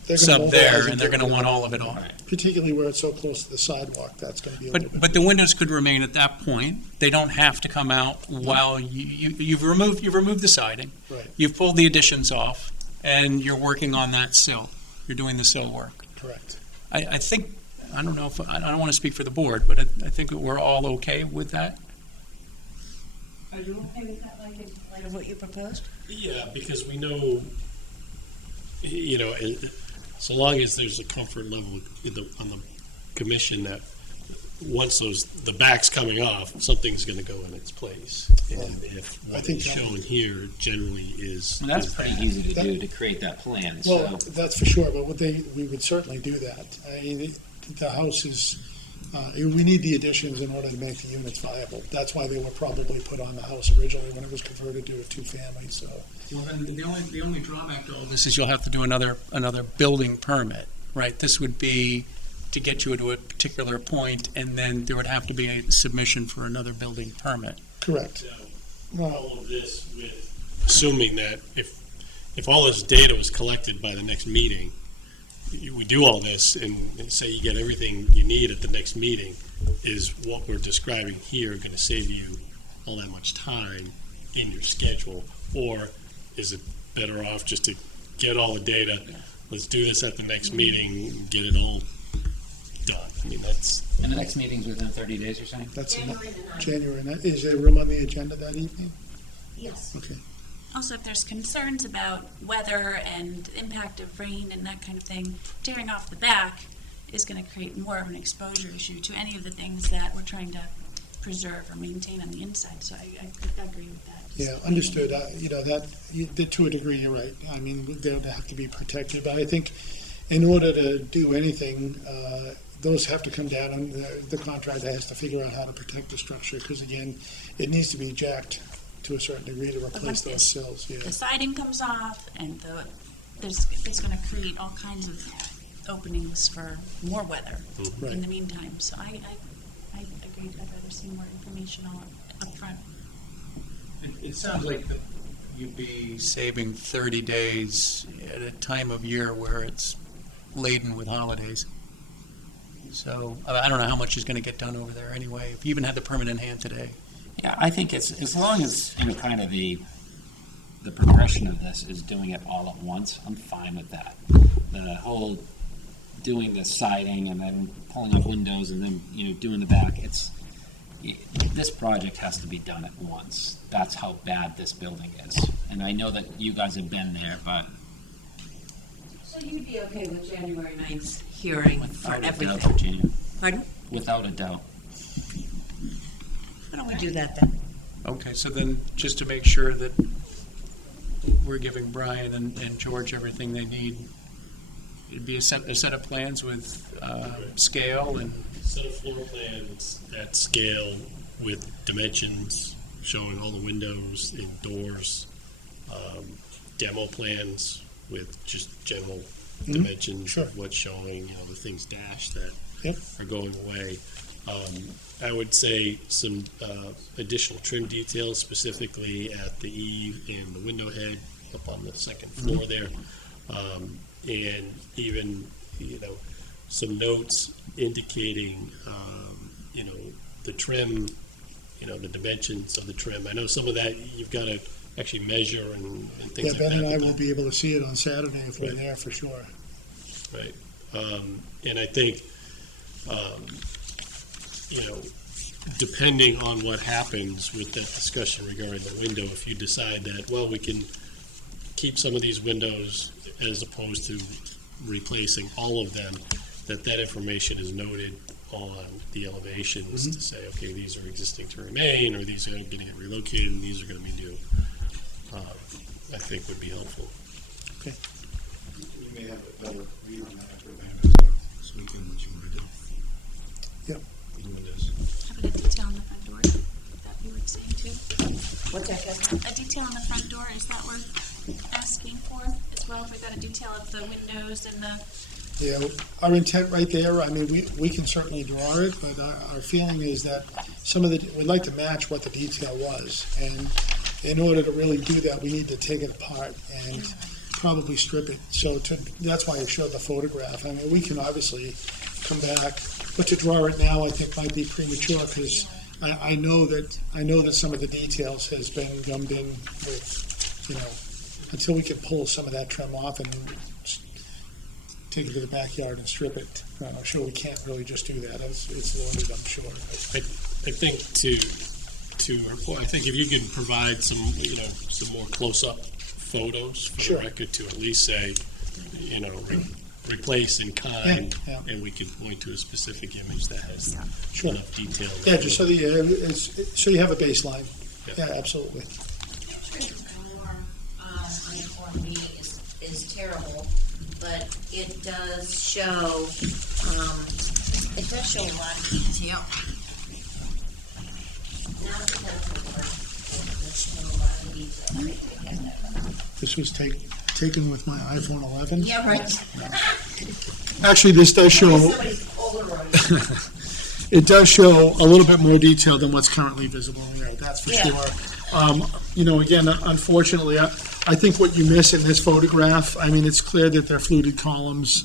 They're sub gonna there, mobilize and they're going to want all of it off. Particularly where it's so close to the sidewalk, that's going to be a little bit. But the windows could remain at that point. They don't have to come out while you've removed the siding. Right. You've pulled the additions off, and you're working on that sill. You're doing the sill work. Correct. I think, I don't know if, I don't want to speak for the board, but I think that we're all okay with that. Are you okay with that, like, in light of what you proposed? Yeah, because we know, you know, so long as there's a comfort level on the commission that once the back's coming off, something's going to go in its place. And if what is shown here generally is... And that's is pretty that. easy to do, to create that plan, Well, so. that's for sure, but we would certainly do that. I mean, the house is, we need the additions in order to make the units viable. That's why they were probably put on the house originally when it was converted to a two-family, so. Well, then the only drawback to all this is you'll have to do another building permit, right? This would be to get you to a particular point, and then there would have to be a submission for another building permit. Correct. Now, all of this with assuming that if all this data was collected by the next meeting, we do all this and say you get everything you need at the next meeting, is what we're describing here going to save you all that much time in your schedule? Or is it better off just to get all the data, let's do this at the next meeting, get it all done? I mean, that's... And the next meeting's within 30 days, you're saying? That's January the 9th. January, is there room on the agenda that evening? Yes. Okay. Also, if there's concerns about weather and impact of rain and that kind of thing, tearing off the back is going to create more of an exposure issue to any of the things that we're trying to preserve or maintain on the inside. So I agree with that. Yeah, understood. You know, to a degree, you're right. I mean, they'll have to be protected, but I think in order to do anything, those have to come down, and the contractor has to figure out how to protect the structure, because again, it needs to be jacked to a certain degree to replace those sills. Yeah. The siding comes off, and it's going to create all kinds of openings for more weather Right. in the meantime. So I agree. I'd rather see more information up front. It sounds like you'd be saving 30 days at a time of year where it's laden with holidays. So I don't know how much is going to get done over there anyway, if you even had the permit in hand today. Yeah, I think it's, as long as, you know, kind of the progression of this is doing it all at once, I'm fine with that. The whole doing the siding and then pulling up windows and then, you know, doing the back, this project has to be done at once. That's how bad this building is. And I know that you guys have been there, but So you'd be okay with January 9th hearing for without a doubt, everything? Virginia, Pardon? without a doubt. Why don't we do that then? Okay, so then just to make sure that we're giving Brian and George everything they need, it'd be a set of plans with scale and... Set of floor plans at scale with dimensions showing all the windows and doors, demo plans with just general dimensions Sure. of what's showing, you know, the things dashed that Yep. are going away. I would say some additional trim details, specifically at the eave and the window head up on the second floor there, and even, you know, some notes indicating, you know, the trim, you know, the dimensions of the trim. I know some of that you've got to actually measure and things Yeah, like Ben that. and I but will be able to see it on Saturday if we're Right. there for sure. Right. And I think, you know, depending on what happens with that discussion regarding the window, if you decide that, well, we can keep some of these windows as opposed to replacing all of them, that information is noted on the elevations to say, okay, these are existing to remain, or these are going to get relocated, and these are going to be new, I think would be helpful. You may have a better view on that after that, so we can, what you want to do. How about a detail on the front door? Would that be worth saying too? What's that, Jessica? A detail on the front door, is that worth asking for as well? If we got a detail of the windows and the, Yeah, our intent right there, I mean, we can certainly draw it, but our feeling is that we'd like to match what the detail was. And in order to really do that, we need to take it apart and probably strip it. So that's why I showed the photograph. I mean, we can obviously come back, but to draw it now, I think might be premature, because I know that some of the details has been gummed in with, until we can pull some of that trim off and take it to the backyard and strip it. I'm sure we can't really just do that. It's loaded, I'm sure. I think to her point, I think if you can provide some more close-up photos for the record to at least say, replace in kind, and we can point to a specific image that has enough detail. Yeah, just so you have a baseline. Yeah, absolutely. Uniform meeting is terrible, but it does show a lot of detail. Not This was taken with my iPhone 11. Yeah, right. Actually, this does show. It does show a little bit more detail than what's currently visible there. That's for sure. Again, unfortunately, I think what you miss in this photograph, I mean, it's clear that they're fluted columns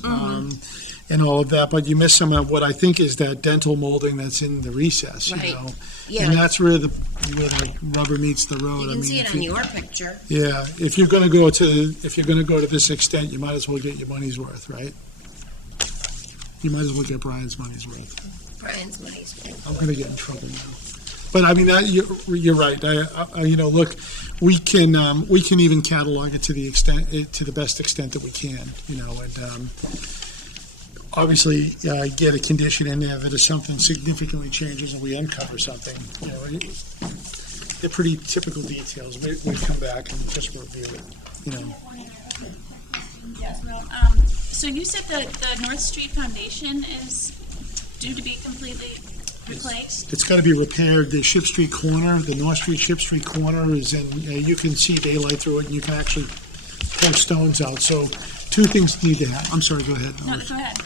and all of that, but you miss some of what I think is that dental molding that's in the recess. Right. Yeah. And that's where the rubber meets the road. You can see it on your picture. Yeah, if you're going to go to this extent, you might as well get your money's worth, right? You might as well get Brian's money's worth. Brian's money's worth. I'm going to get in trouble now. But I mean, you're right. Look, we can even catalog it to the best extent that we can. And obviously get a condition in there that if something significantly changes and we uncover something, they're pretty typical details. We come back and just review it. yes, well, so you said that the North Street foundation is due to be completely replaced? It's got to be repaired. The Ship Street corner, the North Street Ship Street corner is in, you can see daylight through it, and you can actually pull stones out. So two things need to happen. I'm sorry, go ahead. No, go ahead.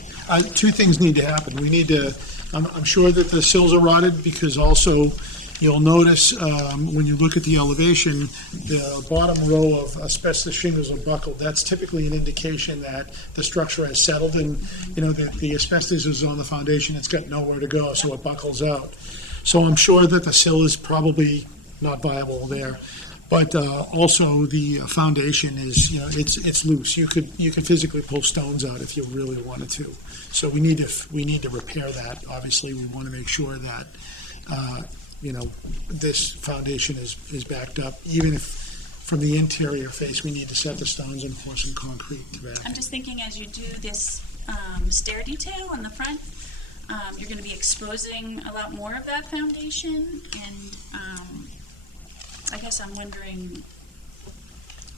Two things need to happen. We need to, I'm sure that the sills are rotted, because also you'll notice when you look at the elevation, the bottom row of asbestos shingles are buckled. That's typically an indication that the structure has settled, and the asbestos is on the foundation. It's got nowhere to go, so it buckles out. So I'm sure that the sill is probably not viable there. But also the foundation is, it's loose. You could physically pull stones out if you really wanted to. So we need to repair that. Obviously, we want to make sure that this foundation is backed up. Even if from the interior face we need to set the stones and pour some concrete to back. I'm just thinking, as you do this stair detail on the front, you're going to be exposing a lot more of that foundation, and I guess I'm wondering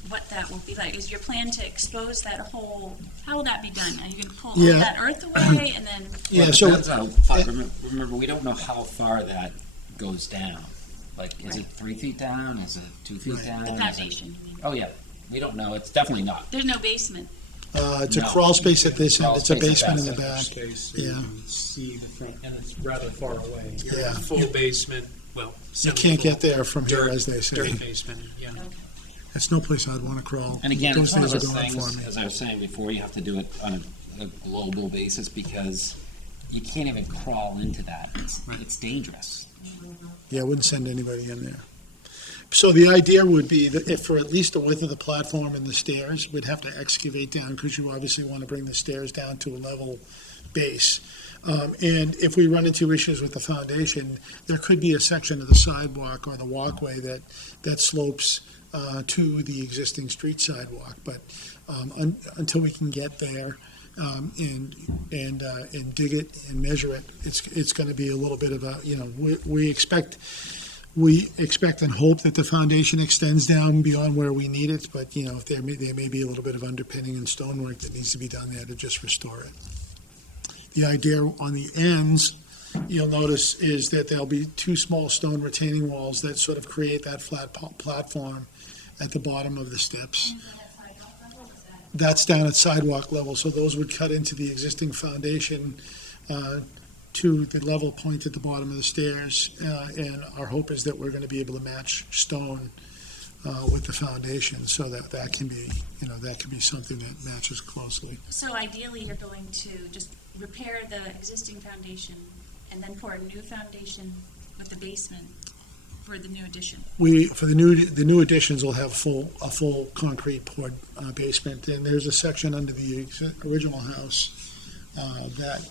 what that will be like. Is your plan to expose that whole, how will that be done? Are you going to pull all that earth away and then? Yeah, so remember, we don't know how far that goes down. Like, is it 3 feet down? Is it 2 feet down? The foundation, you mean? Oh, yeah. We don't know. It's definitely not. There's no basement. It's a crawl space at this end. It's a basement in the back. Space, so Yeah. you can see the front, and it's rather far away. You're Yeah. in a full basement, well, You can't get there from here, as they say. dirt basement, yeah. That's no place I'd want to crawl. And again, Those it's one of things are those going things, for me. as I was saying before, you have to do it on a global basis, because you can't even crawl into that. It's dangerous. Yeah, I wouldn't send anybody in there. So the idea would be that if for at least the width of the platform and the stairs, we'd have to excavate down, because you obviously want to bring the stairs down to a level base. And if we run into issues with the foundation, there could be a section of the sidewalk or the walkway that slopes to the existing street sidewalk. But until we can get there, and dig it and measure it, it's going to be a little bit of a, we expect and hope that the foundation extends down beyond where we need it, but, if there may be a little bit of underpinning and stonework that needs to be done there to just restore it. The idea on the ends, you'll notice, is that there'll be two small stone retaining walls that sort of create that flat platform at the bottom of the steps. That's down at sidewalk level, so those would cut into the existing foundation to the level point at the bottom of the stairs. And our hope is that we're going to be able to match stone with the foundation, so that can be, that can be something that matches closely. So ideally, you're going to just repair the existing foundation and then pour a new foundation with the basement for the new addition. For the new additions, will have a full concrete poured basement, and there's a section under the original house that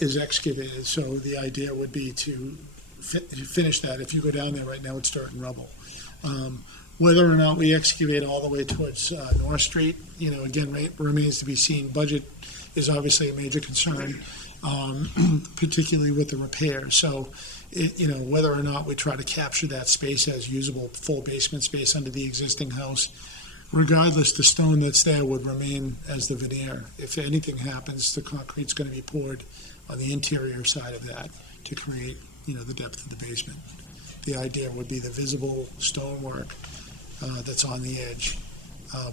is excavated. So the idea would be to finish that. If you go down there right now, it's dirt and rubble. Whether or not we excavate all the way towards North Street, again, remains to be seen. Budget is obviously a major concern, particularly with the repair. So, whether or not we try to capture that space as usable full basement space under the existing house, regardless, the stone that's there would remain as the veneer. If anything happens, the concrete's going to be poured on the interior side of that to create, the depth of the basement. The idea would be the visible stonework that's on the edge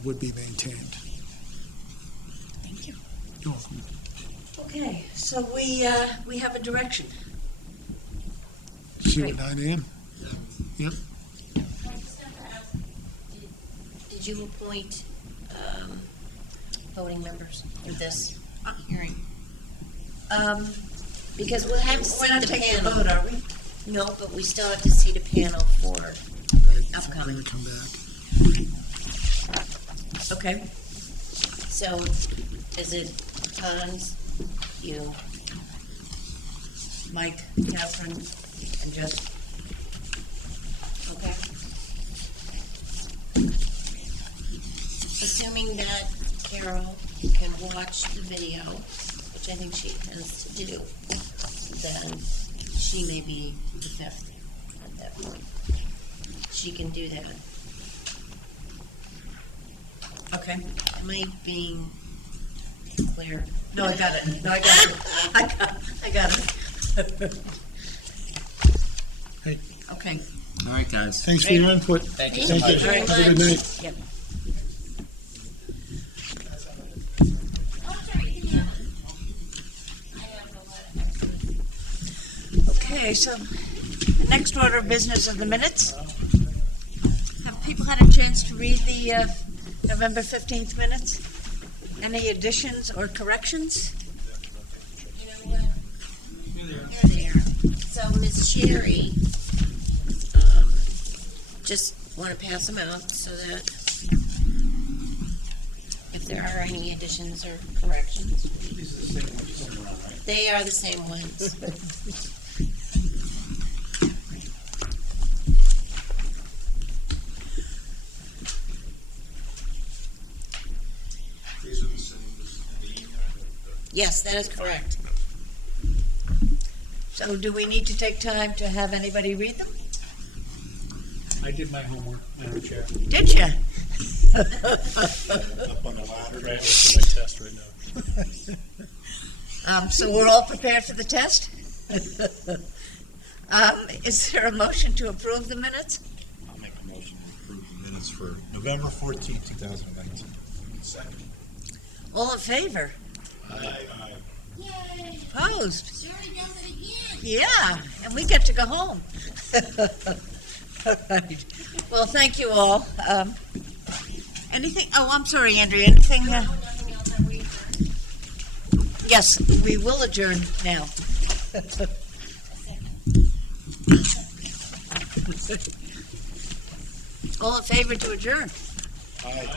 would be maintained. Thank you. You're welcome. Okay, so we have a direction. See you at 9 a.m. Yep. Did you appoint voting members for this hearing? Because we'll have to see the panel. Vote, are we? No, but we still have to see the panel for upcoming. Come back. Okay. So, is it Hans, you, Mike, Catherine, and Jess. okay? Assuming that Carol can watch the video, which I think she tends to do, then she may be the fifth at that point. She can do that. Okay. Am I being clear? No, I got it. No, I got it. I got it. Hey. Okay. All right, guys. Thanks for your input. Thank you Thank so you much. very Have a good much. night. Yep. Okay, so the next order of business are the minutes. Have people had a chance to read the November 15th minutes? Any additions or corrections? You know what? They're there. So Ms. Sherry, just want to pass them out so that if there are any additions or corrections. These are the same ones you sent around, right? They are the same ones. These are the same as the email. Yes, that is correct. So do we need to take time to have anybody read them? I did my homework, Madam Chair. Did you? Up on the ladder. Right, that's my test right now. So we're all prepared for the test? Is there a motion to approve the minutes? I'll make a motion to approve the minutes for November 14th, 2019. Second. All in favor? Aye. Opposed? Yeah, and we get to go home. All right. Well, thank you all. Anything, I'm sorry, Andrea, anything? Nothing else, are we? Yes, we will adjourn now. All in favor to adjourn? Aye.